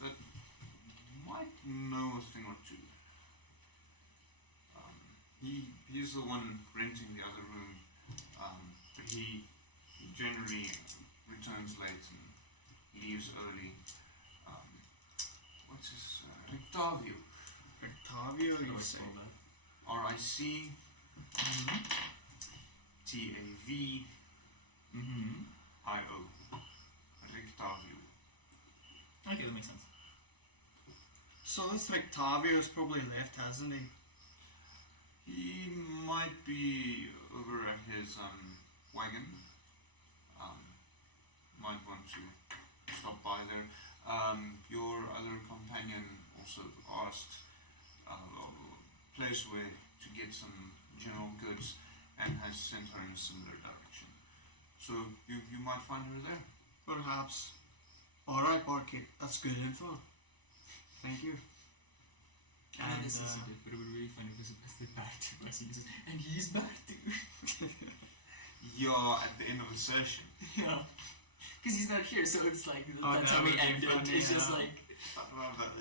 that might know a thing or two. He's the one renting the other room, but he generally returns late and leaves early. What What is Rictavio? Rictavio, you say? R-I-C T-A-V I-O. Rictavio. Okay, that makes sense. So this Rictavio's probably left, hasn't he? He might be over at his wagon. Might want to stop by there. Your other companion also asked a place where to get some general goods and has sent her in a similar direction. So you might find her there. Perhaps. Alright, Barkeep, that's good info. Thank you. I know this isn't it, but it would be really funny because it's the bad too. And he's bad too. Yeah, at the end of the session. Yeah. Because he's not here, so it's like, Oh, that's that how we would be end it. funny, It's just yeah. like,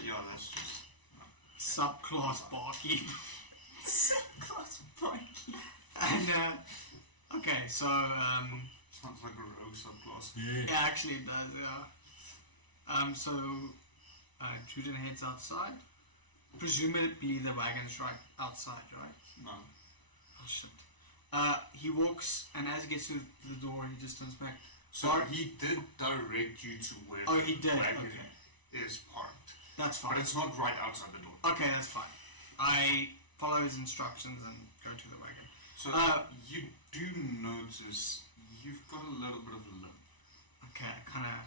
Yeah, that's just. Subclass Barkeep. subclass Brink. And, okay, so, Sounds like a rogue subclass. yeah, actually it does, yeah. So, Juden heads outside. Presumably the wagon's right outside, right? No. Oh, shit. He walks, and as he gets to the door, he just turns back. So he did direct you to where Oh, the he did, wagon okay. is parked. That's But fine. it's not right outside the door. Okay, that's fine. I follow his instructions and go to the wagon. So you do notice you've got a little bit of a limp. Okay, kind of...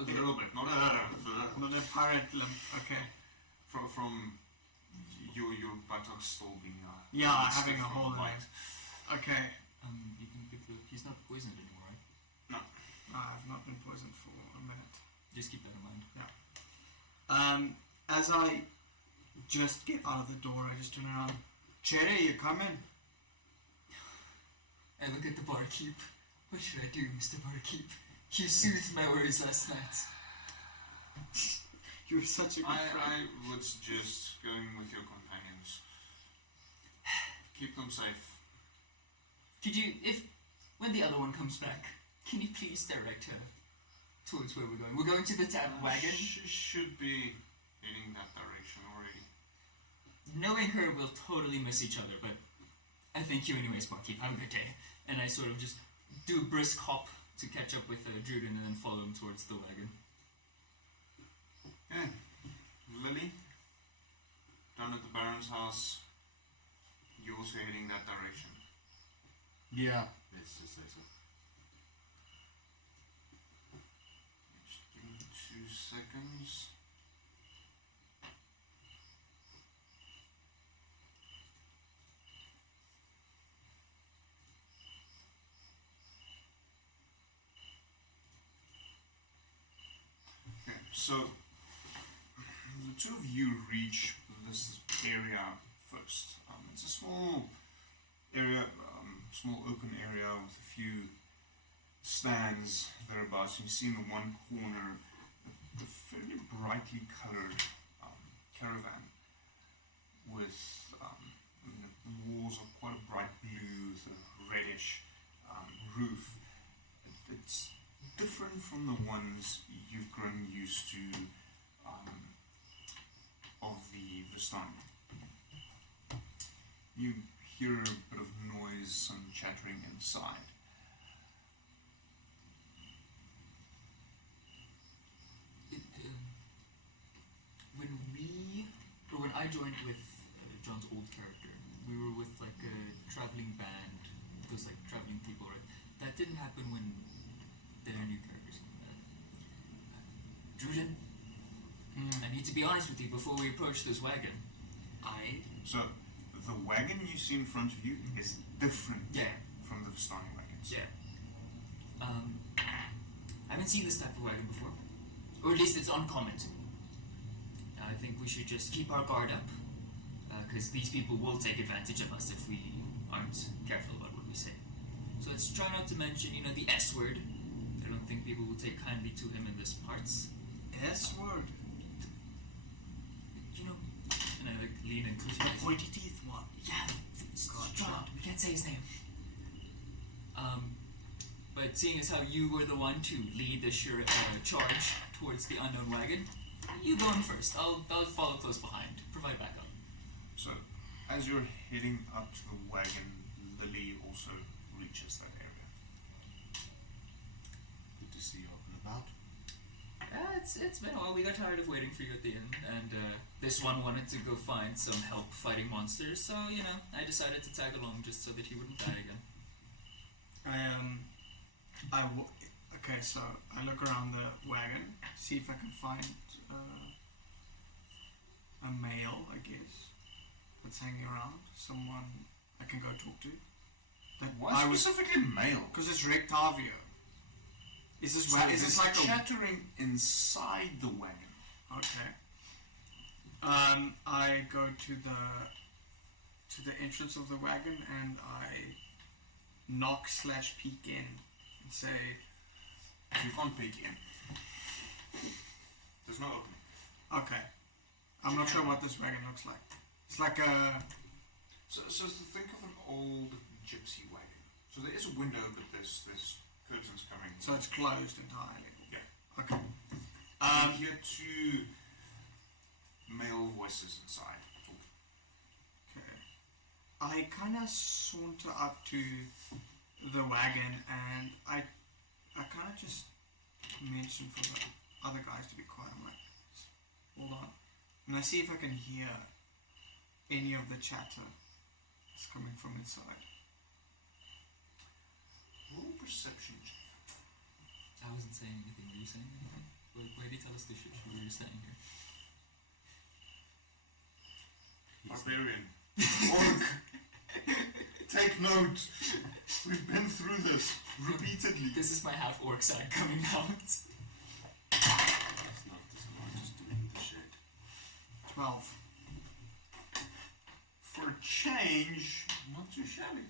A little bit, not Not a pirate limp, okay. from your buttocks still being Yeah, stiff having a from hole in bite. it. Okay. You can give he's not poisoned anymore, right? No. I've not been poisoned for a minute. Just keep that in mind. As I just get out of the door, I just turn around. Cherry, you coming? I look at the barkeep. What should I do, Mr. Barkeep? You soothed my worries last night. You're such a good friend. I would suggest going with your companions. Keep them safe. Could you, when the other one comes back, can you please direct her towards where we're going? We're going to the wagon. She should be heading that direction already. Knowing her, we'll totally miss each other, but I thank you anyways, Barkeep. Have a good day. And I sort of just do a brisk hop to catch up with Druden and then follow him towards the wagon. Okay. Lily, down at the Baron's house, you're also heading that direction. Yeah. Let's just say so. Just give me 2 seconds. Okay, so the two of you reach this area first. It's a small area, small open area with a few stands thereabouts. You see in the one corner a fairly brightly colored caravan with the walls are quite a bright blue with a reddish roof. It's different from the ones you've grown used to of the Vistani. You hear a bit of noise, some chattering inside. When I joined with John's old character, we were with like a traveling band, those like traveling people, right? That didn't happen when their new characters came back. Druden, I need to be honest with you before we approach this wagon. So, the wagon you see in front of you is different from the Vistani wagons. Yeah. I haven't seen this type of wagon before. Or at least it's uncommon. I think we should just keep our guard up. Because these people will take advantage of us if we aren't careful about what we say. So let's try not to mention, the S word. I don't think people will take kindly to him in this parts. S word? And I lean and close. The pointy teeth one. Yeah, Strahd. We can't say his name. But seeing as how you were the one to lead the charge towards the unknown wagon, You go in first. I'll follow close behind. Provide backup. So, as you're heading up to the wagon, Lily also reaches that area. Good to see you up and about. It's been a while. We got tired of waiting for you at the inn, and this one wanted to go find some help fighting monsters, so, you know, I decided to tag along just so that he wouldn't die again. Okay, so I look around the wagon, see if I can find a male, I guess, that's hanging around, someone I can go talk to. Why specifically male? Because it's Rectavio. Is this So is this like chattering inside the wagon? Okay. I go to the entrance of the wagon and I knock/peek in and say, You can't peek in. There's no opening. okay. I'm not sure what this wagon looks like. It's like a... So think of an old gypsy wagon. So there is a window, but there's curtains coming. So it's closed entirely. Yeah. Okay. You hear two male voices inside talking. Okay. I kind of saunter up to the wagon and I kind of just mention for the other guys to be quiet. I'm like, hold on. And I see if I can hear any of the chatter that's coming from inside. Roll perception check. I wasn't saying anything. Were you saying anything? Why did you tell us the shit we were saying here? Barbarian. Orc. Take note. We've been through this repeatedly. This is my half-orc side coming out. It's not the smartest doing the shit. 12. For a change, not too shabby.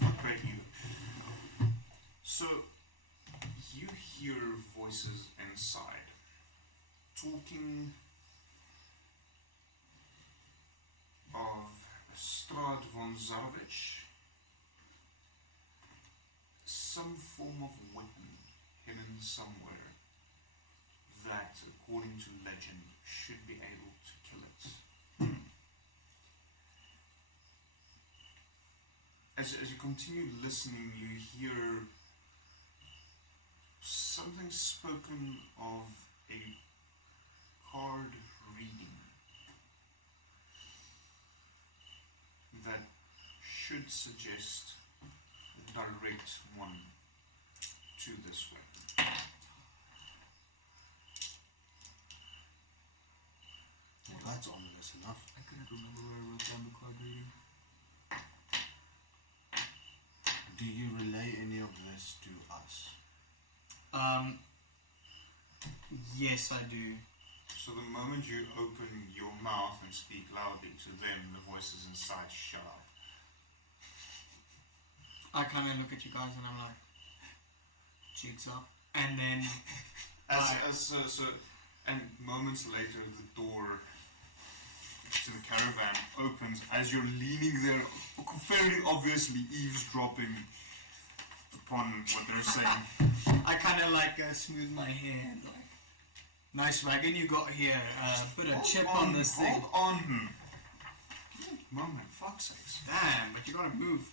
Not great either. So, you hear voices inside, talking of Strahd von Zarovich, some form of weapon hidden somewhere that, according to legend, should be able to kill it. As you continue listening, you hear something spoken of a card reading that should suggest a direct one to this weapon. Well, that's ominous enough. I couldn't remember where I wrote down the card reading. Do you relay any of this to us? Yes, I do. So the moment you open your mouth and speak loudly to them, the voices inside shut up. I kind of look at you guys and I'm like, jigs up. And then... And moments later, the door to the caravan opens as you're leaning there, very obviously eavesdropping upon what they're saying. I kind of like smooth my hair and like, nice wagon you got here. Put a chip on this thing. Hold on. Moment, fuck's sakes. Damn, but you gotta move.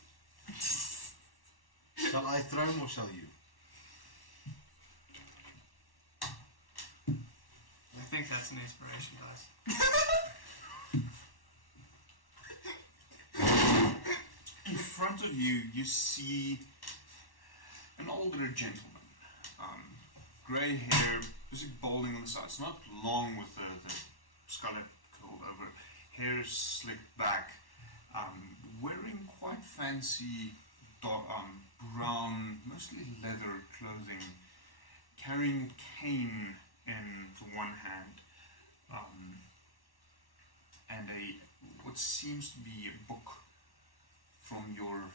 Shall I throw him or shall you? I think that's an inspiration, guys. In front of you, you see an older gentleman. Grey hair, busy balding on the sides. Not long with the scarlet curled over. Hair slicked back. Wearing quite fancy brown, mostly leather clothing. Carrying a cane in one hand. And what seems to be a book from your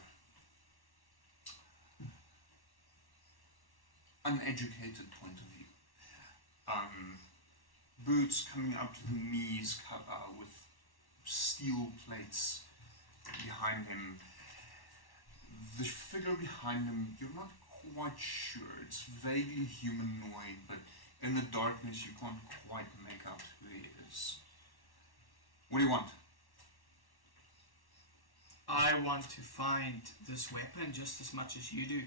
uneducated point of view. Boots coming up to the knees with steel plates behind him. The figure behind him, you're not quite sure. It's vaguely humanoid, but In the darkness, you can't quite make out who he is. What do you want? I want to find this weapon just as much as you do.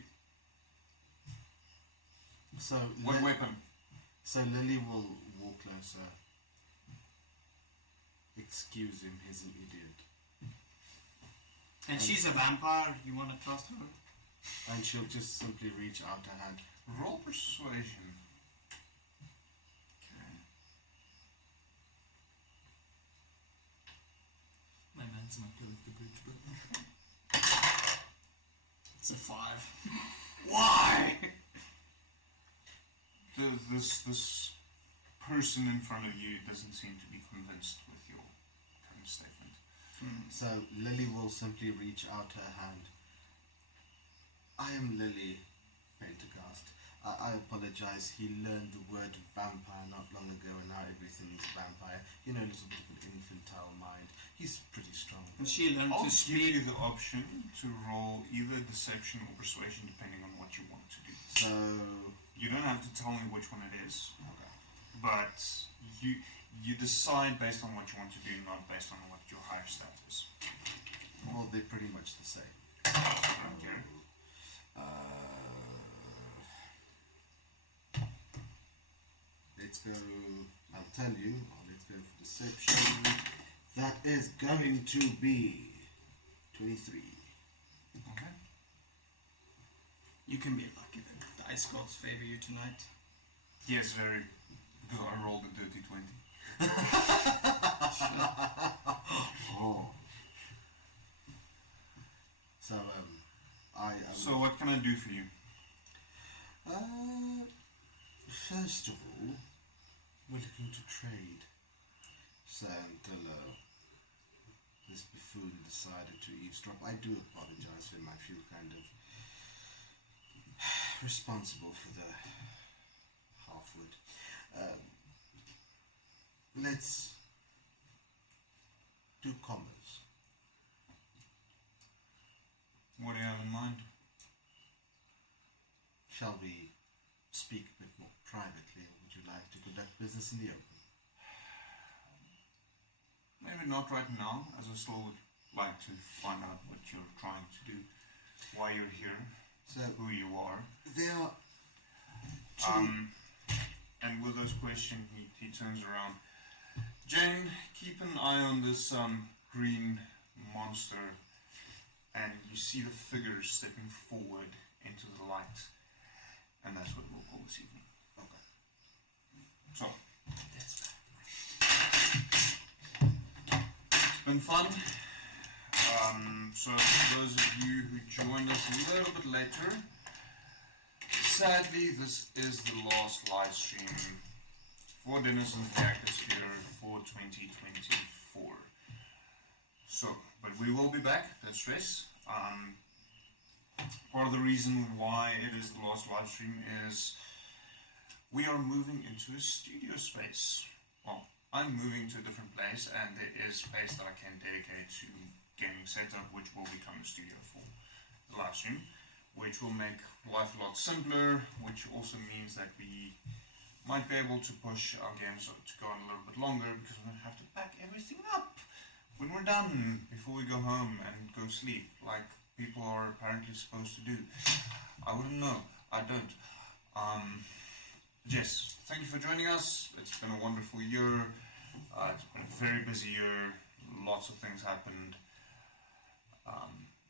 So What weapon? So Lily will walk closer. Excuse him, he's an idiot. And she's a vampire, you want to trust her? And she'll just simply reach out her hand. Roll persuasion. My man's not good with the bridge, bro. It's a 5. Why? This person in front of you doesn't seem to be convinced with your current statement. So Lily will simply reach out her hand. I am Lily Pentecost. I apologize. He learned the word vampire not long ago, and now everything is vampire. You know, a little bit of an infantile mind. He's pretty strong. And she learned I'll to give speak. you the option to roll either deception or persuasion depending on what you want to do. So You don't have to tell me which one it is, okay. but you decide based on what you want to do, not based on what your higher stat is. Well, they're pretty much the same. Okay. Let's go. I'll tell you. Let's go for deception. That is going to be 23. Okay. You can be lucky that the ice gods favor you tonight. Yes, very. Because I rolled a dirty 20. Oh. So So what can I do for you? First of all, we're looking to trade. So until this buffoon decided to eavesdrop, I do apologize for him. I feel kind of responsible for the half-wit. Let's do commerce. What do you have in mind? Shall we speak a bit more privately, or would you like to conduct business in the open? Maybe not right now, as I still would like to find out what you're trying to do, why you're here, So who you are. there are two. And with those questions, he turns around. Jane, keep an eye on this green monster, and you see the figures stepping forward into the light, and that's what we'll call this evening. Okay. So, it's been fun. So for those of you who joined us a little bit later, sadly this is the last live stream for Denizens of the Atmosphere for 2024. So, but we will be back, don't stress. Part of the reason why it is the last live stream is we are moving into a studio space. Well, I'm moving to a different place, and there is space that I can dedicate to gaming setup, which will become a studio for the live stream, which will make life a lot simpler, which also means that we might be able to push our games to go on a little bit longer, because we don't have to pack everything up when we're done before we go home and go sleep, like people are apparently supposed to do. I wouldn't know. I don't. Yes, thank you for joining us. It's been a wonderful year. It's been a very busy year. Lots of things happened.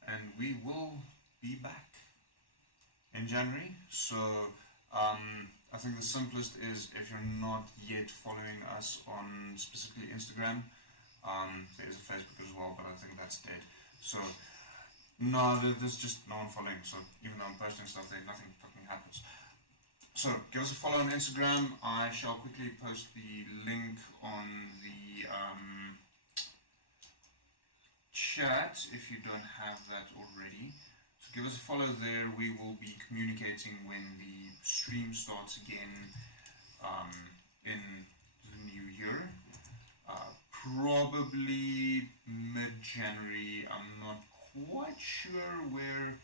And we will be back in January. So I think the simplest is, if you're not yet following us on specifically Instagram, there is a Facebook as well, but I think that's dead. So no, there's just no one following. So even though I'm posting stuff there, nothing fucking happens. So give us a follow on Instagram. I shall quickly post the link on the chat if you don't have that already. So give us a follow there. We will be communicating when the stream starts again in the new year. Probably mid-January. I'm not quite sure where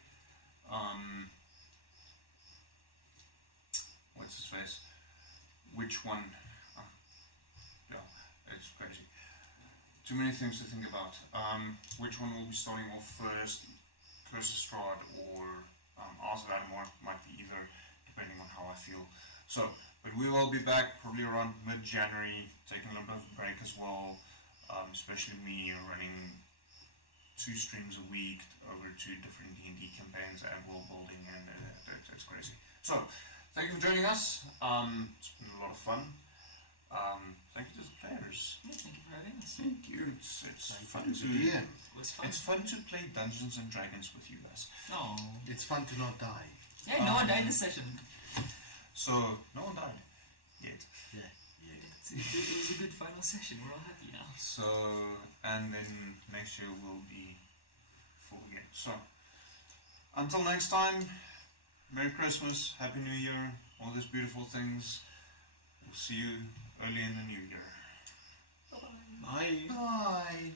what's his face? which one. Yeah, it's crazy. Too many things to think about. Which one will be starting off first? Curse of Strahd or Ars of Adamor, might be either, depending on how I feel. So, but we will be back probably around mid-January, taking a little bit of a break as well. Especially me running 2 streams a week over 2 different D&D campaigns and world building, and it's crazy. So, thank you for joining us. It's been a lot of fun. Thank you to the players. Yeah, thank you for having us. Thank you. It's fun to Yeah. It was fun. It's fun to play Dungeons and Dragons with you guys. Oh. It's fun to not die. Yeah, no one died in this session. So no one died yet. Yeah. It was a good final session. We're all happy now. So and then next year will be full again. So until next time, Merry Christmas, Happy New Year, all these beautiful things. We'll see you early in the new year. Bye. Bye.